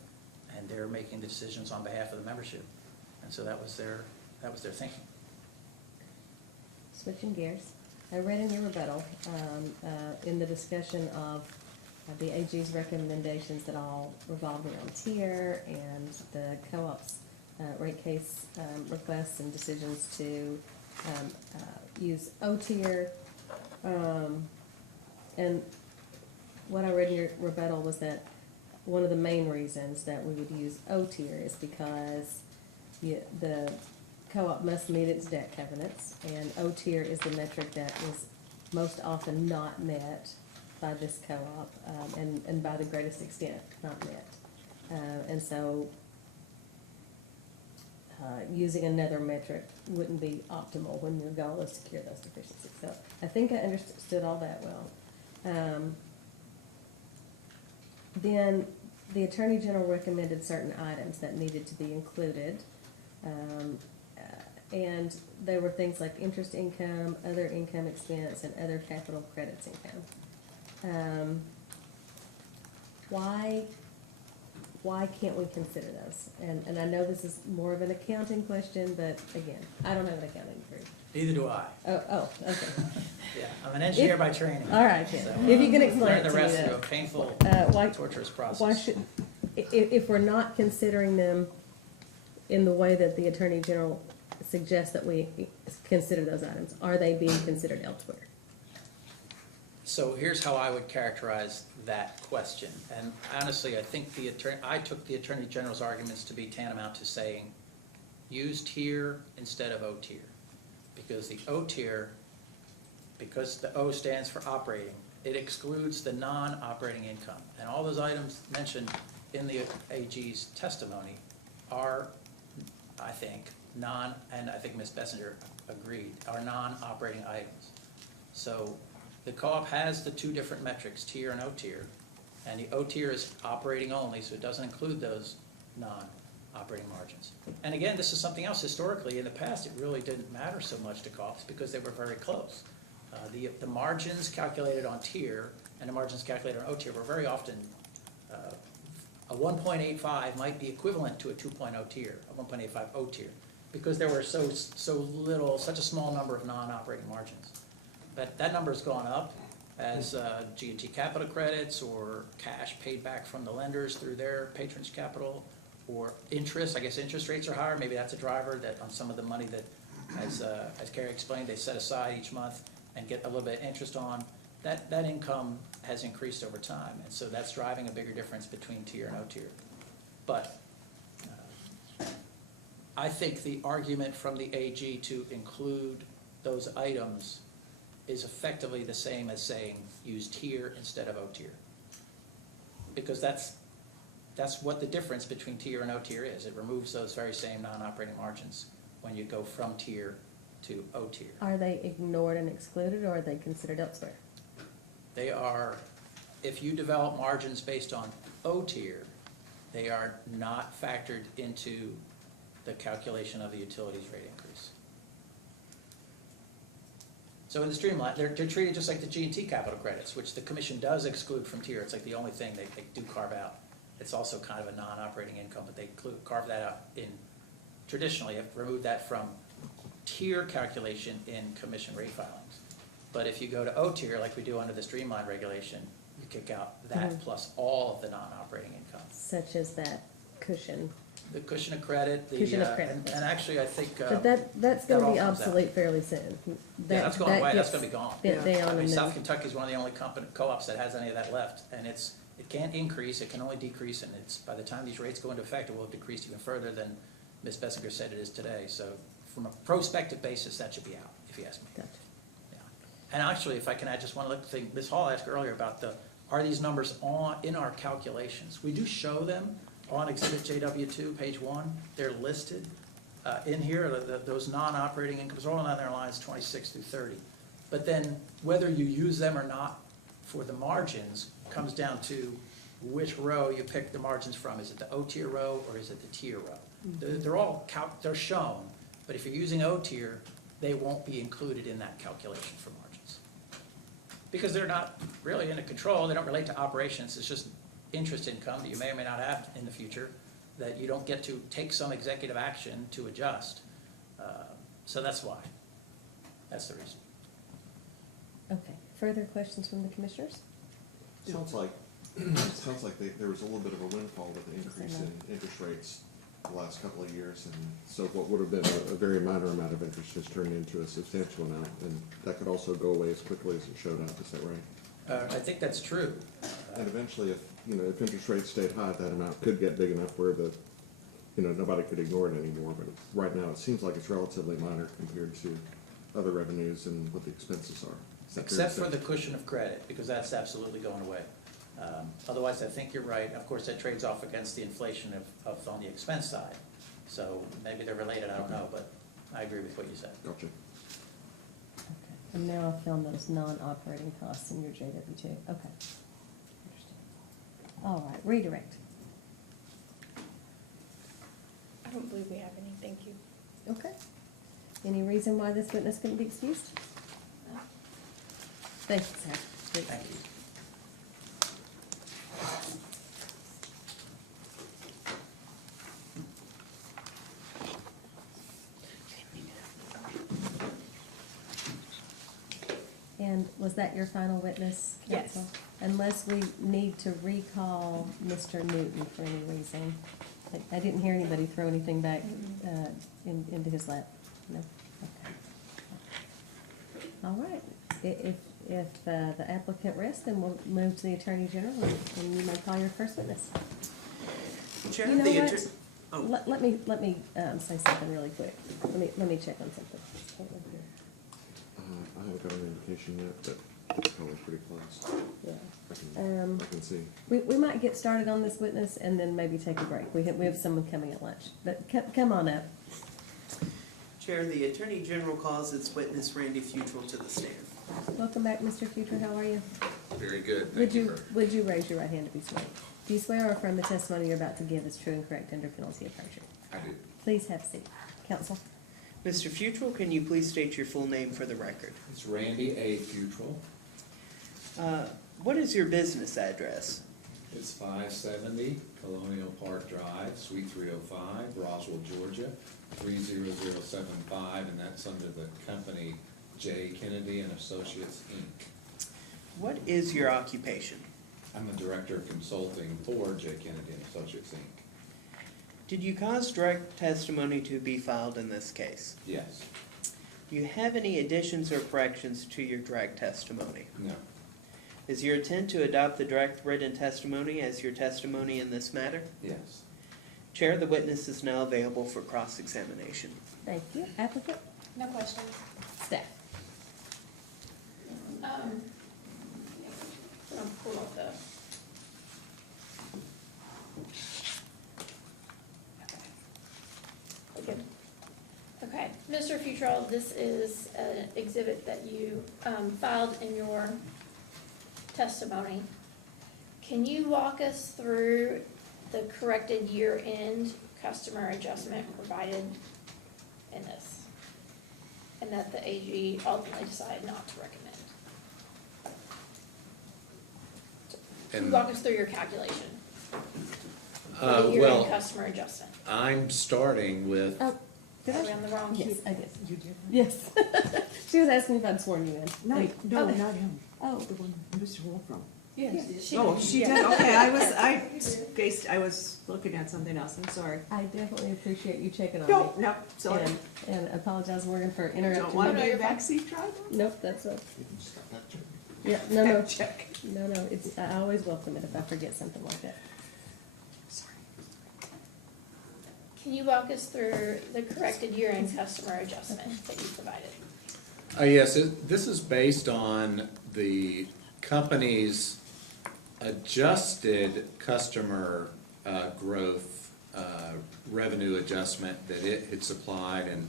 and they're making the decisions on behalf of the membership. And so that was their thinking. Switching gears, I read in your rebuttal, in the discussion of the AG's recommendations that all revolved around tier and the co-op's rate case requests and decisions to use O-tier. And what I read in your rebuttal was that one of the main reasons that we would use O-tier is because the co-op must meet its debt covenants, and O-tier is the metric that is most often not met by this co-op, and by the greatest extent not met. And so using another metric wouldn't be optimal when your goal is to cure those deficiencies. So I think I understood all that well. Then the Attorney General recommended certain items that needed to be included. And there were things like interest income, other income expense, and other capital credits income. Why can't we consider those? And I know this is more of an accounting question, but again, I don't have an accounting degree. Neither do I. Oh, okay. Yeah, I'm an engineer by training. All right, then. So, If you can explain learn it the to me, rest through a painful, torturous process. Why should, if we're not considering them in the way that the Attorney General suggests that we consider those items, are they being considered elsewhere? So here's how I would characterize that question. And honestly, I think I took the Attorney General's arguments to be tantamount to saying, use tier instead of O tier. Because the O tier, because the O stands for operating, it excludes the non-operating income. And all those items mentioned in the AG's testimony are, I think, and I think Ms. Bessinger agreed, are non-operating items. So the co-op has the two different metrics, tier and O tier, and the O tier is operating only, so it doesn't include those non-operating margins. And again, this is something else. Historically, in the past, it really didn't matter so much to co-ops because they were very close. The margins calculated on tier and the margins calculated on O tier were very often, a 1.85 might be equivalent to a 2.0 tier, a 1.85 O tier, because there were such a small number of non-operating margins. But that number's gone up as G&T capital credits or cash paid back from the lenders through their patronage capital, or interest. I guess interest rates are higher. Maybe that's a driver that on some of the money that, as Carrie explained, they set aside each month and get a little bit of interest on. That income has increased over time, and so that's driving a bigger difference between tier and O tier. But I think the argument from the AG to include those items is effectively the same as saying use tier instead of O tier. Because that's what the difference between tier and O tier is. It removes those very same non-operating margins when you go from tier to O tier. Are they ignored and excluded, or are they considered elsewhere? They are, if you develop margins based on O tier, they are not factored into the calculation of the utilities rate increase. So in the streamline, they're treated just like the G&T capital credits, which the commission does exclude from tier. It's like the only thing they do carve out. It's also kind of a non-operating income, but they carve that out in, traditionally have removed that from tier calculation in commission rate filings. But if you go to O tier, like we do under the streamline regulation, you kick out that plus all of the non-operating income. Such as that cushion. The cushion of credit, Cushion of credit. and actually I think. But that's that gonna all be comes out. obsolete fairly soon. Yeah, that's going away, that's gonna be gone. Bent Yeah. down I mean, and South then, Kentucky is one of the only co-ops that has any of that left, and it can't increase, it can only decrease, and it's, by the time these rates go into effect, it will have decreased even further than Ms. Bessinger said it is today. So from a prospective basis, that should be out, if you ask me. gotcha. Yeah. And actually, if I can add just one little thing, Ms. Hall asked earlier about are these numbers in our calculations? We do show them on Exhibit JW2, page 1. They're listed in here. Those non-operating incomes are all on their lines 26 through 30. But then whether you use them or not for the margins comes down to which row you pick the margins from. Is it the O tier row or is it the tier row? They're all they're shown, but if you're using O tier, they won't be included in that calculation for margins. Because they're not really under control, they don't relate to operations, it's just interest income that you may or may not have in the future that you don't get to take some executive action to adjust. So that's why. That's the reason. Okay, further questions from the commissioners? Sounds like there was a little bit of a windfall with the increase in interest rates the last couple of years, and so what would have been a very minor amount of interest has turned into a substantial amount, and that could also go away as quickly as it showed up. Is that right? I think that's true. And eventually, if interest rates stayed high, that amount could get big enough where nobody could ignore it anymore. But right now, it seems like it's relatively minor compared to other revenues and what the expenses are. Is that fair to Except say? for the cushion of credit, because that's absolutely going away. Otherwise, I think you're right. Of course, that trades off against the inflation of on the expense side. So maybe they're related, I don't know, but I agree with what you said. Gotcha. Okay, and now I found those non-operating costs in your JW2. Okay. Understood. All right, redirect. I don't believe we have any, thank you. Okay. Any reason why this witness couldn't be excused? Thank you, sir. Thank you. And Was that your final witness, Yes. counsel? Unless we need to recall Mr. Newton for any reason. I didn't hear anybody throw anything back, into his lap. No? Okay. All right. If the applicant rests, then we'll move to the Attorney General, and you may call your first witness. Chair, You know the what? attorney. Oh. Let me say something really quick. Let me check on something. Hold on here. I haven't got an indication yet, but it's probably pretty close. Yeah. I can see. We might get started on this witness and then maybe take a break. We have someone coming at lunch, but come on up. Chair, the Attorney General calls its witness Randy Futrell to the stand. Welcome back, Mr. Future. How are you? Very good, Would thank you. would you raise your right hand to be sworn? Do you swear or affirm the testimony you're about to give is true and correct under penalty of perjury? I do. Please have a seat. Counsel? Mr. Futrell, can you please state your full name for the record? It's Randy A. Futrell. What is your business address? It's 570 Colonial Park Drive, Suite 305, Roswell, Georgia, 30075, and that's under the company J. Kennedy and Associates, Inc. What is your occupation? I'm the Director of Consulting for J. Kennedy and Associates, Inc. Did you cause direct testimony to be filed in this case? Yes. Do you have any additions or corrections to your direct testimony? No. Is your intent to adopt the direct written testimony as your testimony in this matter? Yes. Chair, the witness is now available for cross-examination. Thank you. Applicant? No questions. Staff? I'm gonna pull up the. Okay. Okay, Mr. Futrell, this is an exhibit that you, filed in your testimony. Can you walk us through the corrected year-end customer adjustment provided in this? And that the AG ultimately decided not to recommend? Can you And, walk us through your calculation? For the year-end well, customer adjustment? I'm starting with, Oh, did Are we I? on the wrong Yes, sheet? I did. You did? Yes. She was asking if I'd sworn you in. No, Thank- no, okay. not him. Oh, The one Mr. Wolfram. yes. Oh, she did, okay, I was looking at something else, I'm sorry. I definitely appreciate you checking on No, me. no, sorry. And apologize, Morgan, for Don't interrupting want you. to be a backseat driver? Nope, that's a, You can just got that check. yeah, no, Check. no, it's, I always welcome it if I forget something like that. Sorry. Can you walk us through the corrected year-end customer adjustment that you provided? yes, this is based on the company's adjusted customer growth revenue adjustment that it had supplied in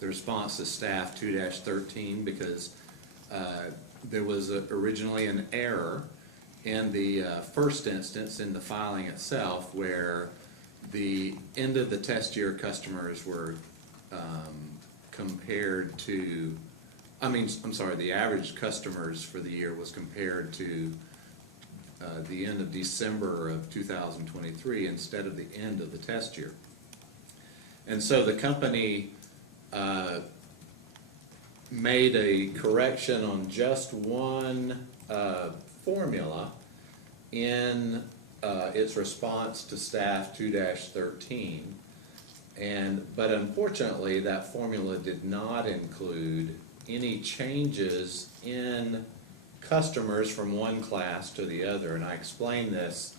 the response to staff 2-13, because there was originally an error in the first instance in the filing itself where the end of the test year customers were compared to, the average customers for the year was compared to the end of December of 2023 instead of the end of the test year. And so the company made a correction on just one formula in its response to staff 2-13. But unfortunately, that formula did not include any changes in customers from one class to the other. And I explained this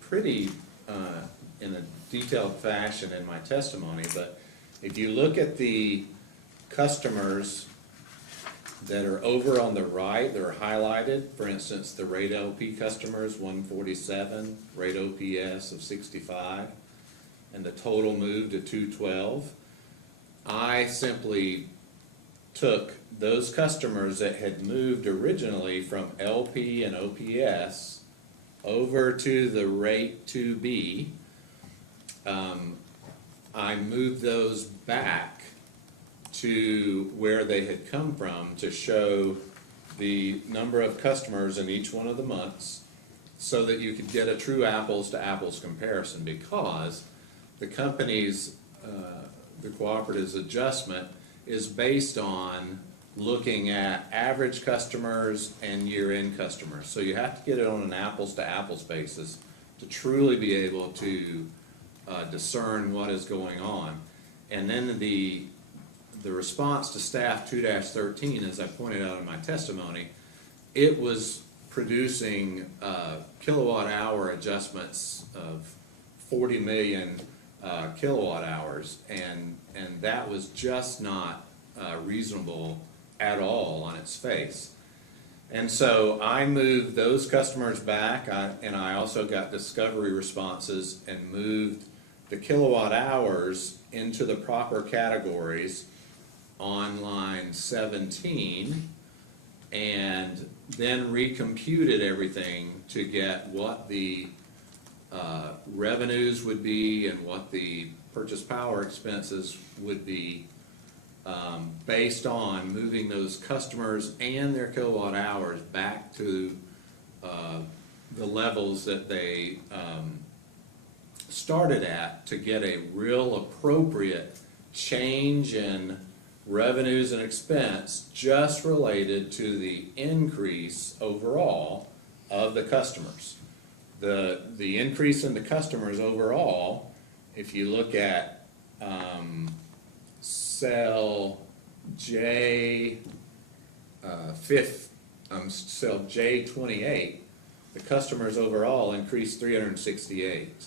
pretty in a detailed fashion in my testimony, but if you look at the customers that are over on the right, they're highlighted. For instance, the rate LP customers, 147, rate OPS of 65, and the total moved to 212. I simply took those customers that had moved originally from LP and OPS over to the rate 2B. I moved those back to where they had come from to show the number of customers in each one of the months so that you could get a true apples to apples comparison, because the company's, the cooperative's adjustment is based on looking at average customers and year-end customers. So you have to get it on an apples-to-apples basis to truly be able to discern what is going on. And then the response to staff 2-13, as I pointed out in my testimony, it was producing kilowatt hour adjustments of 40 million kilowatt hours, and that was just not reasonable at all on its face. And so I moved those customers back, and I also got discovery responses and moved the kilowatt hours into the proper categories on line 17, and then recomputed everything to get what the revenues would be and what the purchase power expenses would be, based on moving those customers and their kilowatt hours back to the levels that they started at, to get a real appropriate change in revenues and expense just related to the increase overall of the customers. The increase in the customers overall, if you look at cell cell J28, the customers overall increased 368.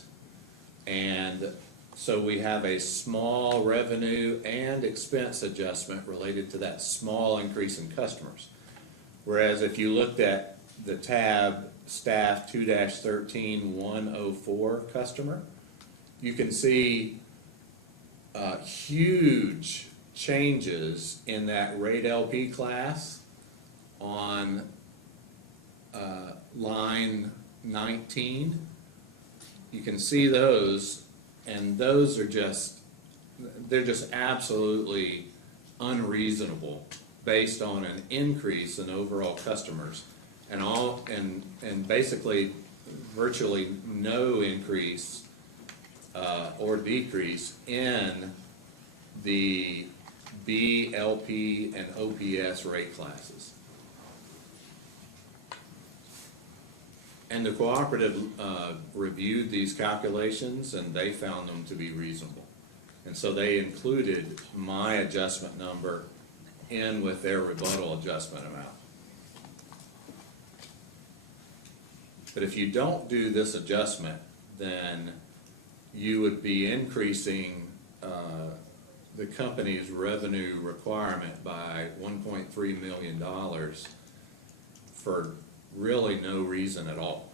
And so we have a small revenue and expense adjustment related to that small increase in customers. Whereas if you looked at the tab staff 2-13-104 customer, you can see huge changes in that rate LP class on line 19. You can see those, and those are they're just absolutely unreasonable based on an increase in overall customers and basically virtually no increase or decrease in the B, LP, and OPS rate classes. And the cooperative reviewed these calculations, and they found them to be reasonable. And so they included my adjustment number in with their rebuttal adjustment amount. But if you don't do this adjustment, then you would be increasing the company's revenue requirement by $1.3 million for really no reason at all.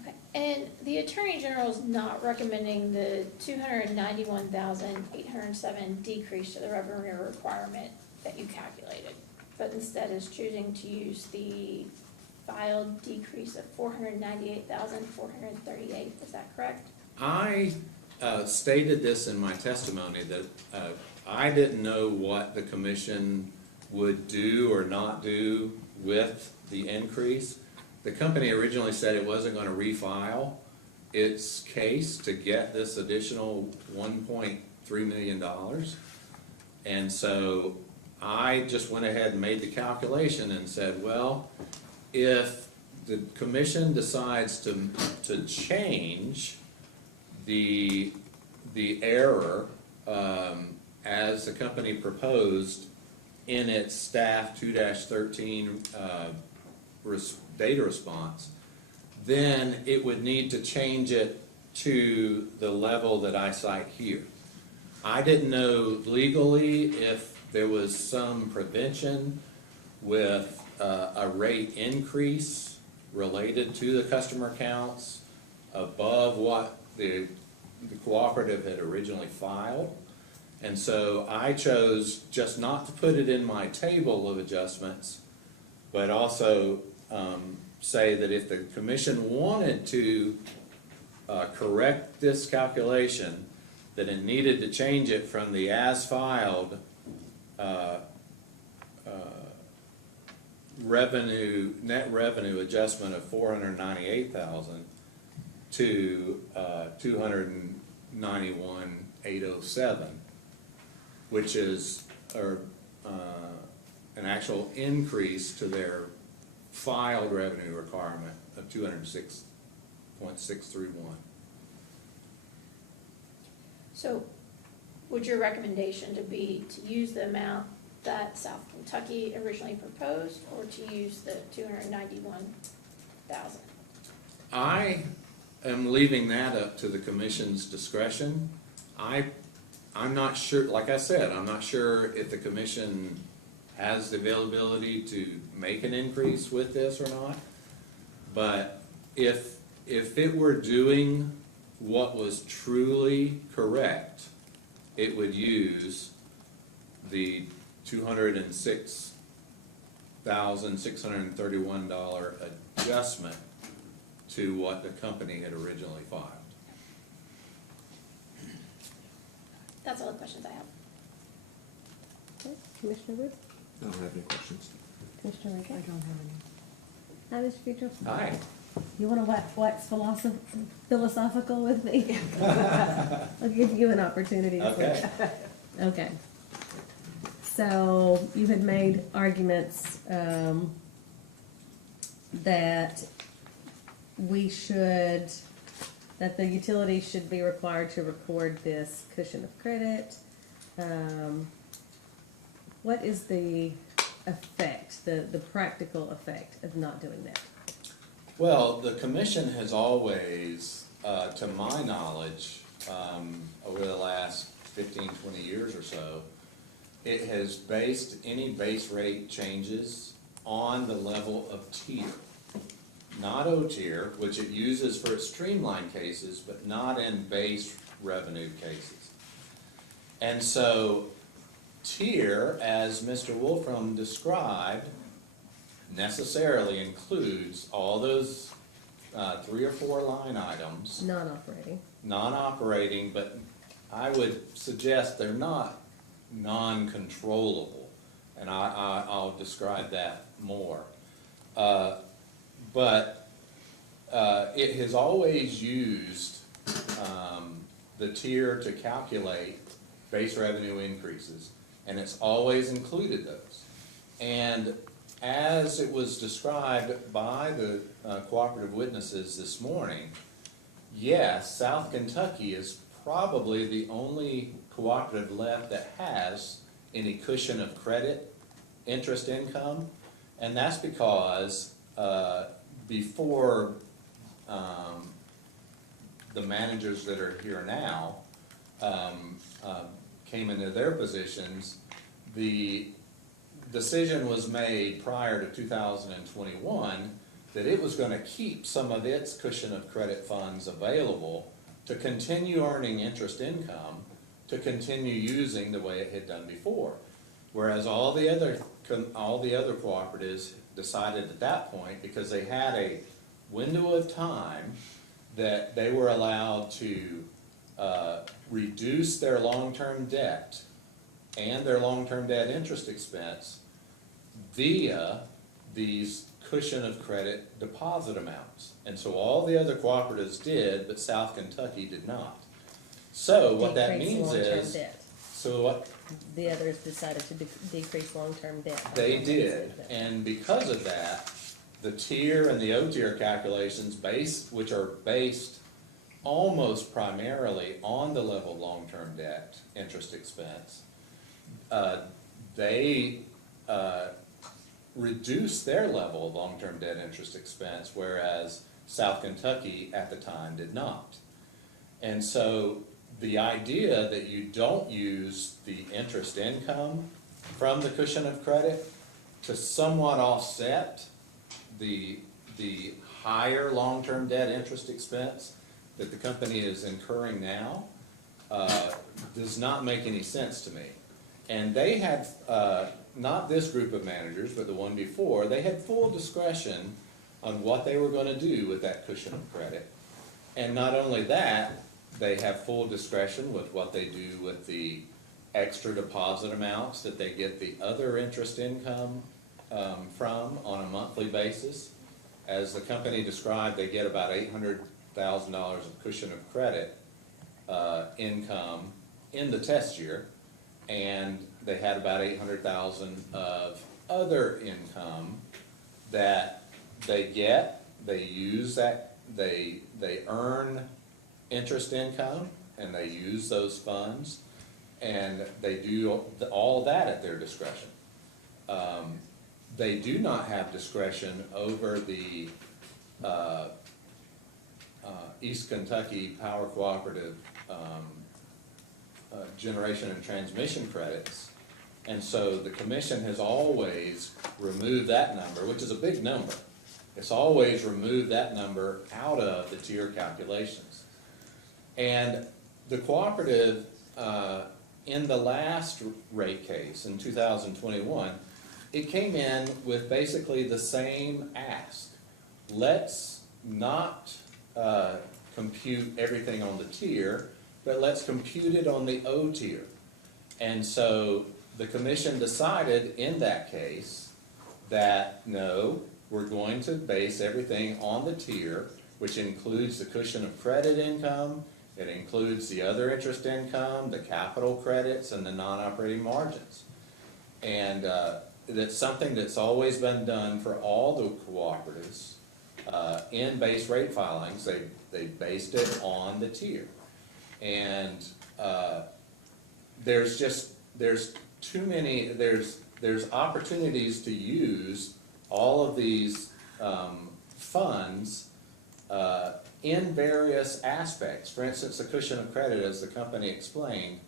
Okay, and the Attorney General is not recommending the $291,807 decrease to the revenue requirement that you calculated, but instead is choosing to use the filed decrease of $498,438, is that correct? I stated this in my testimony that I didn't know what the commission would do or not do with the increase. The company originally said it wasn't going to refile its case to get this additional $1.3 million. And so I just went ahead and made the calculation and said, well, if the commission decides to change the error as the company proposed in its staff 2-13 data response, then it would need to change it to the level that I cite here. I didn't know legally if there was some prevention with a rate increase related to the customer counts above what the cooperative had originally filed. And so I chose just not to put it in my table of adjustments, but also say that if the commission wanted to correct this calculation, that it needed to change it from the as filed net revenue adjustment of $498,000 to 291,807, which is an actual increase to their filed revenue requirement of 206.631. So would your recommendation to be to use the amount that South Kentucky originally proposed, or to use the 291,000? I am leaving that up to the commission's discretion. I'm not sure, like I said, I'm not sure if the commission has the availability to make an increase with this or not. But if it were doing what was truly correct, it would use the $206,631 adjustment to what the company had originally filed. That's all the questions I have. Okay, Commissioner Wood? I don't have any questions. Commissioner Rinker? I don't have any. Hi, Mr. Future. Aye. You want to wax philosophical with me? I'll give you an opportunity. to Okay. switch. Okay. So you had made arguments that that the utility should be required to record this cushion of credit. What is the effect, the practical effect of not doing that? Well, the commission has always, to my knowledge, over the last 15, 20 years or so, it has based any base rate changes on the level of tier. Not O-tier, which it uses for its streamlined cases, but not in base revenue cases. And so tier, as Mr. Wolfram described, necessarily includes all those 3 or 4 line items, Non-operating. non-operating, but I would suggest they're not non-controllable, and I'll describe that more. But it has always used the tier to calculate base revenue increases, and it's always included those. And as it was described by the cooperative witnesses this morning, yes, South Kentucky is probably the only cooperative left that has any cushion of credit interest income, and that's because before the managers that are here now came into their positions, the decision was made prior to 2021 that it was going to keep some of its cushion of credit funds available to continue earning interest income, to continue using the way it had done before. Whereas all the other cooperatives decided at that point, because they had a window of time that they were allowed to reduce their long-term debt and their long-term debt interest expense via these cushion of credit deposit amounts. And so all the other cooperatives did, but South Kentucky did not. So what that Decrease means long-term is, debt. so what The others decided to decrease long-term debt. they did, and because of that, the tier and the O-tier calculations which are based almost primarily on the level of long-term debt interest expense, they reduced their level of long-term debt interest expense, whereas South Kentucky at the time did not. And so the idea that you don't use the interest income from the cushion of credit to somewhat offset the higher long-term debt interest expense that the company is incurring now does not make any sense to me. And they had, not this group of managers, but the one before, they had full discretion on what they were going to do with that cushion of credit. And not only that, they have full discretion with what they do with the extra deposit amounts that they get the other interest income from on a monthly basis. As the company described, they get about of cushion of credit income in the test year, and they had about 800,000 of other income that they get, they use that, they earn interest income, and they use those funds, and they do all that at their discretion. They do not have discretion over the East Kentucky Power Cooperative generation and transmission credits. And so the commission has always removed that number, which is a big number. It's always removed that number out of the tier calculations. And the cooperative, in the last rate case in 2021, it came in with basically the same ask. Let's not compute everything on the tier, but let's compute it on the O tier. And so the commission decided in that case that no, we're going to base everything on the tier, which includes the cushion of credit income, it includes the other interest income, the capital credits, and the non-operating margins. And that's something that's always been done for all the cooperatives. In base rate filings, they based it on the tier. And there's opportunities to use all of these funds in various aspects. For instance, the cushion of credit, as the company explained,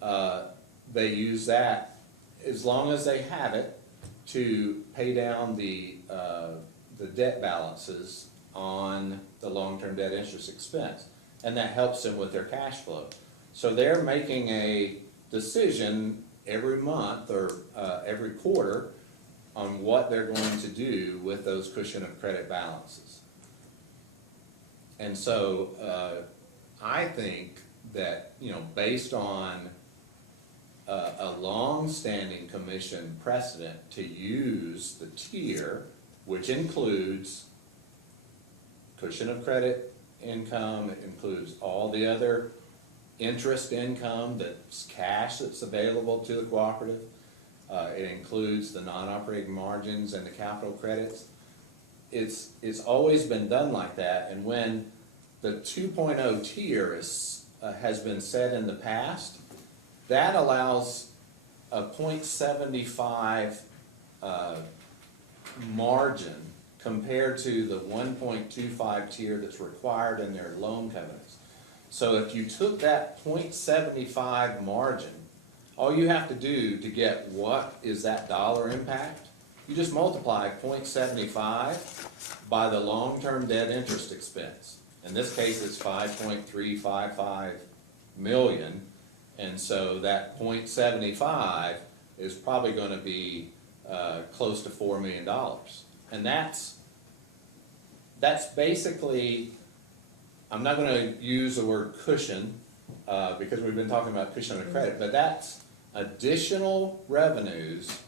they use that as long as they have it to pay down the debt balances on the long-term debt interest expense. And that helps them with their cash flow. So they're making a decision every month or every quarter on what they're going to do with those cushion of credit balances. And so I think that, based on a long-standing commission precedent to use the tier, which includes cushion of credit income, it includes all the other interest income, that's cash that's available to the cooperative, it includes the non-operating margins and the capital credits. It's always been done like that, and when the 2.0 tier has been set in the past, that allows a 0.75 margin compared to the 1.25 tier that's required in their loan covenants. So if you took that 0.75 margin, all you have to do to get what is that dollar impact, you just multiply 0.75 by the long-term debt interest expense. In this case, it's 5.355 million, and so that 0.75 is probably going to be close to $4 million. And that's basically, I'm not going to use the word cushion because we've been talking about cushion of credit, but that's additional revenues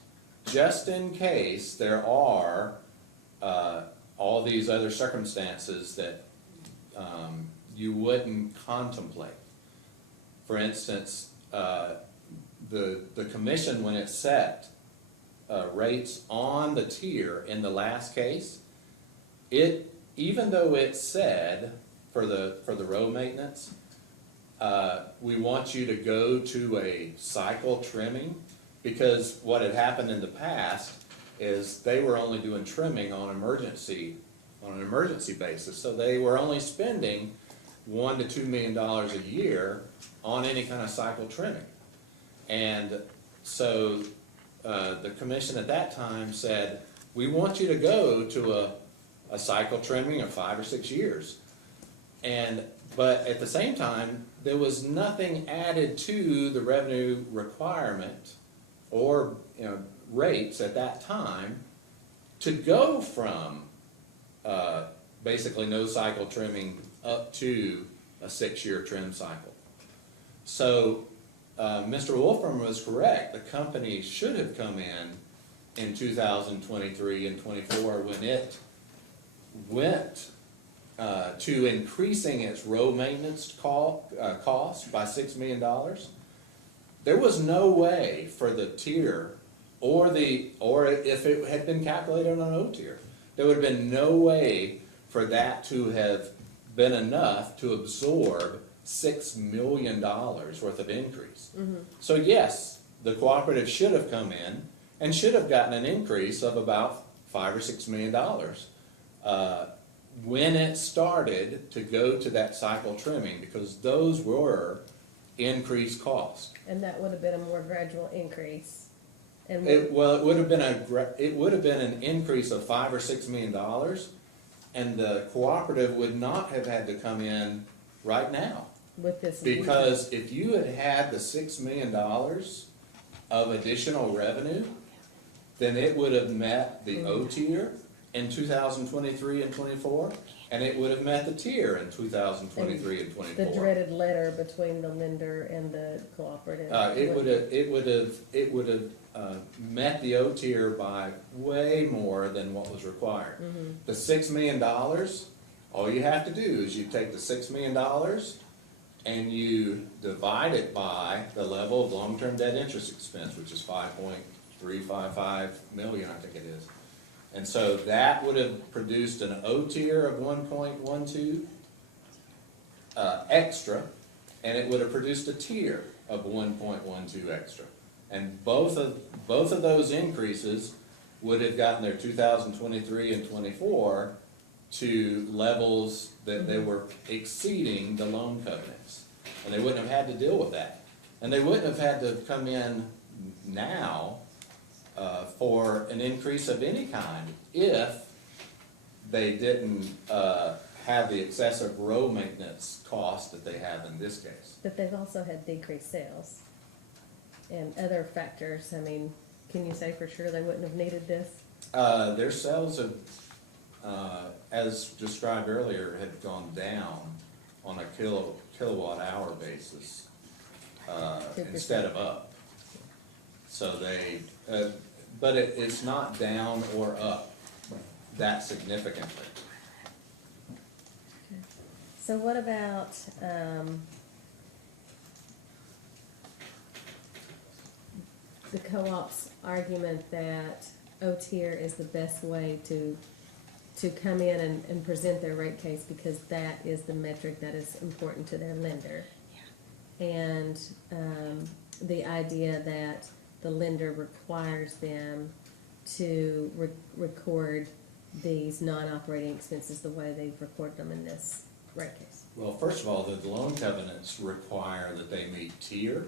just in case there are all these other circumstances that you wouldn't contemplate. For instance, the commission, when it set rates on the tier in the last case, even though it said for the road maintenance, we want you to go to a cycle trimming, because what had happened in the past is they were only doing trimming on an emergency basis, so they were only spending $1 to $2 million a year on any kind of cycle trimming. And so the commission at that time said, we want you to go to a cycle trimming of 5 or 6 years. But at the same time, there was nothing added to the revenue requirement or rates at that time to go from basically no cycle trimming up to a 6-year trim cycle. So Mr. Wolfram was correct. The company should have come in 2023 and 24 when it went to increasing its road maintenance cost by $6 million, there was no way for the tier, or if it had been calculated on an O tier, there would have been no way for that to have been enough to absorb $6 million worth of increase. So yes, the cooperative should have come in and should have gotten an increase of about $5 or $6 million when it started to go to that cycle trimming, because those were increased costs. And that would have been a more gradual increase. And It would have been an increase of $5 or $6 million, and the cooperative would not have had to come in right now. with this. Because if you had had the $6 million of additional revenue, then it would have met the O tier in 2023 and 24, and it would have met the tier in 2023 and 24. The dreaded letter between the lender and the cooperative. It would have met the O tier by way more than what was required. The $6 million, all you have to do is you take the $6 million and you divide it by the level of long-term debt interest expense, which is 5.355 million, I think it is. And so that would have produced an O tier of 1.12 extra, and it would have produced a tier of 1.12 extra. And both of those increases would have gotten their 2023 and 24 to levels that they were exceeding the loan covenants. And they wouldn't have had to deal with that. And they wouldn't have had to come in now for an increase of any kind if they didn't have the excessive road maintenance cost that they have in this case. But they've also had decreased sales and other factors. I mean, can you say for sure they wouldn't have needed this? Their sales have, as described earlier, had gone down on a kilowatt hour basis 2%. instead of up. So they, but it's not down or up that significantly. So what about, the co-op's argument that O-tier is the best way to come in and present their rate case because that is the metric that is important to their lender? And, the idea that the lender requires them to record these non-operating expenses the way they've recorded them in this rate case. Well, first of all, the loan covenants require that they meet tier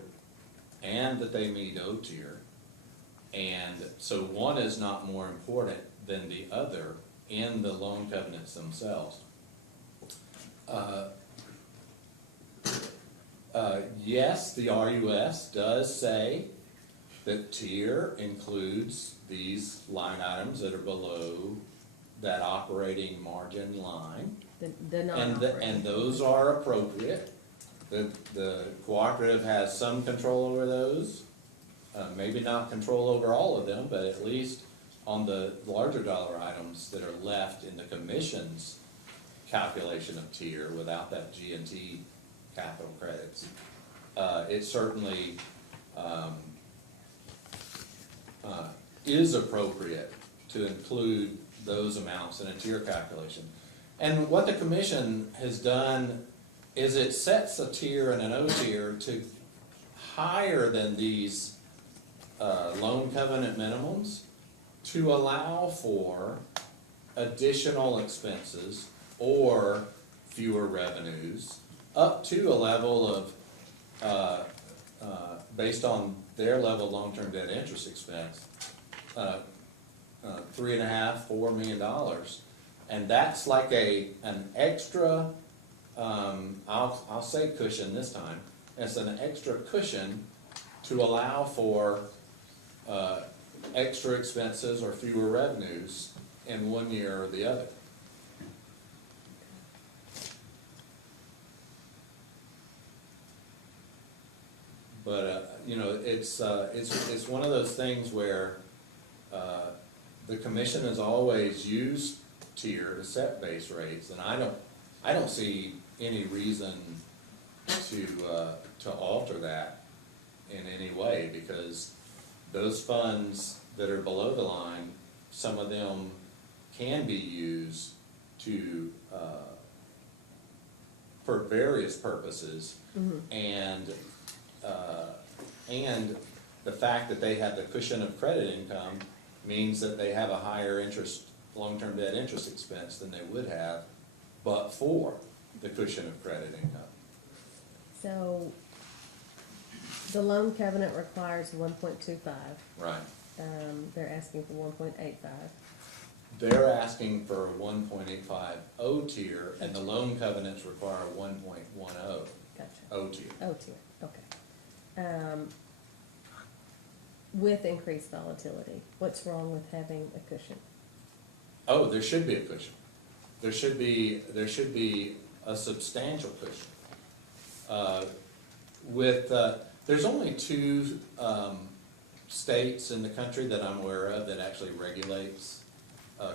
and that they meet O tier. And so one is not more important than the other in the loan covenants themselves. Yes, the RUS does say that tier includes these line items that are below that operating margin line. The non-operating. And those are appropriate. The cooperative has some control over those. Maybe not control over all of them, but at least on the larger dollar items that are left in the commission's calculation of tier without that G&T capital credits. It certainly is appropriate to include those amounts in a tier calculation. And what the commission has done is it sets a tier and an O tier to higher than these loan covenant minimums to allow for additional expenses or fewer revenues up to a level of, based on their level of long-term debt interest expense, $3.5–4 million. And that's like an extra, I'll say cushion this time. It's an extra cushion to allow for extra expenses or fewer revenues in one year or the other. But it's one of those things where the commission has always used tier to set base rates, and I don't see any reason to alter that in any way, because those funds that are below the line, some of them can be used to, for various purposes. And the fact that they have the cushion of credit income means that they have a higher interest, long-term debt interest expense than they would have, but for the cushion of credit income. So, the loan covenant requires 1.25. Right. They're asking for 1.85. They're asking for a 1.850 tier, and the loan covenants require 1.10 Gotcha. O tier. Oh, tier, okay. With increased volatility, what's wrong with having a cushion? Oh, there should be a cushion. There should be a substantial cushion. There's only two states in the country that I'm aware of that actually regulates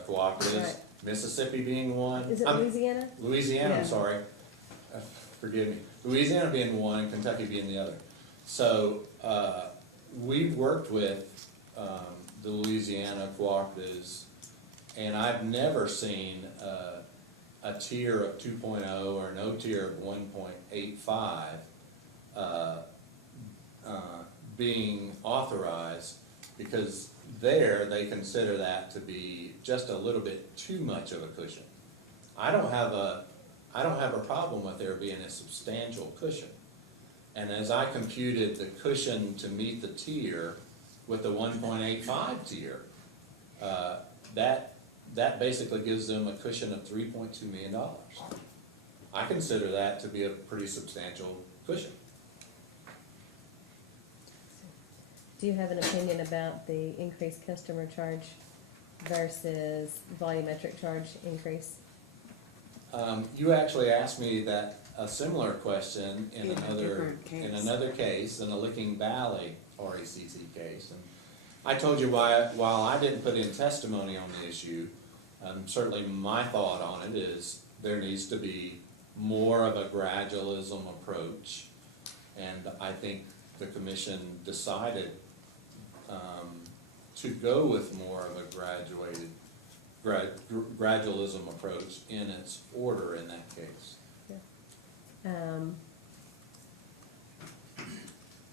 cooperatives. Right. Mississippi being one. Is it Louisiana? Louisiana, Yeah. I'm sorry. Forgive me. Louisiana being one and Kentucky being the other. So, we've worked with the Louisiana cooperatives, and I've never seen a tier of 2.0 or no tier of 1.85 being authorized, because there they consider that to be just a little bit too much of a cushion. I don't have a problem with there being a substantial cushion. And as I computed the cushion to meet the tier with the 1.85 tier, that basically gives them a cushion of $3.2 million. I consider that to be a pretty substantial cushion. Do you have an opinion about the increased customer charge versus volumetric charge increase? You actually asked me a similar question in In a different case. in another case, in a Licking Valley R.E.C.C. case. And I told you while I didn't put in testimony on the issue, certainly my thought on it is there needs to be more of a gradualism approach. And I think the commission decided to go with more of a gradualism approach in its order in that case.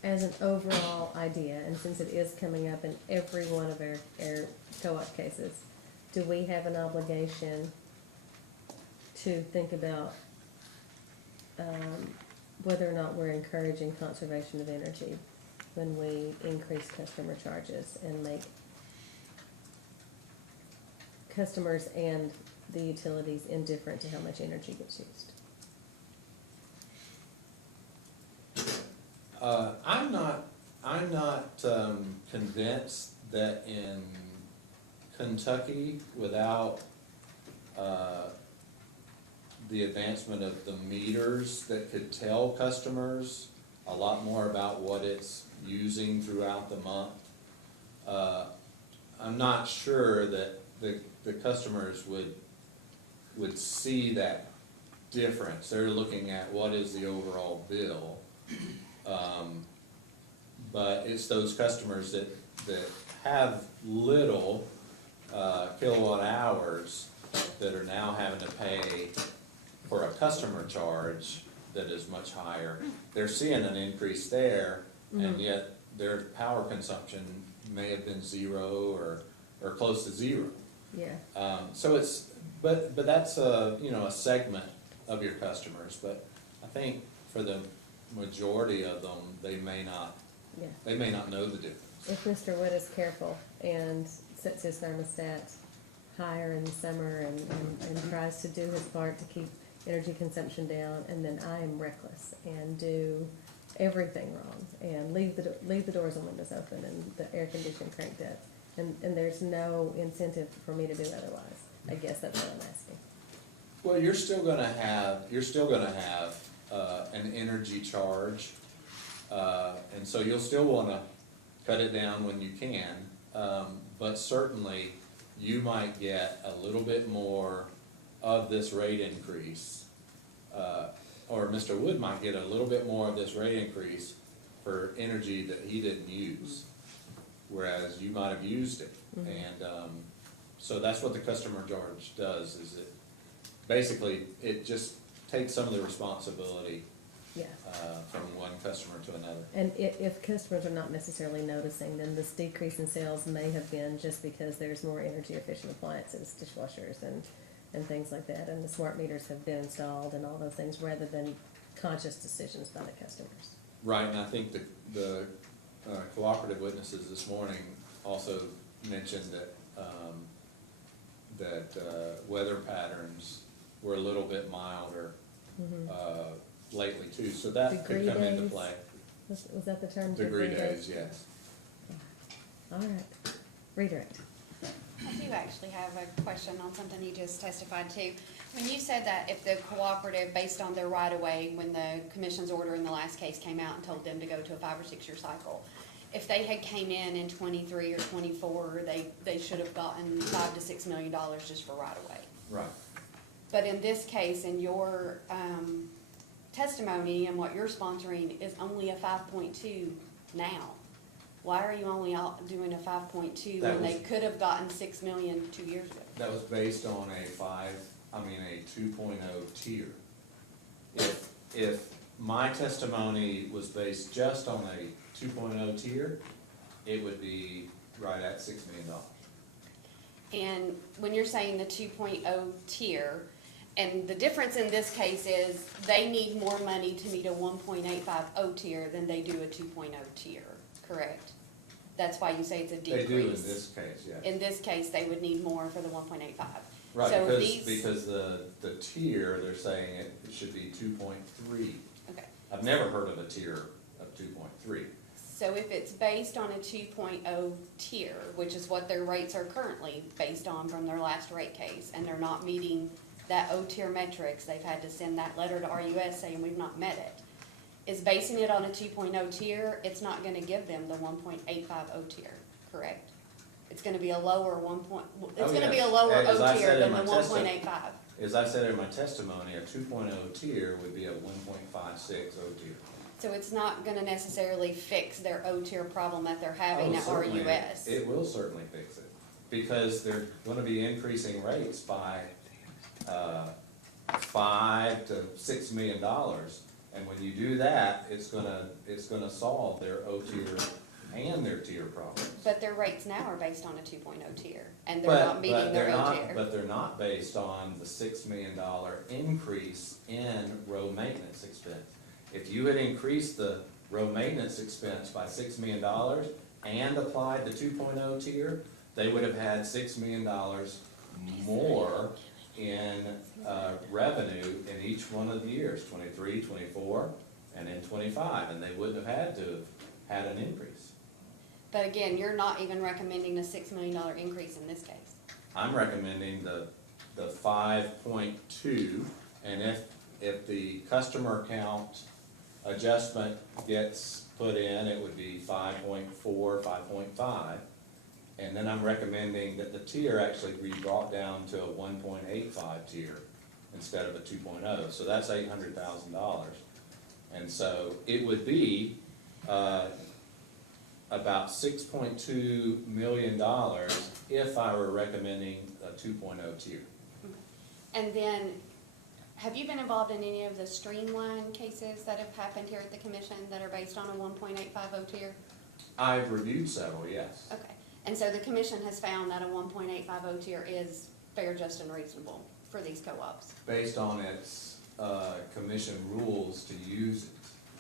As an overall idea, and since it is coming up in every one of our co-op cases, do we have an obligation to think about whether or not we're encouraging conservation of energy when we increase customer charges and make customers and the utilities indifferent to how much energy gets used? I'm not convinced that in Kentucky, without the advancement of the meters that could tell customers a lot more about what it's using throughout the month, I'm not sure that the customers would see that difference. They're looking at what is the overall bill. But it's those customers that have little kilowatt hours that are now having to pay for a customer charge that is much higher. They're seeing an increase there, and yet their power consumption may have been zero or close to zero. Yeah. So it's, but that's a segment of your customers, but I think for the majority of them, they may not know the difference. If Mr. Wood is careful and sets his thermostat higher in the summer and tries to do his part to keep energy consumption down, and then I am reckless and do everything wrong and leave the doors and windows open and the air conditioning cranked up, and there's no incentive for me to do otherwise. I guess that's what I'm asking. Well, you're still gonna have an energy charge, and so you'll still wanna cut it down when you can, but certainly you might get a little bit more of this rate increase or Mr. Wood might get a little bit more of this rate increase for energy that he didn't use, whereas you might have used it. And, so that's what the customer charge does, is it, basically, it just takes some of the responsibility, Yeah. from one customer to another. And if customers are not necessarily noticing, then this decrease in sales may have been just because there's more energy efficient appliances, dishwashers and things like that, and the smart meters have been installed and all those things, rather than conscious decisions by the customers. Right, and I think the cooperative witnesses this morning also mentioned that, weather patterns were a little bit milder, lately too, so that Degree could come into days? play. Was that the term? Degree days, yes. All right. Redirect. I do actually have a question on something you just testified to. When you said that if the cooperative, based on their right-of-way, when the commission's order in the last case came out and told them to go to a 5 or 6 year cycle, if they had came in 23 or 24, they should have gotten $5 to $6 million just for right-of-way. Right. But in this case, in your testimony and what you're sponsoring is only a 5.2 now. Why are you only out doing a 5.2 That when they was- could have gotten 6 million 2 years ago? That was based on a 2.0 tier. If my testimony was based just on a 2.0 tier, it would be right at $6 million. And when you're saying the 2.0 tier, and the difference in this case is they need more money to meet a 1.850 tier than they do a 2.0 tier, correct? That's why you say it's a decrease. They do in this case, yes. In this case, they would need more for the 1.85. Right, So because, these- because the tier, they're saying it should be 2.3. Okay, I've never heard of a tier of 2.3. so if it's based on a 2.0 tier, which is what their rates are currently based on from their last rate case, and they're not meeting that O tier metrics, they've had to send that letter to RUS saying we've not met it, is basing it on a 2.0 tier, it's not gonna give them the 1.850 tier, correct? It's gonna be a lower it's gonna be a lower As I O tier said than in the my 1.85. As I said in my testimony, a 2.0 tier would be a 1.56 O tier. So it's not gonna necessarily fix their O tier problem that they're having Oh, at certainly, RUS. it will certainly fix it, because they're gonna be increasing rates by, $5 to $6 million. And when you do that, it's gonna solve their O tier and their tier problems. But their rates now are based on a 2.0 tier, and they're But- not meeting but their they're O not- tier. But they're not based on the $6 million increase in road maintenance expense. If you had increased the road maintenance expense by $6 million and applied the 2.0 tier, they would have had $6 million more in revenue in each one of the years, 23, 24, and in 25, and they wouldn't have had to have had an increase. But again, you're not even recommending a $6 million increase in this case. I'm recommending the 5.2, and if the customer count adjustment gets put in, it would be 5.4, 5.5. And then I'm recommending that the tier actually be brought down to a 1.85 tier instead of a 2.0, so that's $800,000. And so it would be, about $6.2 million if I were recommending a 2.0 tier. And then, have you been involved in any of the streamline cases that have happened here at the commission that are based on a 1.850 tier? I've reviewed several, yes. Okay, and so the commission has found that a 1.850 tier is fair, just, and reasonable for these co-ops. Based on its commission rules to use it.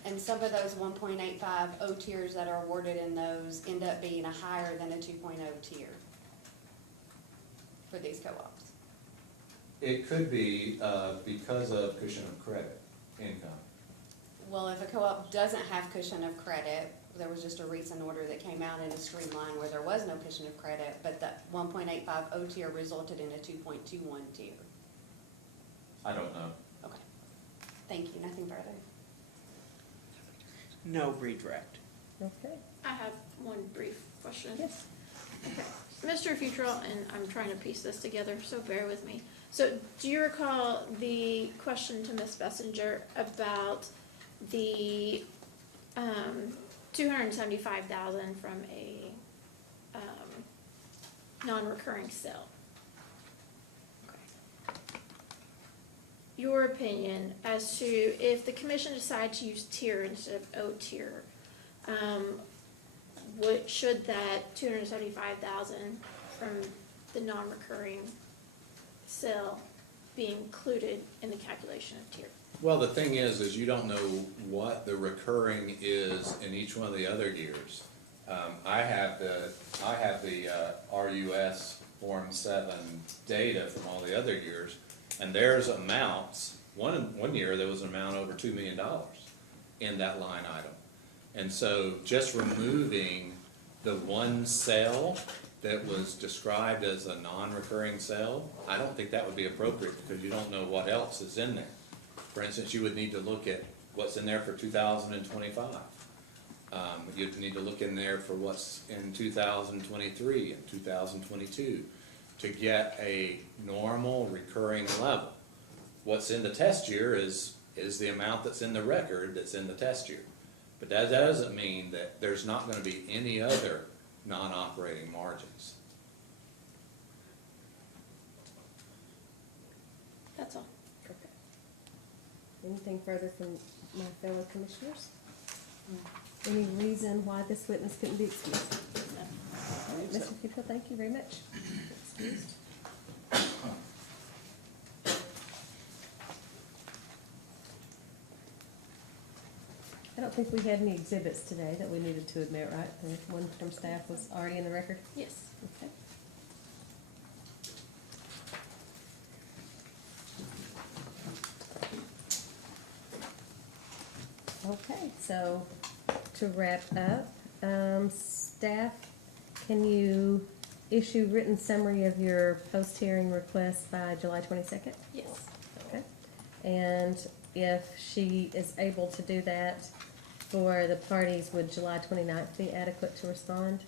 And some of those 1.850 tiers that are awarded in those end up being a higher than a 2.0 tier for these co-ops. It could be because of cushion of credit income. Well, if a co-op doesn't have cushion of credit, there was just a recent order that came out in a streamline where there was no cushion of credit, but that 1.850 tier resulted in a 2.21 tier. I don't know. Okay, thank you, nothing further. No redirect. Okay. I have one brief question. Yes. Okay. Mr. Futrell, and I'm trying to piece this together, so bear with me. So do you recall the question to Ms. Bessinger about the, 275,000 from a, non-recurring sale? Okay. Your opinion as to if the commission decides to use tier instead of O tier, should that 275,000 from the non-recurring sale be included in the calculation of tier? Well, the thing is you don't know what the recurring is in each one of the other years. I have the RUS Form 7 data from all the other years, and there's amounts, one year there was an amount over $2 million in that line item. And so just removing the one sale that was described as a non-recurring sale, I don't think that would be appropriate because you don't know what else is in there. For instance, you would need to look at what's in there for 2025. You'd need to look in there for what's in 2023 and 2022 to get a normal recurring level. What's in the test year is the amount that's in the record that's in the test year. But that doesn't mean that there's not going to be any other non-operating margins. That's all. Okay. Anything further from my fellow commissioners? Any reason why this witness couldn't be excused? All right, Mr. Cooper, thank you very much. Excused. I don't think we had any exhibits today that we needed to admit, right? The one from staff was already in the record? Yes. Okay. Okay, so to wrap up, staff, can you issue written summary of your post-hearing request by July 22nd? Yes. Okay. And if she is able to do that for the parties, would July 29th be adequate to respond?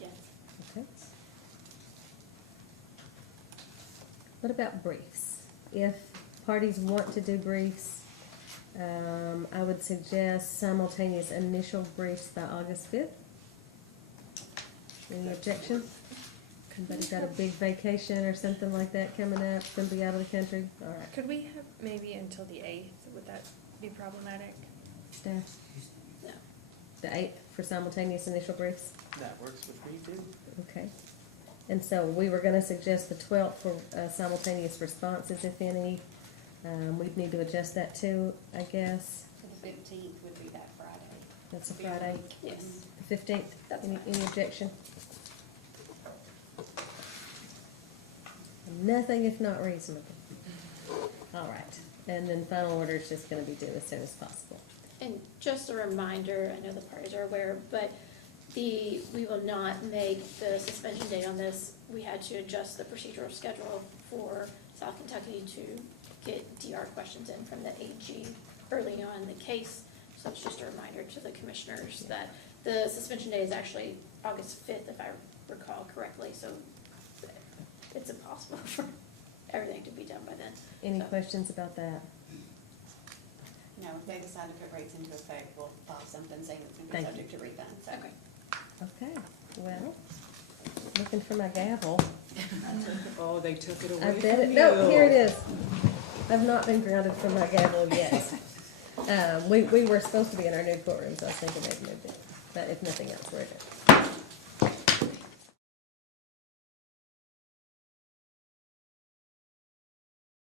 Yes. Okay. What about briefs? If parties want to do briefs, I would suggest simultaneous initial briefs by August 5th. Any objection? Somebody got a big vacation or something like that coming up, gonna be out of the country? All right, Could we have maybe until the 8th? Would that be problematic? staff, No. the 8th for simultaneous initial briefs? That works with me too. Okay. And so we were gonna suggest the 12th for simultaneous responses, if any. We'd need to adjust that too, I guess. The 15th would be that Friday. That's a Be a Friday. week. Yes. The 15th, That's any, fine. any objection? Nothing if not reasonable. All right, and then final order is just gonna be due as soon as possible. And just a reminder, I know the parties are aware, but we will not make the suspension date on this. We had to adjust the procedural schedule for South Kentucky to get DR questions in from the AG early on in the case. So it's just a reminder to the commissioners that the suspension date is actually August 5th, if I recall correctly, so it's impossible for everything to be done by then. Any So- questions about that? No, if they decide to put rates into effect, we'll file something saying it's gonna be Thank subject to refund, so. Okay. Okay, well, looking for my gavel. Oh, they took it I away bet from it, no, here it you. is. I've not been grounded for my gavel yet. We were supposed to be in our new courtroom, so I was thinking they'd moved it, but if nothing else, we're good.